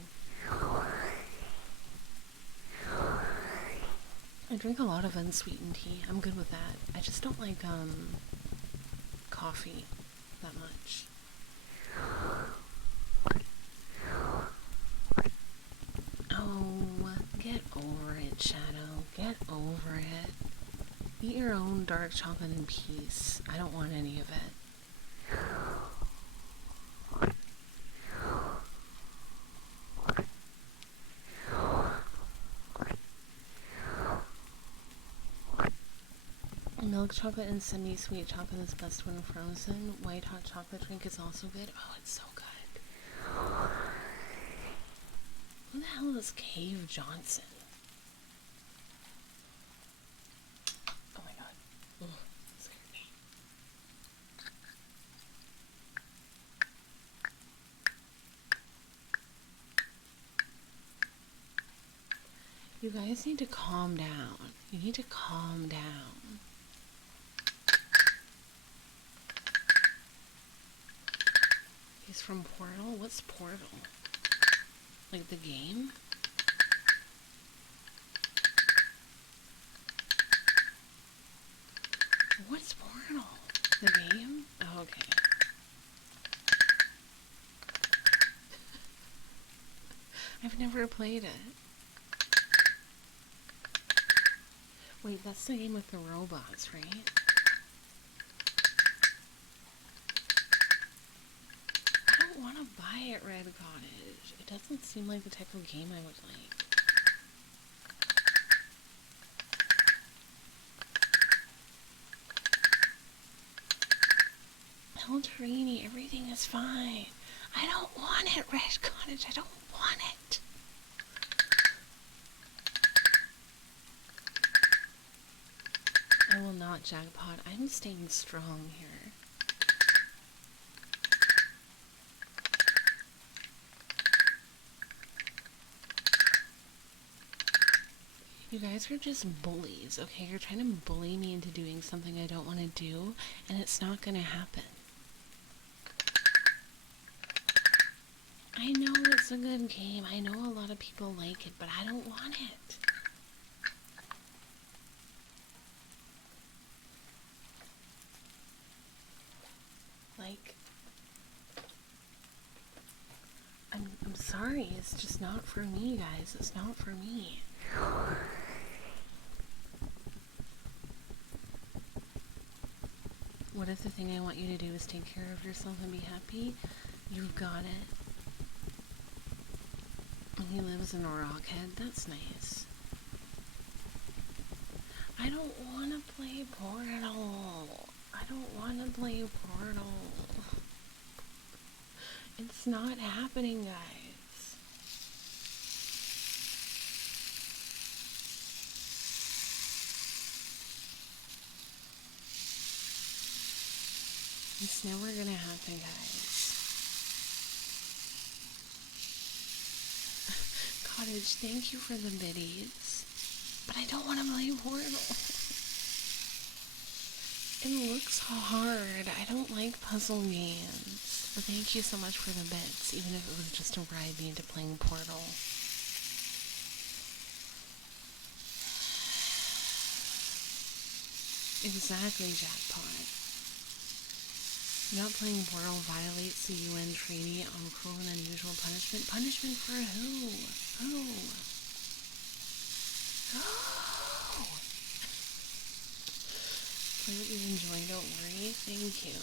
I drink a lot of unsweetened tea. I'm good with that. I just don't like, coffee that much. Oh, get over it, Shadow. Get over it. Eat your own dark chocolate in peace. I don't want any of it. Milk chocolate and semi-sweet chocolate is best when frozen. White hot chocolate drink is also good. Oh, it's so good. Who the hell is Cave Johnson? Oh my god. Ugh, that scared me. You guys need to calm down. You need to calm down. He's from Portal? What's Portal? Like the game? What's Portal? The game? Oh, okay. I've never played it. Wait, that's the game with the robots, right? I don't want to buy it, Red Cottage. It doesn't seem like the type of game I would like. Elterini, everything is fine. I don't want it, Red Cottage. I don't want it. I will not jackpot. I'm staying strong here. You guys are just bullies, okay? You're trying to bully me into doing something I don't want to do, and it's not gonna happen. I know it's a good game. I know a lot of people like it, but I don't want it. Like, I'm sorry. It's just not for me, guys. It's not for me. What if the thing I want you to do is take care of yourself and be happy? You've got it. He lives in a rockhead. That's nice. I don't want to play Portal. I don't want to play Portal. It's not happening, guys. It's never gonna happen, guys. Cottage, thank you for the biddies. But I don't want to play Portal. It looks hard. I don't like puzzle games. But thank you so much for the bits, even if it was just to ride me into playing Portal. Exactly, jackpot. Not playing Portal violates the UN Treaty on Cruel and Unusual Punishment. Punishment for who? Who? Oh! Play what you enjoy, don't worry. Thank you.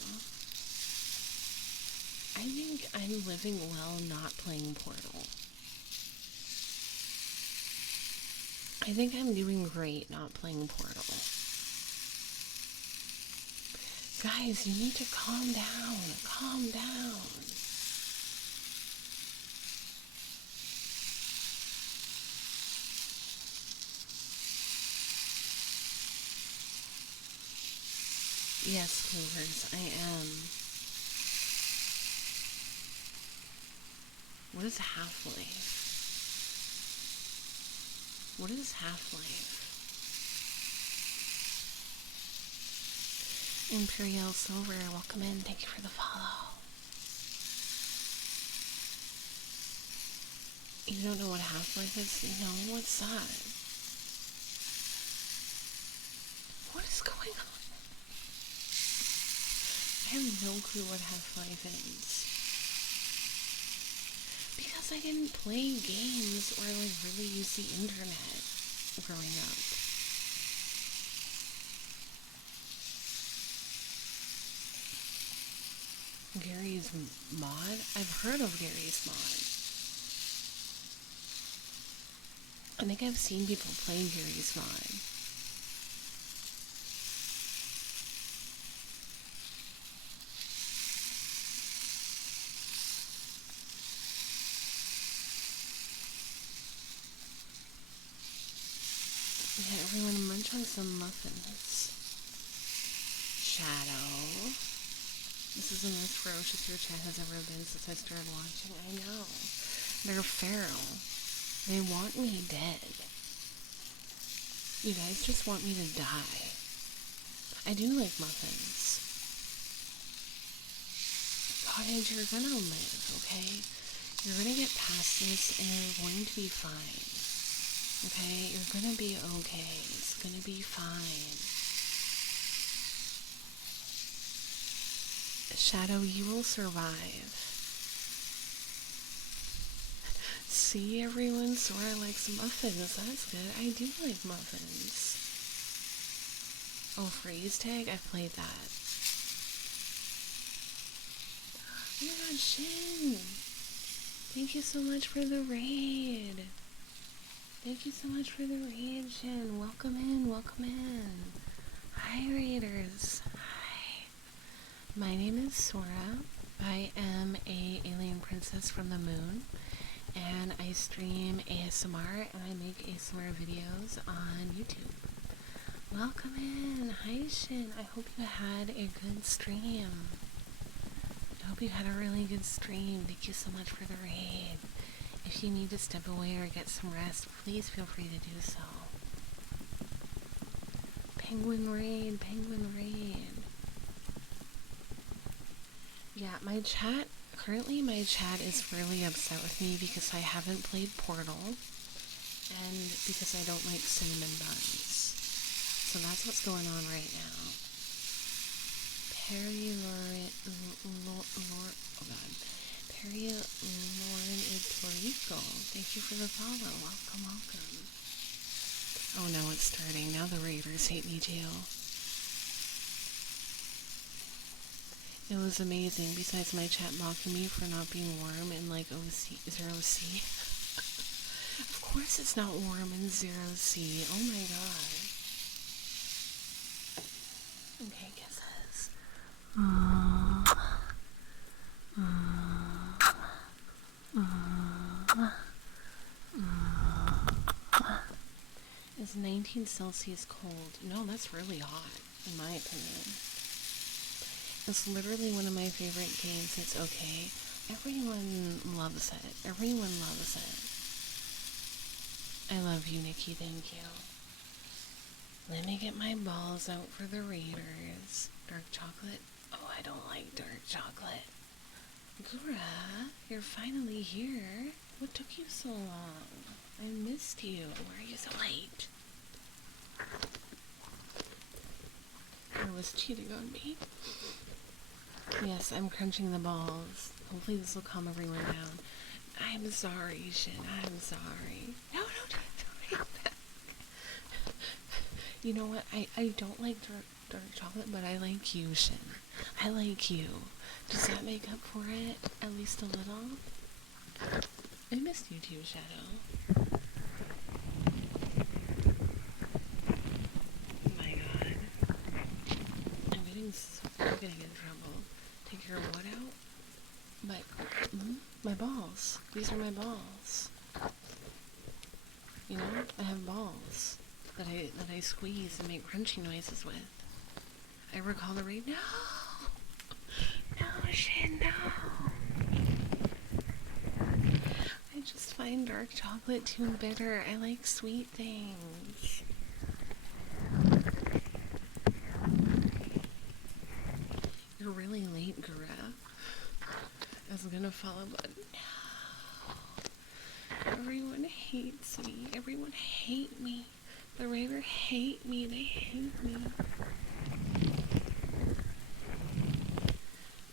I think I'm living well not playing Portal. I think I'm doing great not playing Portal. Guys, you need to calm down. Calm down. Yes, Clovers, I am. What is Half-Life? What is Half-Life? Imperial Silver, welcome in. Thank you for the follow. You don't know what Half-Life is? No, what's that? What is going on? I have no clue what Half-Life is. Because I didn't play games or like really use the internet growing up. Gary's mod? I've heard of Gary's mod. I think I've seen people play Gary's mod. Yeah, everyone munch on some muffins. Shadow. This is the most ferocious your chat has ever been since I started watching. I know. They're feral. They want me dead. You guys just want me to die. I do like muffins. Cottage, you're gonna live, okay? You're gonna get past this and you're going to be fine. Okay? You're gonna be okay. It's gonna be fine. Shadow, you will survive. See, everyone, Sora likes muffins. That's good. I do like muffins. Oh, freeze tag? I've played that. Oh my god, Shin! Thank you so much for the raid. Thank you so much for the raid, Shin. Welcome in, welcome in. Hi, raiders. Hi. My name is Sora. I am a alien princess from the moon, and I stream ASMR and I make ASMR videos on YouTube. Welcome in. Hi, Shin. I hope you had a good stream. I hope you had a really good stream. Thank you so much for the raid. If you need to step away or get some rest, please feel free to do so. Penguin raid, penguin raid. Yeah, currently my chat is really upset with me because I haven't played Portal, and because I don't like cinnamon buns. So that's what's going on right now. Perry Lauren Itorico. Thank you for the follow. Welcome, welcome. Oh no, it's starting. Now the raiders hate me too. It was amazing, besides my chat mocking me for not being warm in like Zero C. Of course it's not warm in Zero C. Oh my god. Okay, kisses. Is 19 Celsius cold? No, that's really hot, in my opinion. It's literally one of my favorite games. It's okay. Everyone loves it. Everyone loves it. I love you, Nikki. Thank you. Let me get my balls out for the raiders. Dark chocolate? Oh, I don't like dark chocolate. Gura, you're finally here. What took you so long? I missed you. Why are you so late? Gura was cheating on me. Yes, I'm crunching the balls. Hopefully this will calm everyone down. I'm sorry, Shin. I'm sorry. No, don't take it back. You know what? I don't like dark chocolate, but I like you, Shin. I like you. Does that make up for it? At least a little? I missed you too, Shadow. Oh my god. I'm getting in trouble. Take your what out? My balls. These are my balls. You know, I have balls that I squeeze and make crunchy noises with. I recall the raid. No! No, Shin, no! I just find dark chocolate too bitter. I like sweet things. You're really late, Gura. I was gonna follow, but no. Everyone hates me. Everyone hate me. The Raider hate me. They hate me.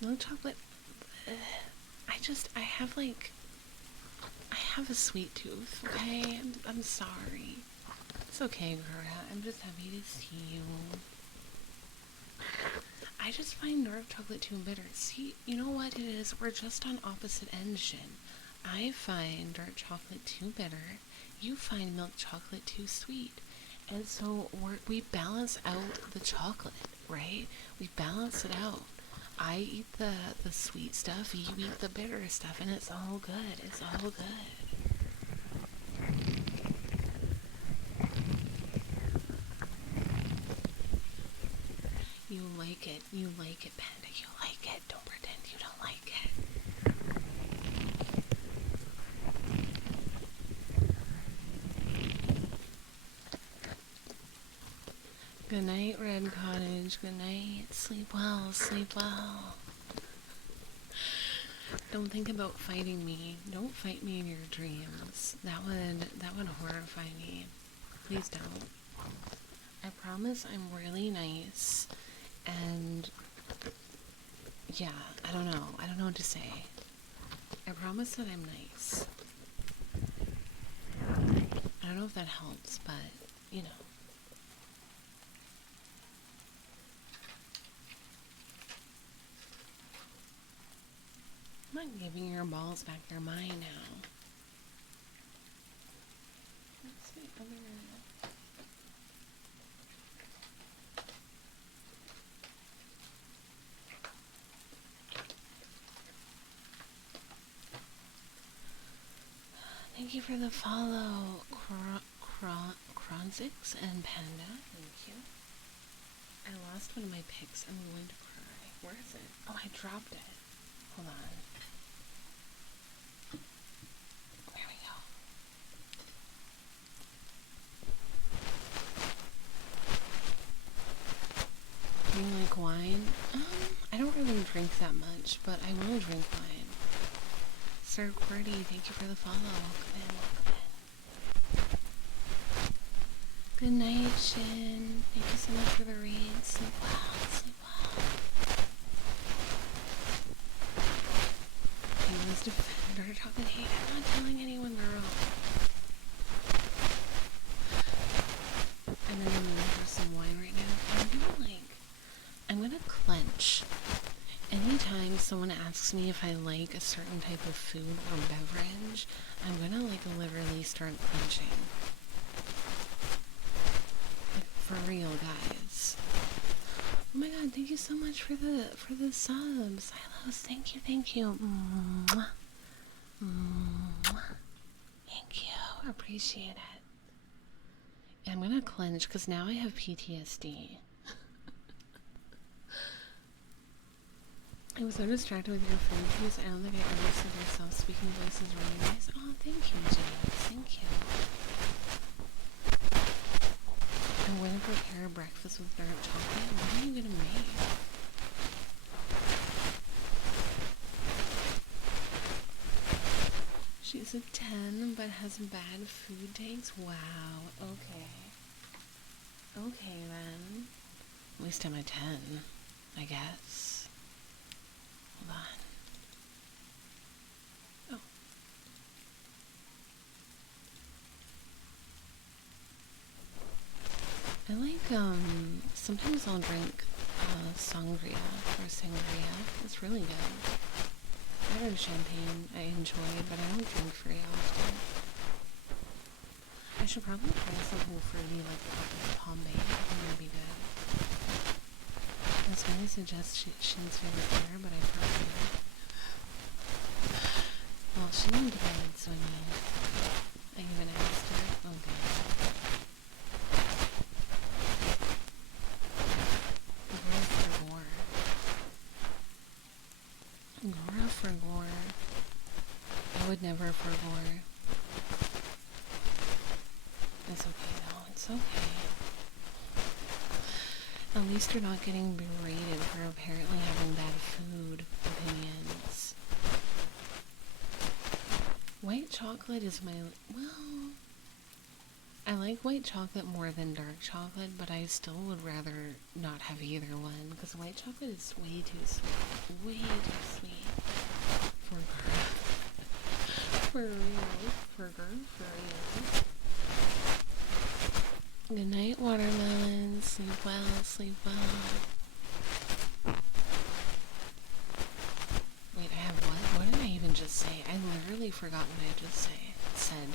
Milk chocolate. I have a sweet tooth. Okay, I'm sorry. It's okay, Gura. I'm just happy to see you. I just find dark chocolate too bitter. See, you know what it is? We're just on opposite ends, Shin. I find dark chocolate too bitter. You find milk chocolate too sweet. And so we balance out the chocolate, right? We balance it out. I eat the sweet stuff, you eat the bitter stuff, and it's all good. It's all good. You like it. You like it, Panda. You like it. Don't pretend you don't like it. Good night, Red Cottage. Good night. Sleep well. Sleep well. Don't think about fighting me. Don't fight me in your dreams. That would horrify me. Please don't. I promise I'm really nice. And yeah, I don't know what to say. I promise that I'm nice. don't know if that helps, but, you know. I'm not giving your balls back, they're mine now. Let's see, over here. Thank you for the follow, Kronzix and Panda. Thank you. I lost one of my pics. I'm going to cry. Where is it? Oh, I dropped it. Hold on. There we go. Do you like wine? I don't really drink that much, but I want to drink wine. Sir Qwerty, thank you for the follow. Good night, Shin. Thank you so much for the read. Sleep well, sleep well. Tingles defender talking hate. I'm not telling anyone, girl. I'm in the mood for some wine right now. I'm gonna clench. Anytime someone asks me if I like a certain type of food or beverage, I'm gonna literally start clenching. Like, for real, guys. Oh my god, thank you so much for the subs. Silos, thank you. Mwah. Mwah. Thank you. Appreciate it. And I'm gonna clench because now I have PTSD. I was so distracted with your food cues. I don't think I ever said your self-speaking voice is really nice. Oh, thank you, James. Thank you. I'm going to prepare breakfast with dark chocolate. What are you going to make? She's a 10, but has bad food takes. Wow. Okay. Okay, then. At least I'm a 10, I guess. Hold on. Oh. I sometimes I'll drink sangria or sangria. It's really good. I have champagne I enjoy, but I don't drink very often. I should probably try something fruity like Bombay. I think that'd be good. I was going to suggest Shin's favorite beer, but I probably did. Well, she went to bed, so I even asked her. Oh, good. Gore for gore. Gora for gore. I would never for gore. It's okay, though. It's okay. At least you're not getting berated for apparently having bad food opinions. White chocolate is well, I like white chocolate more than dark chocolate, but I still would rather not have either one, because white chocolate is way too sweet. Way too sweet. For girl. For real. For girl. For real. Good night, watermelon. Sleep well, sleep well. Wait, I have what? What did I even just say? I literally forgot what I just said.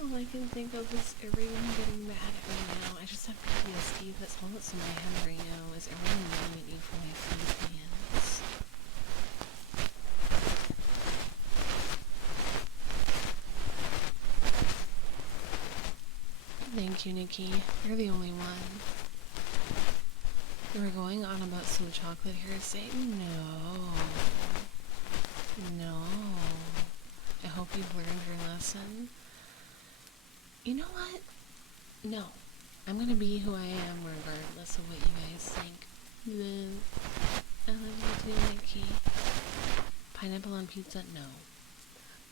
All I can think of is everyone getting mad at me now. I just have PTSD. That's all that's in my head right now, is everyone yelling at me for my food opinions. Thank you, Nikki. You're the only one. You were going on about some chocolate heresy? No. No. I hope you've learned your lesson. You know what? No. I'm gonna be who I am regardless of what you guys think. I love you too, Nikki. Pineapple on pizza? No.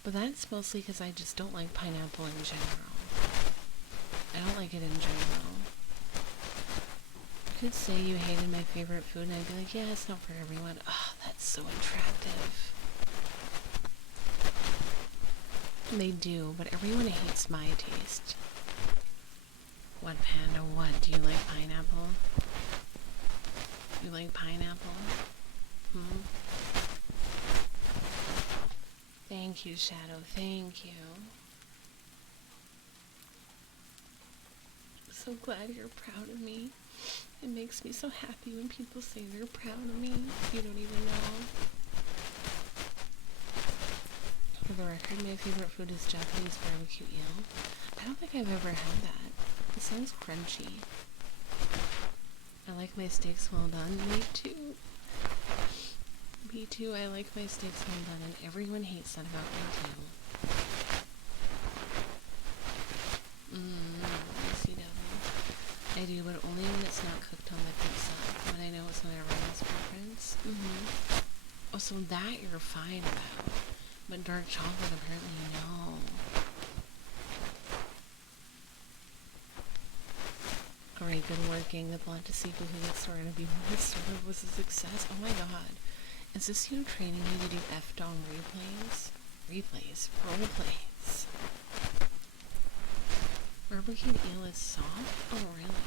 But that's mostly because I just don't like pineapple in general. I don't like it in general. You could say you hated my favorite food and I'd be like, yeah, it's not for everyone. Oh, that's so attractive. They do, but everyone hates my taste. What, Panda? What? Do you like pineapple? You like pineapple? Hmm? Thank you, Shadow. Thank you. I'm so glad you're proud of me. It makes me so happy when people say they're proud of me. You don't even know. For the record, my favorite food is Japanese barbecue eel. I don't think I've ever had that. It sounds crunchy. I like my steaks well done. Me too. Me too. I like my steaks well done, and everyone hates that about me too. I do, but only when it's not cooked on the pizza. When I know it's not everyone's preference. Oh, so that you're fine about. But dark chocolate, apparently, no. Alright, good working. The plot to sequel to this story to be sort of was a success. Oh my god. Is this you training me to do F-Dom replays? Roleplays. Barbecue eel is soft? Oh, really?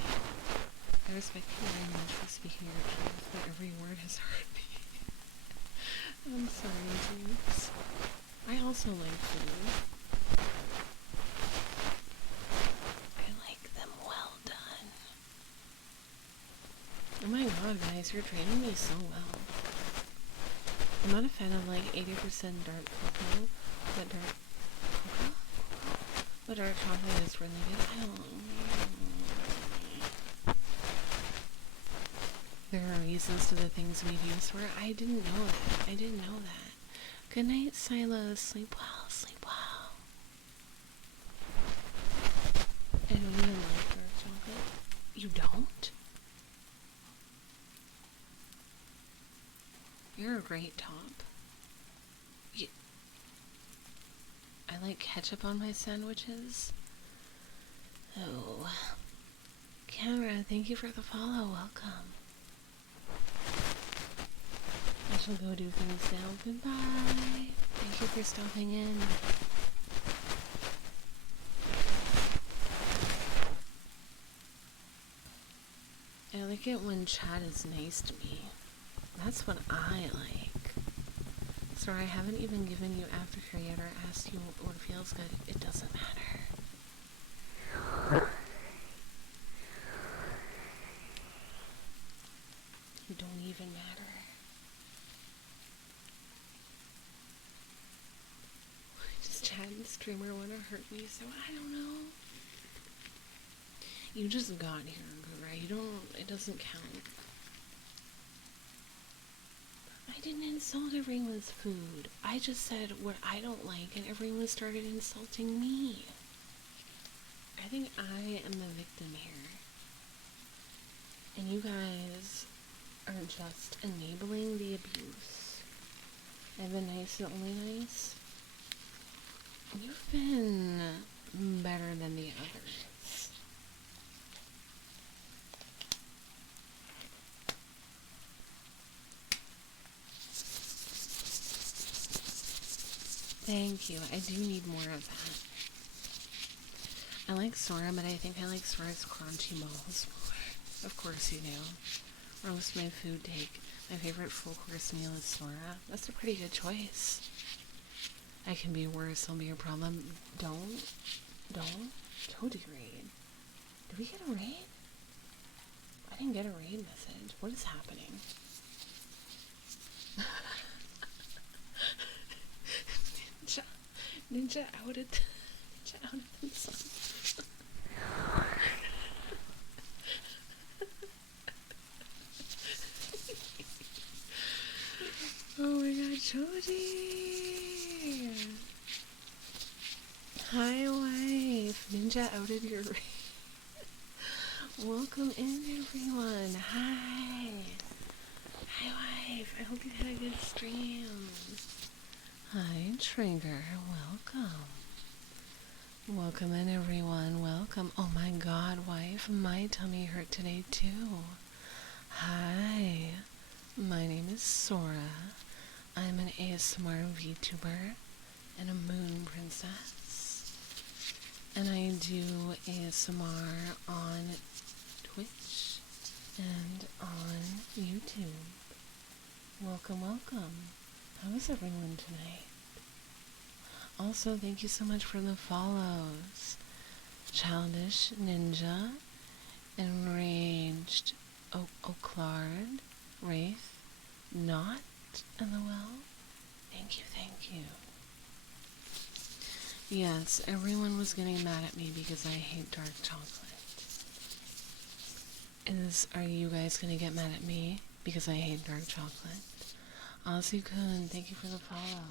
I respect you very much for speaking your truth, but every word has hurt me. I'm sorry, Zeus. I also like food. I like them well done. Oh my god, guys, you're training me so well. I'm not a fan of like 80% dark cocoa, but dark chocolate is really good. I don't know. There are reasons to the things we do, swear. I didn't know that. Good night, Silas. Sleep well, sleep well. I don't even like dark chocolate. You don't? You're a great top. I like ketchup on my sandwiches. Oh. Camera, thank you for the follow. Welcome. I shall go do things now. Goodbye. Thank you for stopping in. I like it when chat is nice to me. That's what I like. Sorry, I haven't even given you aftercare yet or asked you what feels good. It doesn't matter. You don't even matter. Just chat and streamer wanna hurt me, so I don't know. You just got here, right? It doesn't count. I didn't insult everyone's food. I just said what I don't like and everyone started insulting me. I think I am the victim here. And you guys are just enabling the abuse. I've been nice and only nice. You've been better than the others. Thank you. I do need more of that. I like Sora, but I think I like Sora's crunchy balls more. Of course you do. Roast my food take. My favorite full course meal is Sora. That's a pretty good choice. I can be worse. I'll be your problem. Don't. Toadie raid. Did we get a raid? I didn't get a raid message. What is happening? Ninja outed himself. Oh my god, Jody! Hi, wife. Ninja outed your welcome in, everyone. Hi. Hi, wife. I hope you had a good stream. Hi, Trigger. Welcome. Welcome in, everyone. Welcome. Oh my god, wife. My tummy hurt today, too. Hi. My name is Sora. I'm an ASMR VTuber, and a moon princess. And I do ASMR on Twitch and on YouTube. Welcome, welcome. How is everyone tonight? Also, thank you so much for the follows. Childish Ninja, Enraged O'Clard, Wraith, Not, LOL. Thank you, thank you. Yes, everyone was getting mad at me because I hate dark chocolate. Are you guys gonna get mad at me because I hate dark chocolate? Ozzy-kun, thank you for the follow.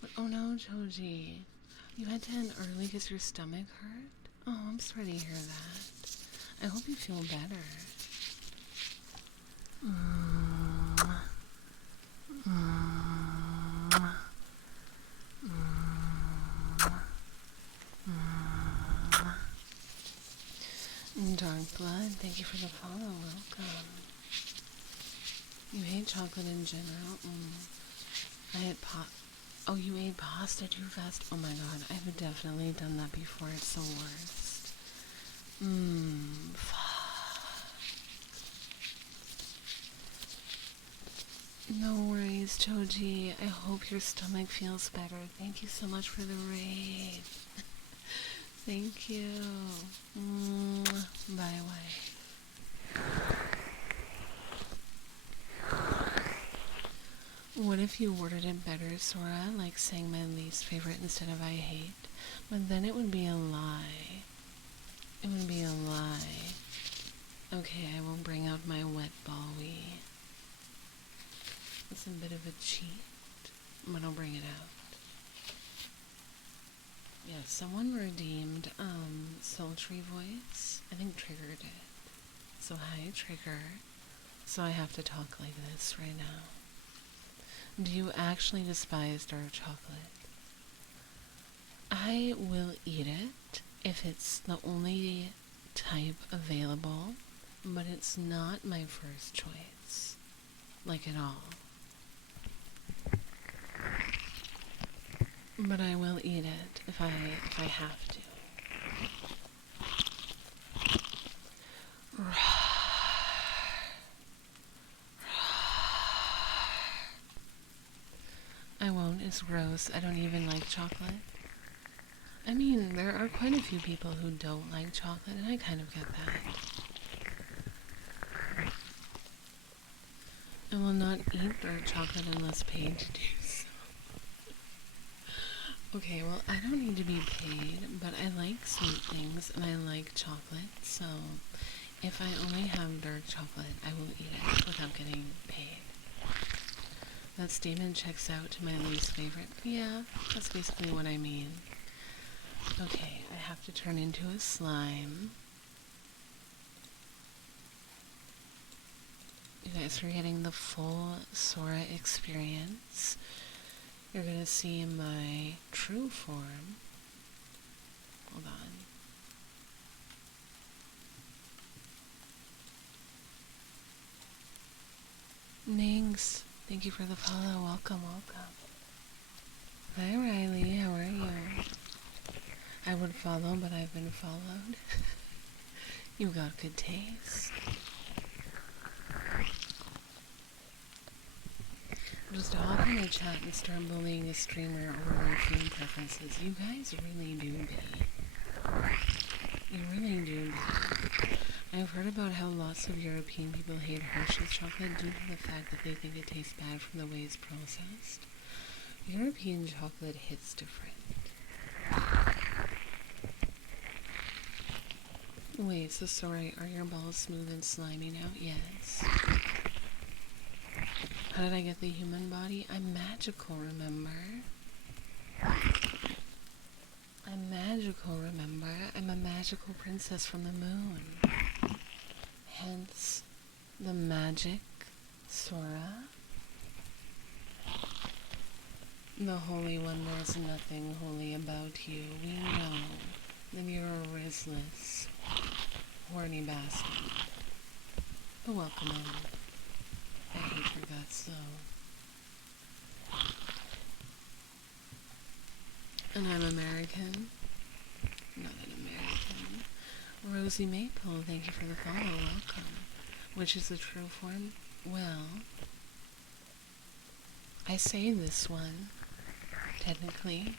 But oh no, Joji, you had to end early because your stomach hurt? Oh, I'm sorry to hear that. I hope you feel better. Dark Blood, thank you for the follow. Welcome. You hate chocolate in general? I had Oh, you ate pasta too fast? Oh my god, I've definitely done that before. It's the worst. No worries, Choji. I hope your stomach feels better. Thank you so much for the raid. Thank you. Bye. What if you worded it better, Sora, like saying my least favorite instead of I hate? But then it would be a lie. It would be a lie. Okay, I will bring out my wet Bowie. It's a bit of a cheat, but I'll bring it out. Yeah, someone redeemed, Sultry Voice. I think Trigger did. So hi, Trigger. So I have to talk like this right now. Do you actually despise dark chocolate? I will eat it if it's the only type available, but it's not my first choice. Like at all. But I will eat it if I have to. I won't, it's gross. I don't even like chocolate. I mean, there are quite a few people who don't like chocolate, and I kind of get that. I will not eat dark chocolate unless paid to do so. Okay, well, I don't need to be paid, but I like sweet things, and I like chocolate, so if I only have dark chocolate, I will eat it without getting paid. That statement checks out to my least favorite. Yeah, that's basically what I mean. Okay, I have to turn into a slime. You guys are getting the full Sora experience. You're gonna see my true form. Hold on. Nings, thank you for the follow. Welcome, welcome. Hi Riley, how are you? I would follow, but I've been followed. You got good taste. Just hop in the chat and start bullying a streamer over their food preferences. You guys really do be. You really do be. I've heard about how lots of European people hate Hershey's chocolate due to the fact that they think it tastes bad from the way it's processed. European chocolate hits different. Wait, so sorry, are your balls smooth and slimy now? Yes. How did I get the human body? I'm magical, remember? I'm magical, remember? I'm a magical princess from the moon. Hence, the magic, Sora. The Holy One, there's nothing holy about you. We know that you're a riskless, horny bastard. But welcome in. I hate your guts, though. Rosie Maple, thank you for the follow. Welcome. Which is the true form? Well, I say this one, technically.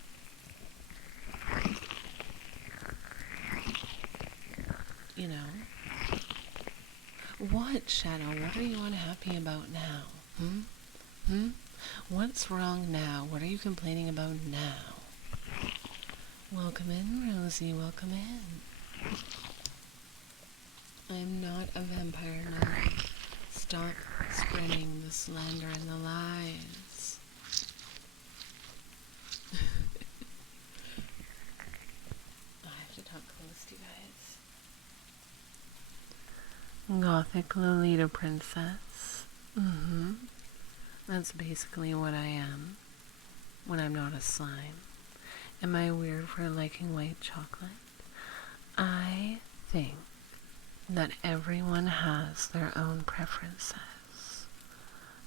You know. What, Shadow? What are you unhappy about now? What's wrong now? What are you complaining about now? Welcome in, Rosie. Welcome in. I'm not a vampire now. Stop spreading the slander and the lies. I have to talk close to you guys. Gothic Lolita princess. That's basically what I am when I'm not a slime. Am I weird for liking white chocolate? I think that everyone has their own preferences.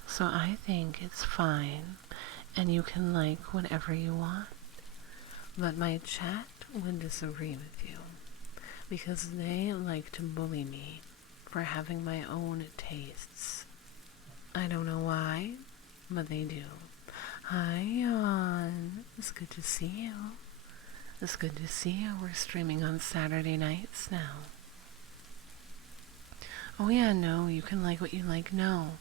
So I think it's fine and you can like whatever you want. But my chat would disagree with you because they like to bully me for having my own tastes. I don't know why, but they do. Hi, Yon. It's good to see you. It's good to see you. We're streaming on Saturday nights now. Oh yeah, no, you can like what you like. No.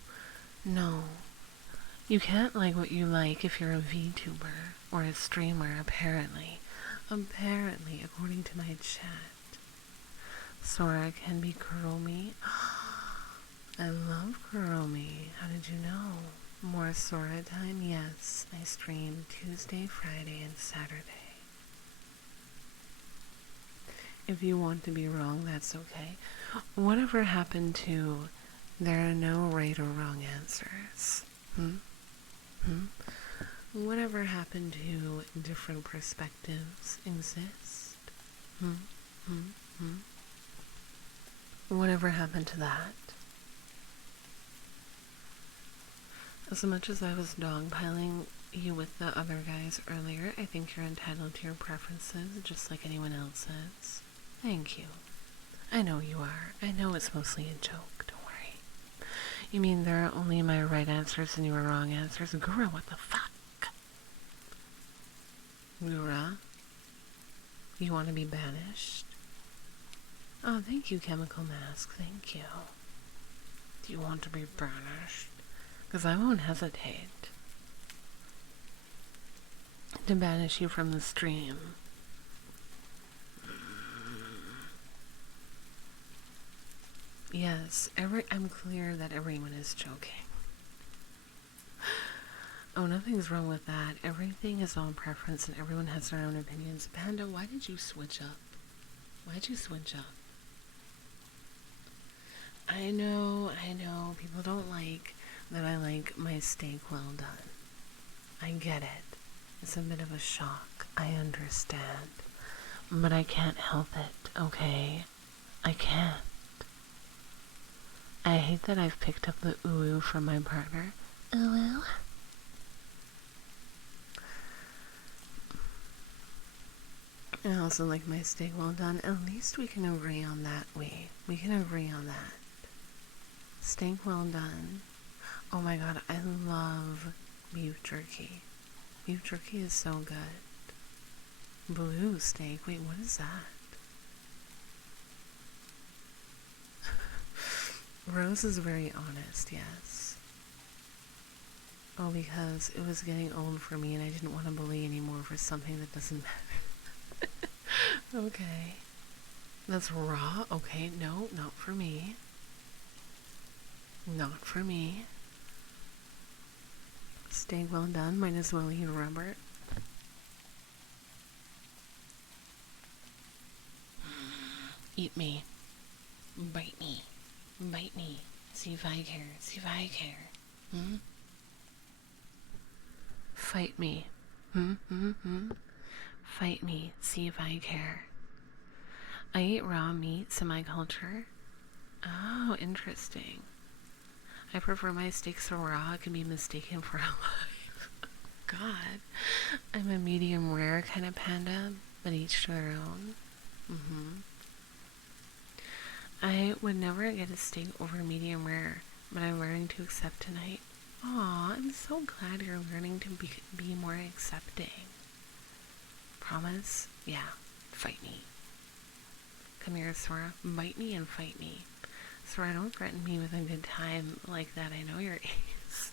You can't like what you like if you're a VTuber or a streamer, apparently. Apparently, according to my chat. Sora can be Kuromi. I love Kuromi. How did you know? More Sora time? Yes, I stream Tuesday, Friday, and Saturday. If you want to be wrong, that's okay. Whatever happened to there are no right or wrong answers? Whatever happened to different perspectives exist? Whatever happened to that? As much as I was dogpiling you with the other guys earlier, I think you're entitled to your preferences just like anyone else is. Thank you. I know you are. I know it's mostly a joke. Don't worry. You mean there are only my right answers and your wrong answers? Gura, what the fuck? Gura? You want to be banished? Oh, thank you, Chemical Mask. Thank you. Do you want to be banished? Because I won't hesitate to banish you from the stream. Yes, I'm clear that everyone is joking. Oh, nothing's wrong with that. Everything is on preference and everyone has their own opinions. Panda, why did you switch up? Why'd you switch up? I know, people don't like that I like my steak well done. I get it. It's a bit of a shock. I understand. But I can't help it, okay? I can't. I hate that I've picked up the ooh from my partner. Ooh. I also like my steak well done. At least we can agree on that, we can agree on that. Steak well done. Oh my god, I love beef jerky. Beef jerky is so good. Blue steak, wait, what is that? Rose is very honest, yes. Oh, because it was getting old for me and I didn't want to bully anymore for something that doesn't matter. Okay. That's raw? Okay, no, not for me. Not for me. Steak well done, might as well eat rubber. Eat me. Bite me. Bite me. See if I care. See if I care. Fight me. Fight me. See if I care. I eat raw meats in my culture. Oh, interesting. I prefer my steaks so raw it can be mistaken for alive. God. I'm a medium rare kind of panda, but each to their own. I would never get a steak over medium rare, but I'm learning to accept tonight. Aw, I'm so glad you're learning to be more accepting. Promise? Yeah, fight me. Come here, Sora. Bite me and fight me. Sora, don't threaten me with a good time like that. I know your ace.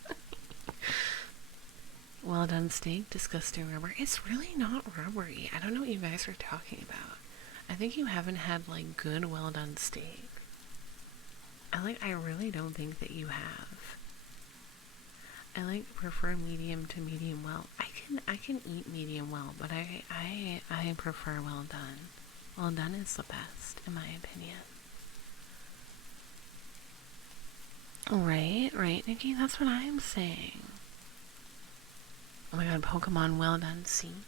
Well done steak, disgusting rubber. It's really not rubbery. I don't know what you guys are talking about. I think you haven't had, like, good well done steak. I really don't think that you have. I prefer medium to medium well. I can eat medium well, but I prefer well done. Well done is the best, in my opinion. Right, Nikki, that's what I'm saying. Oh my god, Pokemon well done. See?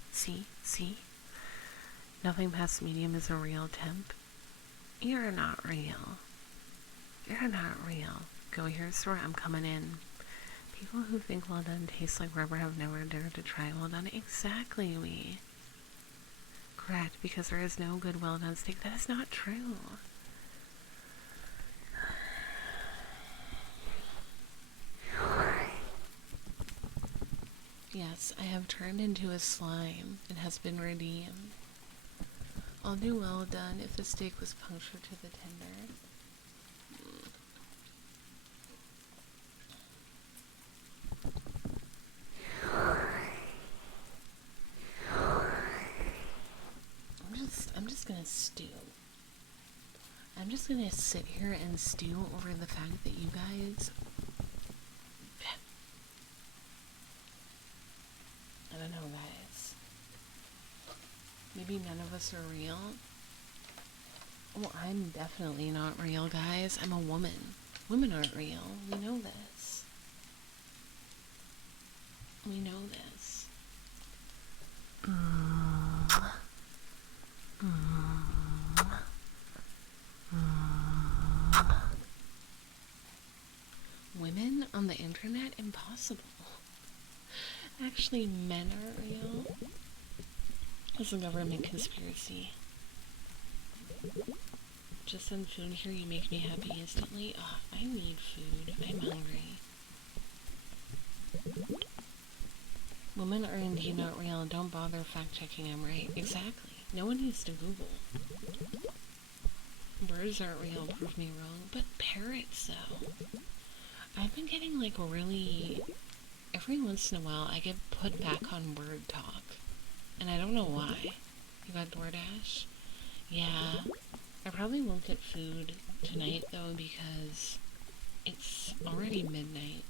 Nothing past medium is a real temp. You're not real. You're not real. Go here, Sora, I'm coming in. People who think well done tastes like rubber have never dared to try well done. Exactly, we. Correct, because there is no good well done steak. That is not true. Yes, I have turned into a slime. It has been redeemed. I'll do well done if the steak was punctured to the tender. I'm just gonna stew. I'm just gonna sit here and stew over the fact that you guys... I don't know, guys. Maybe none of us are real. Well, I'm definitely not real, guys. I'm a woman. Women aren't real. We know this. We know this. Women on the internet? Impossible. Actually, men are real. It's a government conspiracy. Just send food here, you make me happy instantly. Oh, I need food. I'm hungry. Women are indeed not real. Don't bother fact-checking, I'm right. Exactly. No one needs to Google. Birds aren't real, prove me wrong. But parrots, though. I've been getting, like, really... Every once in a while, I get put back on word talk. And I don't know why. You got DoorDash? Yeah. I probably won't get food tonight, though, because it's already midnight.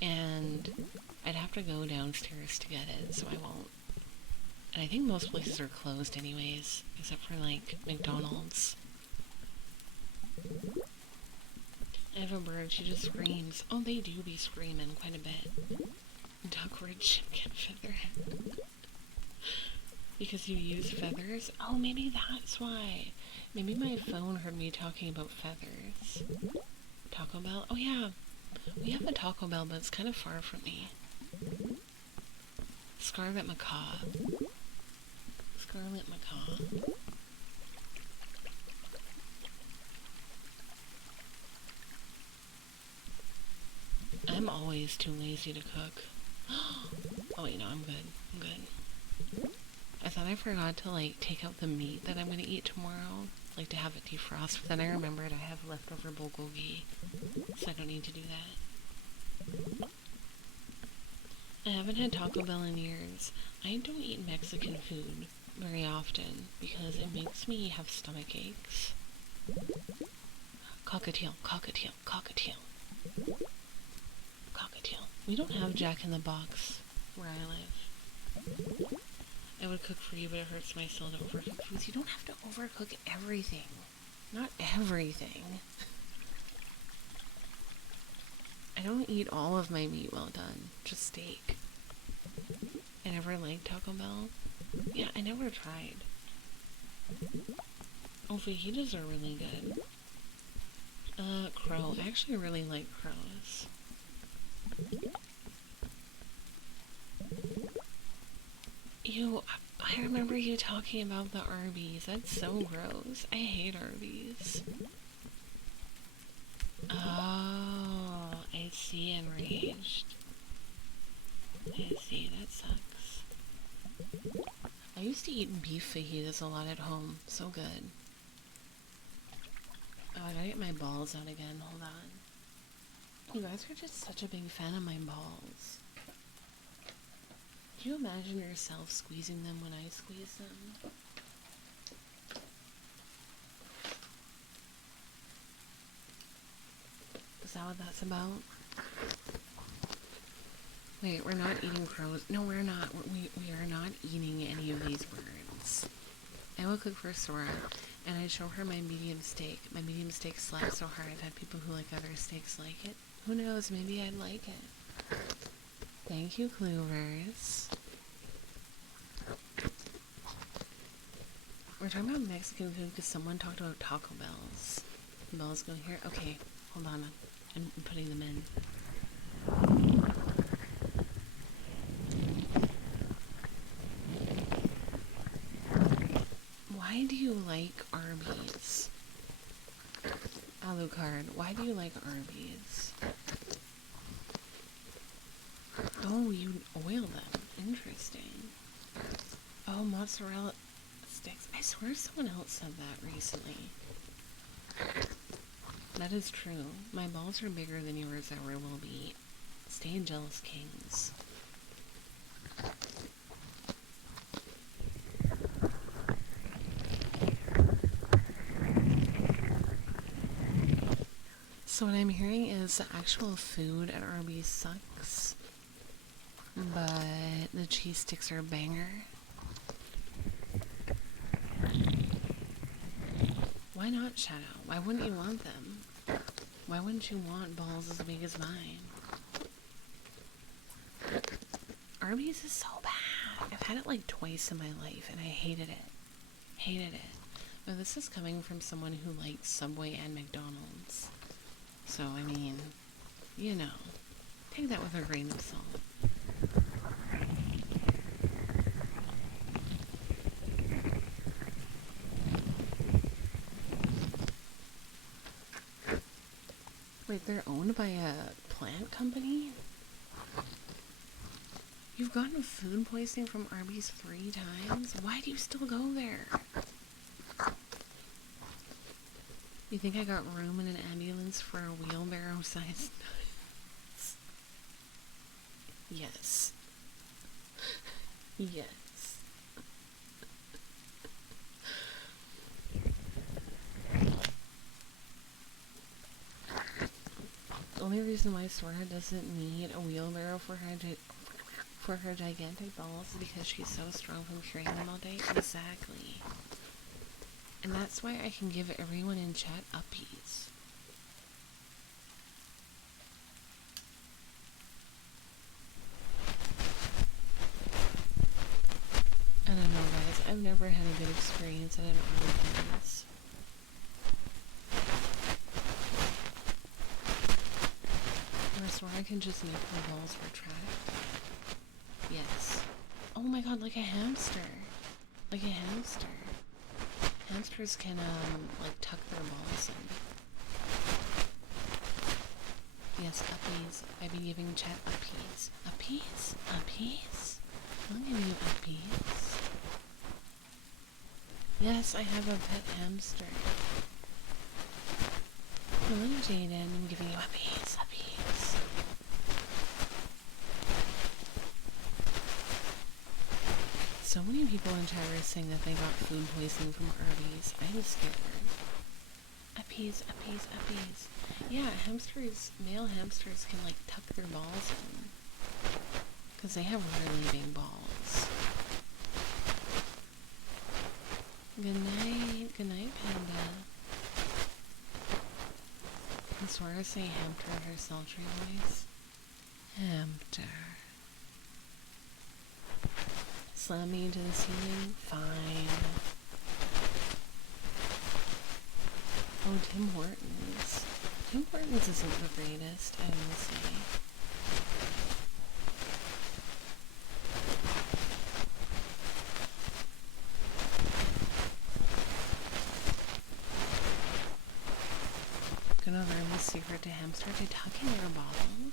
And I'd have to go downstairs to get it, so I won't. And I think most places are closed anyways, except for, like, McDonald's. I have a bird, she just screams. Oh, they do be screaming quite a bit. Duck red chicken feather. Because you use feathers? Oh, maybe that's why. Maybe my phone heard me talking about feathers. Taco Bell? Oh yeah, we have a Taco Bell, but it's kind of far from me. Scarlet Macaw. Scarlet Macaw. I'm always too lazy to cook. Oh wait, no, I'm good. I'm good. I thought I forgot to, like, take out the meat that I'm gonna eat tomorrow. Like, to have it defrost, but then I remembered I have leftover bulgogi, so I don't need to do that. I haven't had Taco Bell in years. I don't eat Mexican food very often, because it makes me have stomach aches. Cockatiel, cockatiel, cockatiel. Cockatiel. We don't have Jack in the Box where I live. I would cook for you, but it hurts my soul to overcook foods. You don't have to overcook everything. Not everything. I don't eat all of my meat well done. Just steak. I never liked Taco Bell. Yeah, I never tried. Oh, fajitas are really good. Crow. I actually really like crows. I remember you talking about the Arby's. That's so gross. I hate Arby's. see, enraged. I see, that sucks. I used to eat beef fajitas a lot at home. So good. Oh, I gotta get my balls out again. Hold on. You guys are just such a big fan of my balls. Do you imagine yourself squeezing them when I squeeze them? Is that what that's about? Wait, we're not eating crows. No, we're not. We are not eating any of these birds. I will cook for Sora, and I show her my medium steak. My medium steak slaps so hard. I've had people who like other steaks like it. Who knows? Maybe I'd like it. Thank you, Cloovers. We're talking about Mexican food because someone talked about Taco Bells. Bells go here? Okay, hold on. I'm putting them in. Why do you like Arby's? Alucard, why do you like Arby's? Oh, you oil them. Interesting. Oh, mozzarella sticks. I swear someone else said that recently. That is true. My balls are bigger than yours ever will be. Stay jealous, kings. So what I'm hearing is the actual food at Arby's sucks, but the cheese sticks are a banger. Why not, Shadow? Why wouldn't you want them? Why wouldn't you want balls as big as mine? Arby's is so bad. I've had it like twice in my life and I hated it. Hated it. Now this is coming from someone who likes Subway and McDonald's. So, I mean, you know, take that with a grain of salt. Wait, they're owned by a plant company? You've gotten food poisoning from Arby's 3 times? Why do you still go there? You think I got room in an ambulance for a wheelbarrow-sized nuts? Yes. Yes. The only reason why Sora doesn't need a wheelbarrow for her gigantic balls is because she's so strong from carrying them all day. Exactly. And that's why I can give everyone in chat uppies. I don't know, guys. I've never had a good experience at an Arby's. Or Sora can just make her balls retract. Yes. Oh my god, like a hamster. Like a hamster. Hamsters can, like, tuck their balls in. Yes, uppies. I've been giving chat uppies. Uppies? Uppies? I'll give you uppies. Yes, I have a pet hamster. Hello, Jaden. I'm giving you uppies. Uppies. So many people in chat are saying that they got food poisoning from Arby's. I'm scared. Uppies, uppies, uppies. Yeah, hamsters, male hamsters can like tuck their balls in. Because they have really big balls. Good night, Panda. Can Sora say hamster in her sultry voice? Hamster. Slam me into the ceiling? Fine. Oh, Tim Hortons. Tim Hortons isn't the greatest, I will say. Gonna learn the secret to hamsters by tucking their balls.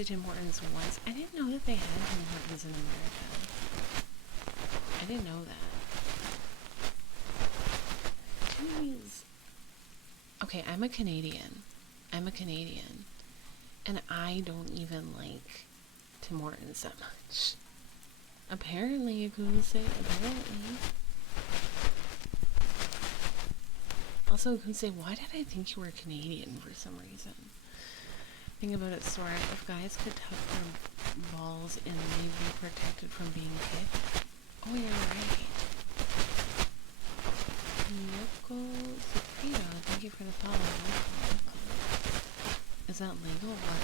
to Tim Hortons once. I didn't know that they had Tim Hortons in America. I didn't know that. Jeez. Okay, I'm a Canadian. And I don't even like Tim Hortons that much. Apparently, you could say, apparently. Also, you could say, why did I think you were Canadian for some reason? Think about it, Sora. If guys could tuck their balls in, they'd be protected from being kicked. Oh, you're right. Yoko Secreto, thank you for the follow. Is that legal? What?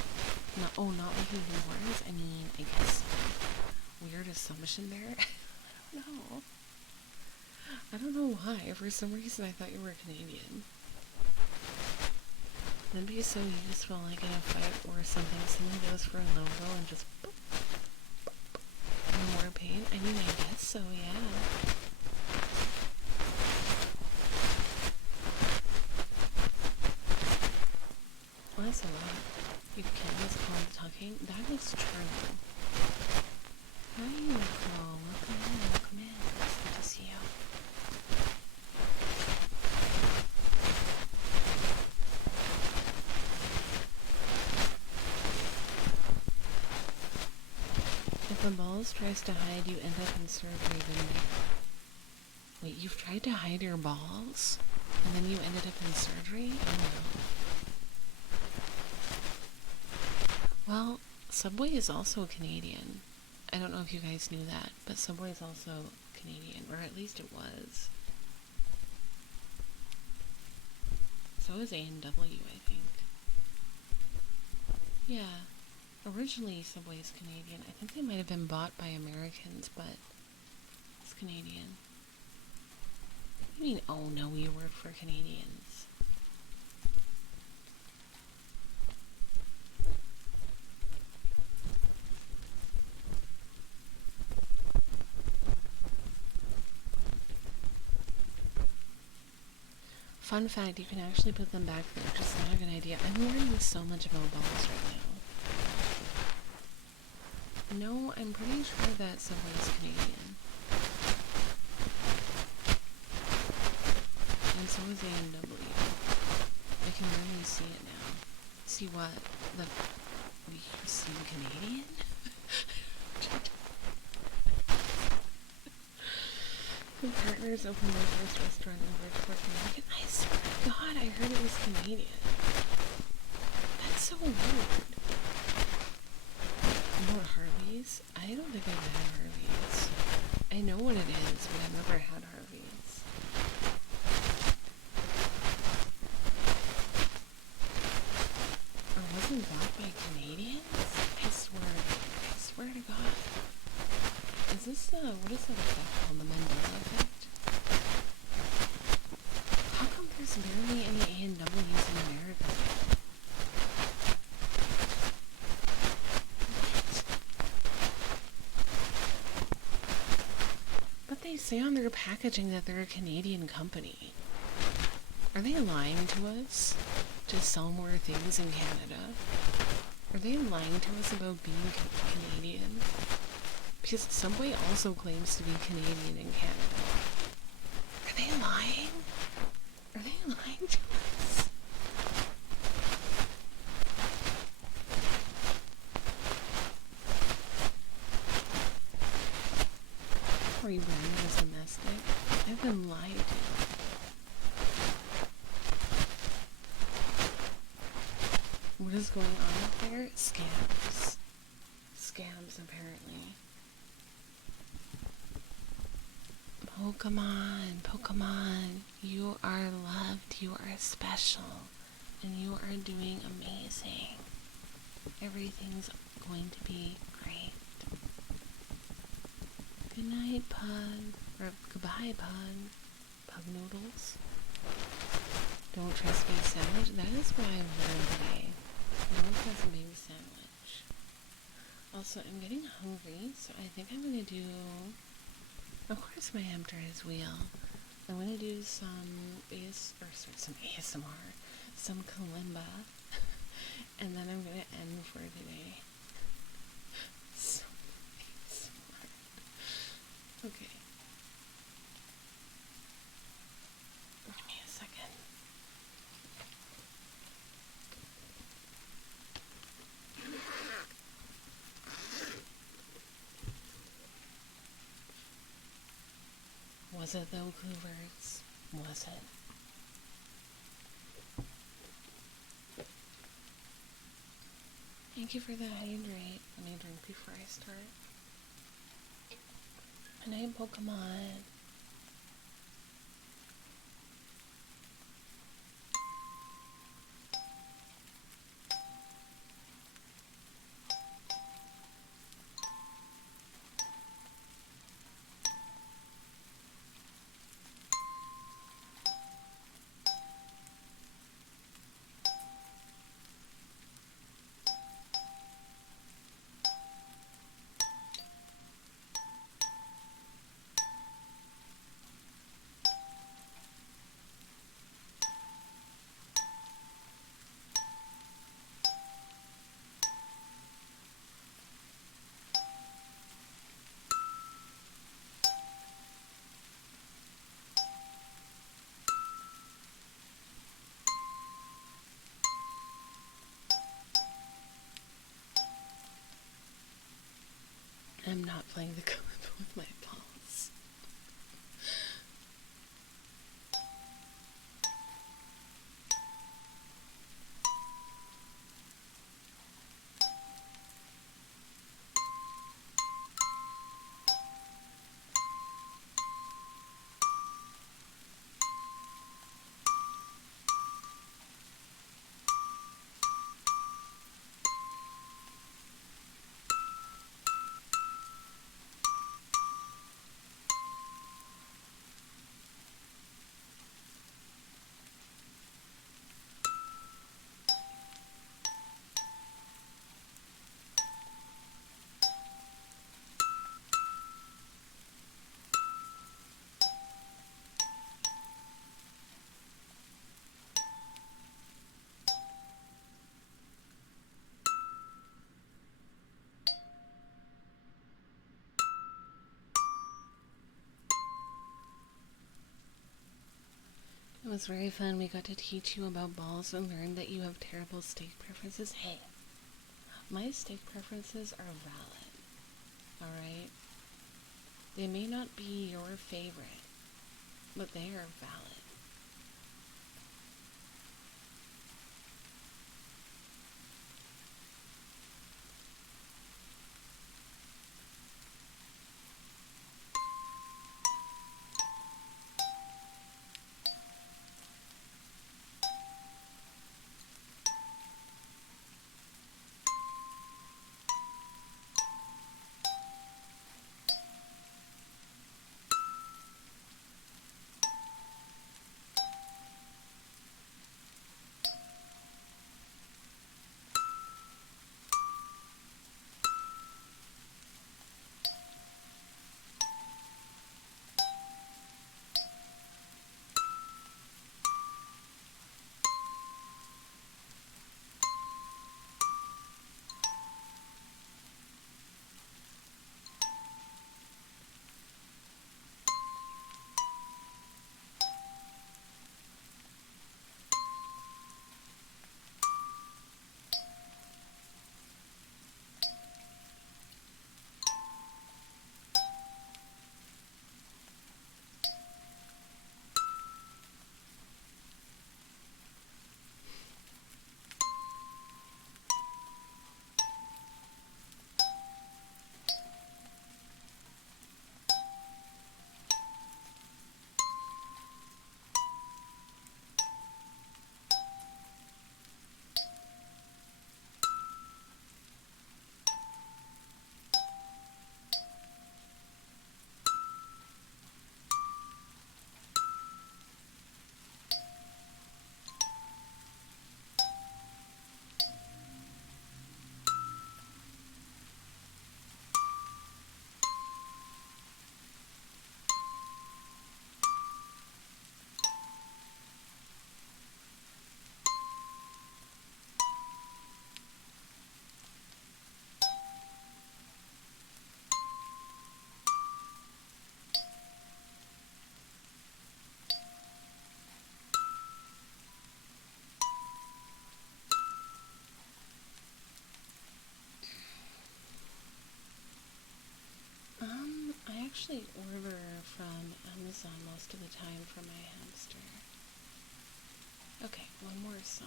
No, oh, not making Tim Hortons? I mean, I guess weird assumption there. I don't know why. For some reason, I thought you were Canadian. That'd be so useful, like in a fight or something. Someone goes for a logo and just boop, boop, boop. No more pain. I mean, I guess so, yeah. Well, that's a lot. You can call tucking. That is true. Hi, Nicole. Welcome in. It's good to see you. If a balls tries to hide, you end up in surgery, then wait, you've tried to hide your balls? And then you ended up in surgery? Oh no. Well, Subway is also Canadian. I don't know if you guys knew that, but Subway is also Canadian, or at least it was. So is A&W, I think. Yeah. Originally, Subway is Canadian. I think they might have been bought by Americans, but it's Canadian. I mean, oh no, we work for Canadians. Fun fact, you can actually put them back there, which is not a good idea. I'm learning so much about balls right now. No, I'm pretty sure that Subway is Canadian. And so is A&W. I can really see it now. See what? You see Canadian? My partners opened their first restaurant in Bridgeport, Connecticut. I swear to God, I heard it was Canadian. That's so weird. About Harvey's? I don't think I've had Harvey's. I know what it is, but I've never had Harvey's. Or wasn't bought by Canadians? I swear to God. Is this what is that effect called? The Mandela effect? How come there's barely any A&W's in America? What? But they say on their packaging that they're a Canadian company. Are they lying to us to sell more things in Canada? Are they lying to us about being Canadian? Because Subway also claims to be Canadian in Canada. Are they lying? Are they lying to us? Rebranded as domestic? I've been lied to. What is going on up there? Scams. Scams, apparently. Pokemon, you are loved, you are special, and you are doing amazing. Everything's going to be great. Good night, Pug. Or goodbye, Pug. Pug noodles. Don't trust Big Sandwich? That is what I learned today. Don't trust Big Sandwich. Also, I'm getting hungry, so I think I'm gonna do... Of course my hamster's wheel. I'm gonna do some ASMR, some kalimba, and then I'm gonna end for today. Was it though, Cloovers? Was it? Thank you for the hydrate. Let me drink before I start. Good night, Pokemon. I'm not playing the clip with my balls. It was very fun. We got to teach you about balls and learn that you have terrible steak preferences. Hey, my steak preferences are valid. Alright? They may not be your favorite, but they are valid. on most of the time for my hamster. Okay, one more song.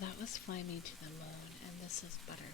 That was Fly Me to the Moon, and this is Butterfly.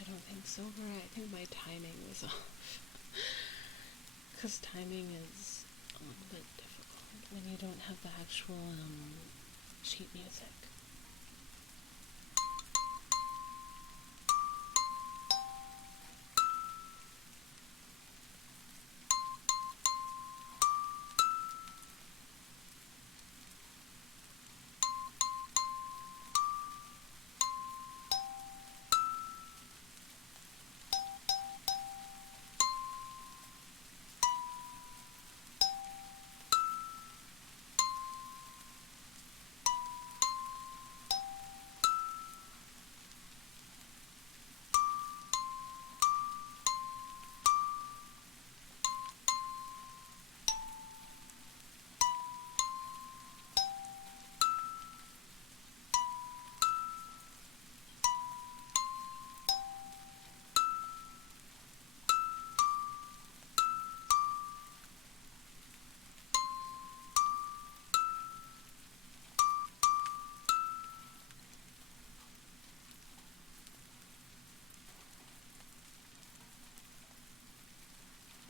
I don't think so, right? I think my timing was off. Because timing is a little bit difficult when you don't have the actual sheet music.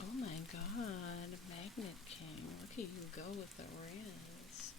Oh my god, Magnet King. Look at you go with the Riz.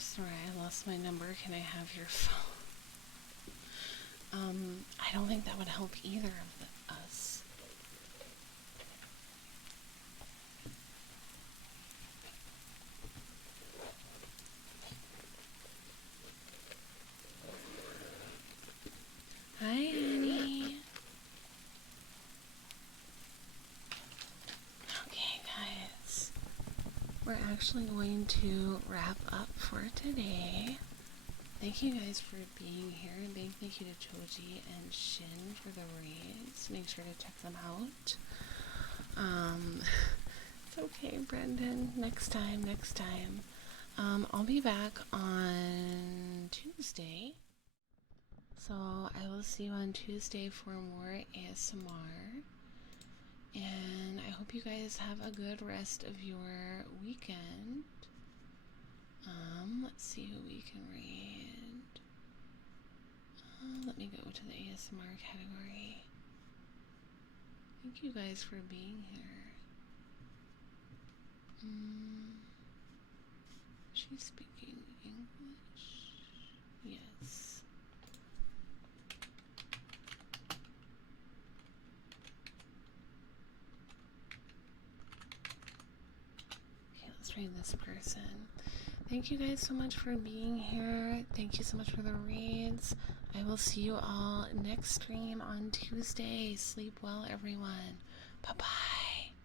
Sorry, I lost my number. Can I have your phone? I don't think that would help either of us. Hi, Annie. Okay, guys. We're actually going to wrap up for today. Thank you guys for being here, and big thank you to Choji and Shin for the raids. Make sure to check them out. It's okay, Brendan. Next time. I'll be back on Tuesday. So I will see you on Tuesday for more ASMR. And I hope you guys have a good rest of your weekend. Let's see who we can read. Let me go to the ASMR category. Thank you guys for being here. She's speaking English? Yes. Okay, let's read this person. Thank you guys so much for being here. Thank you so much for the reads. I will see you all next stream on Tuesday. Sleep well, everyone. Bye-bye.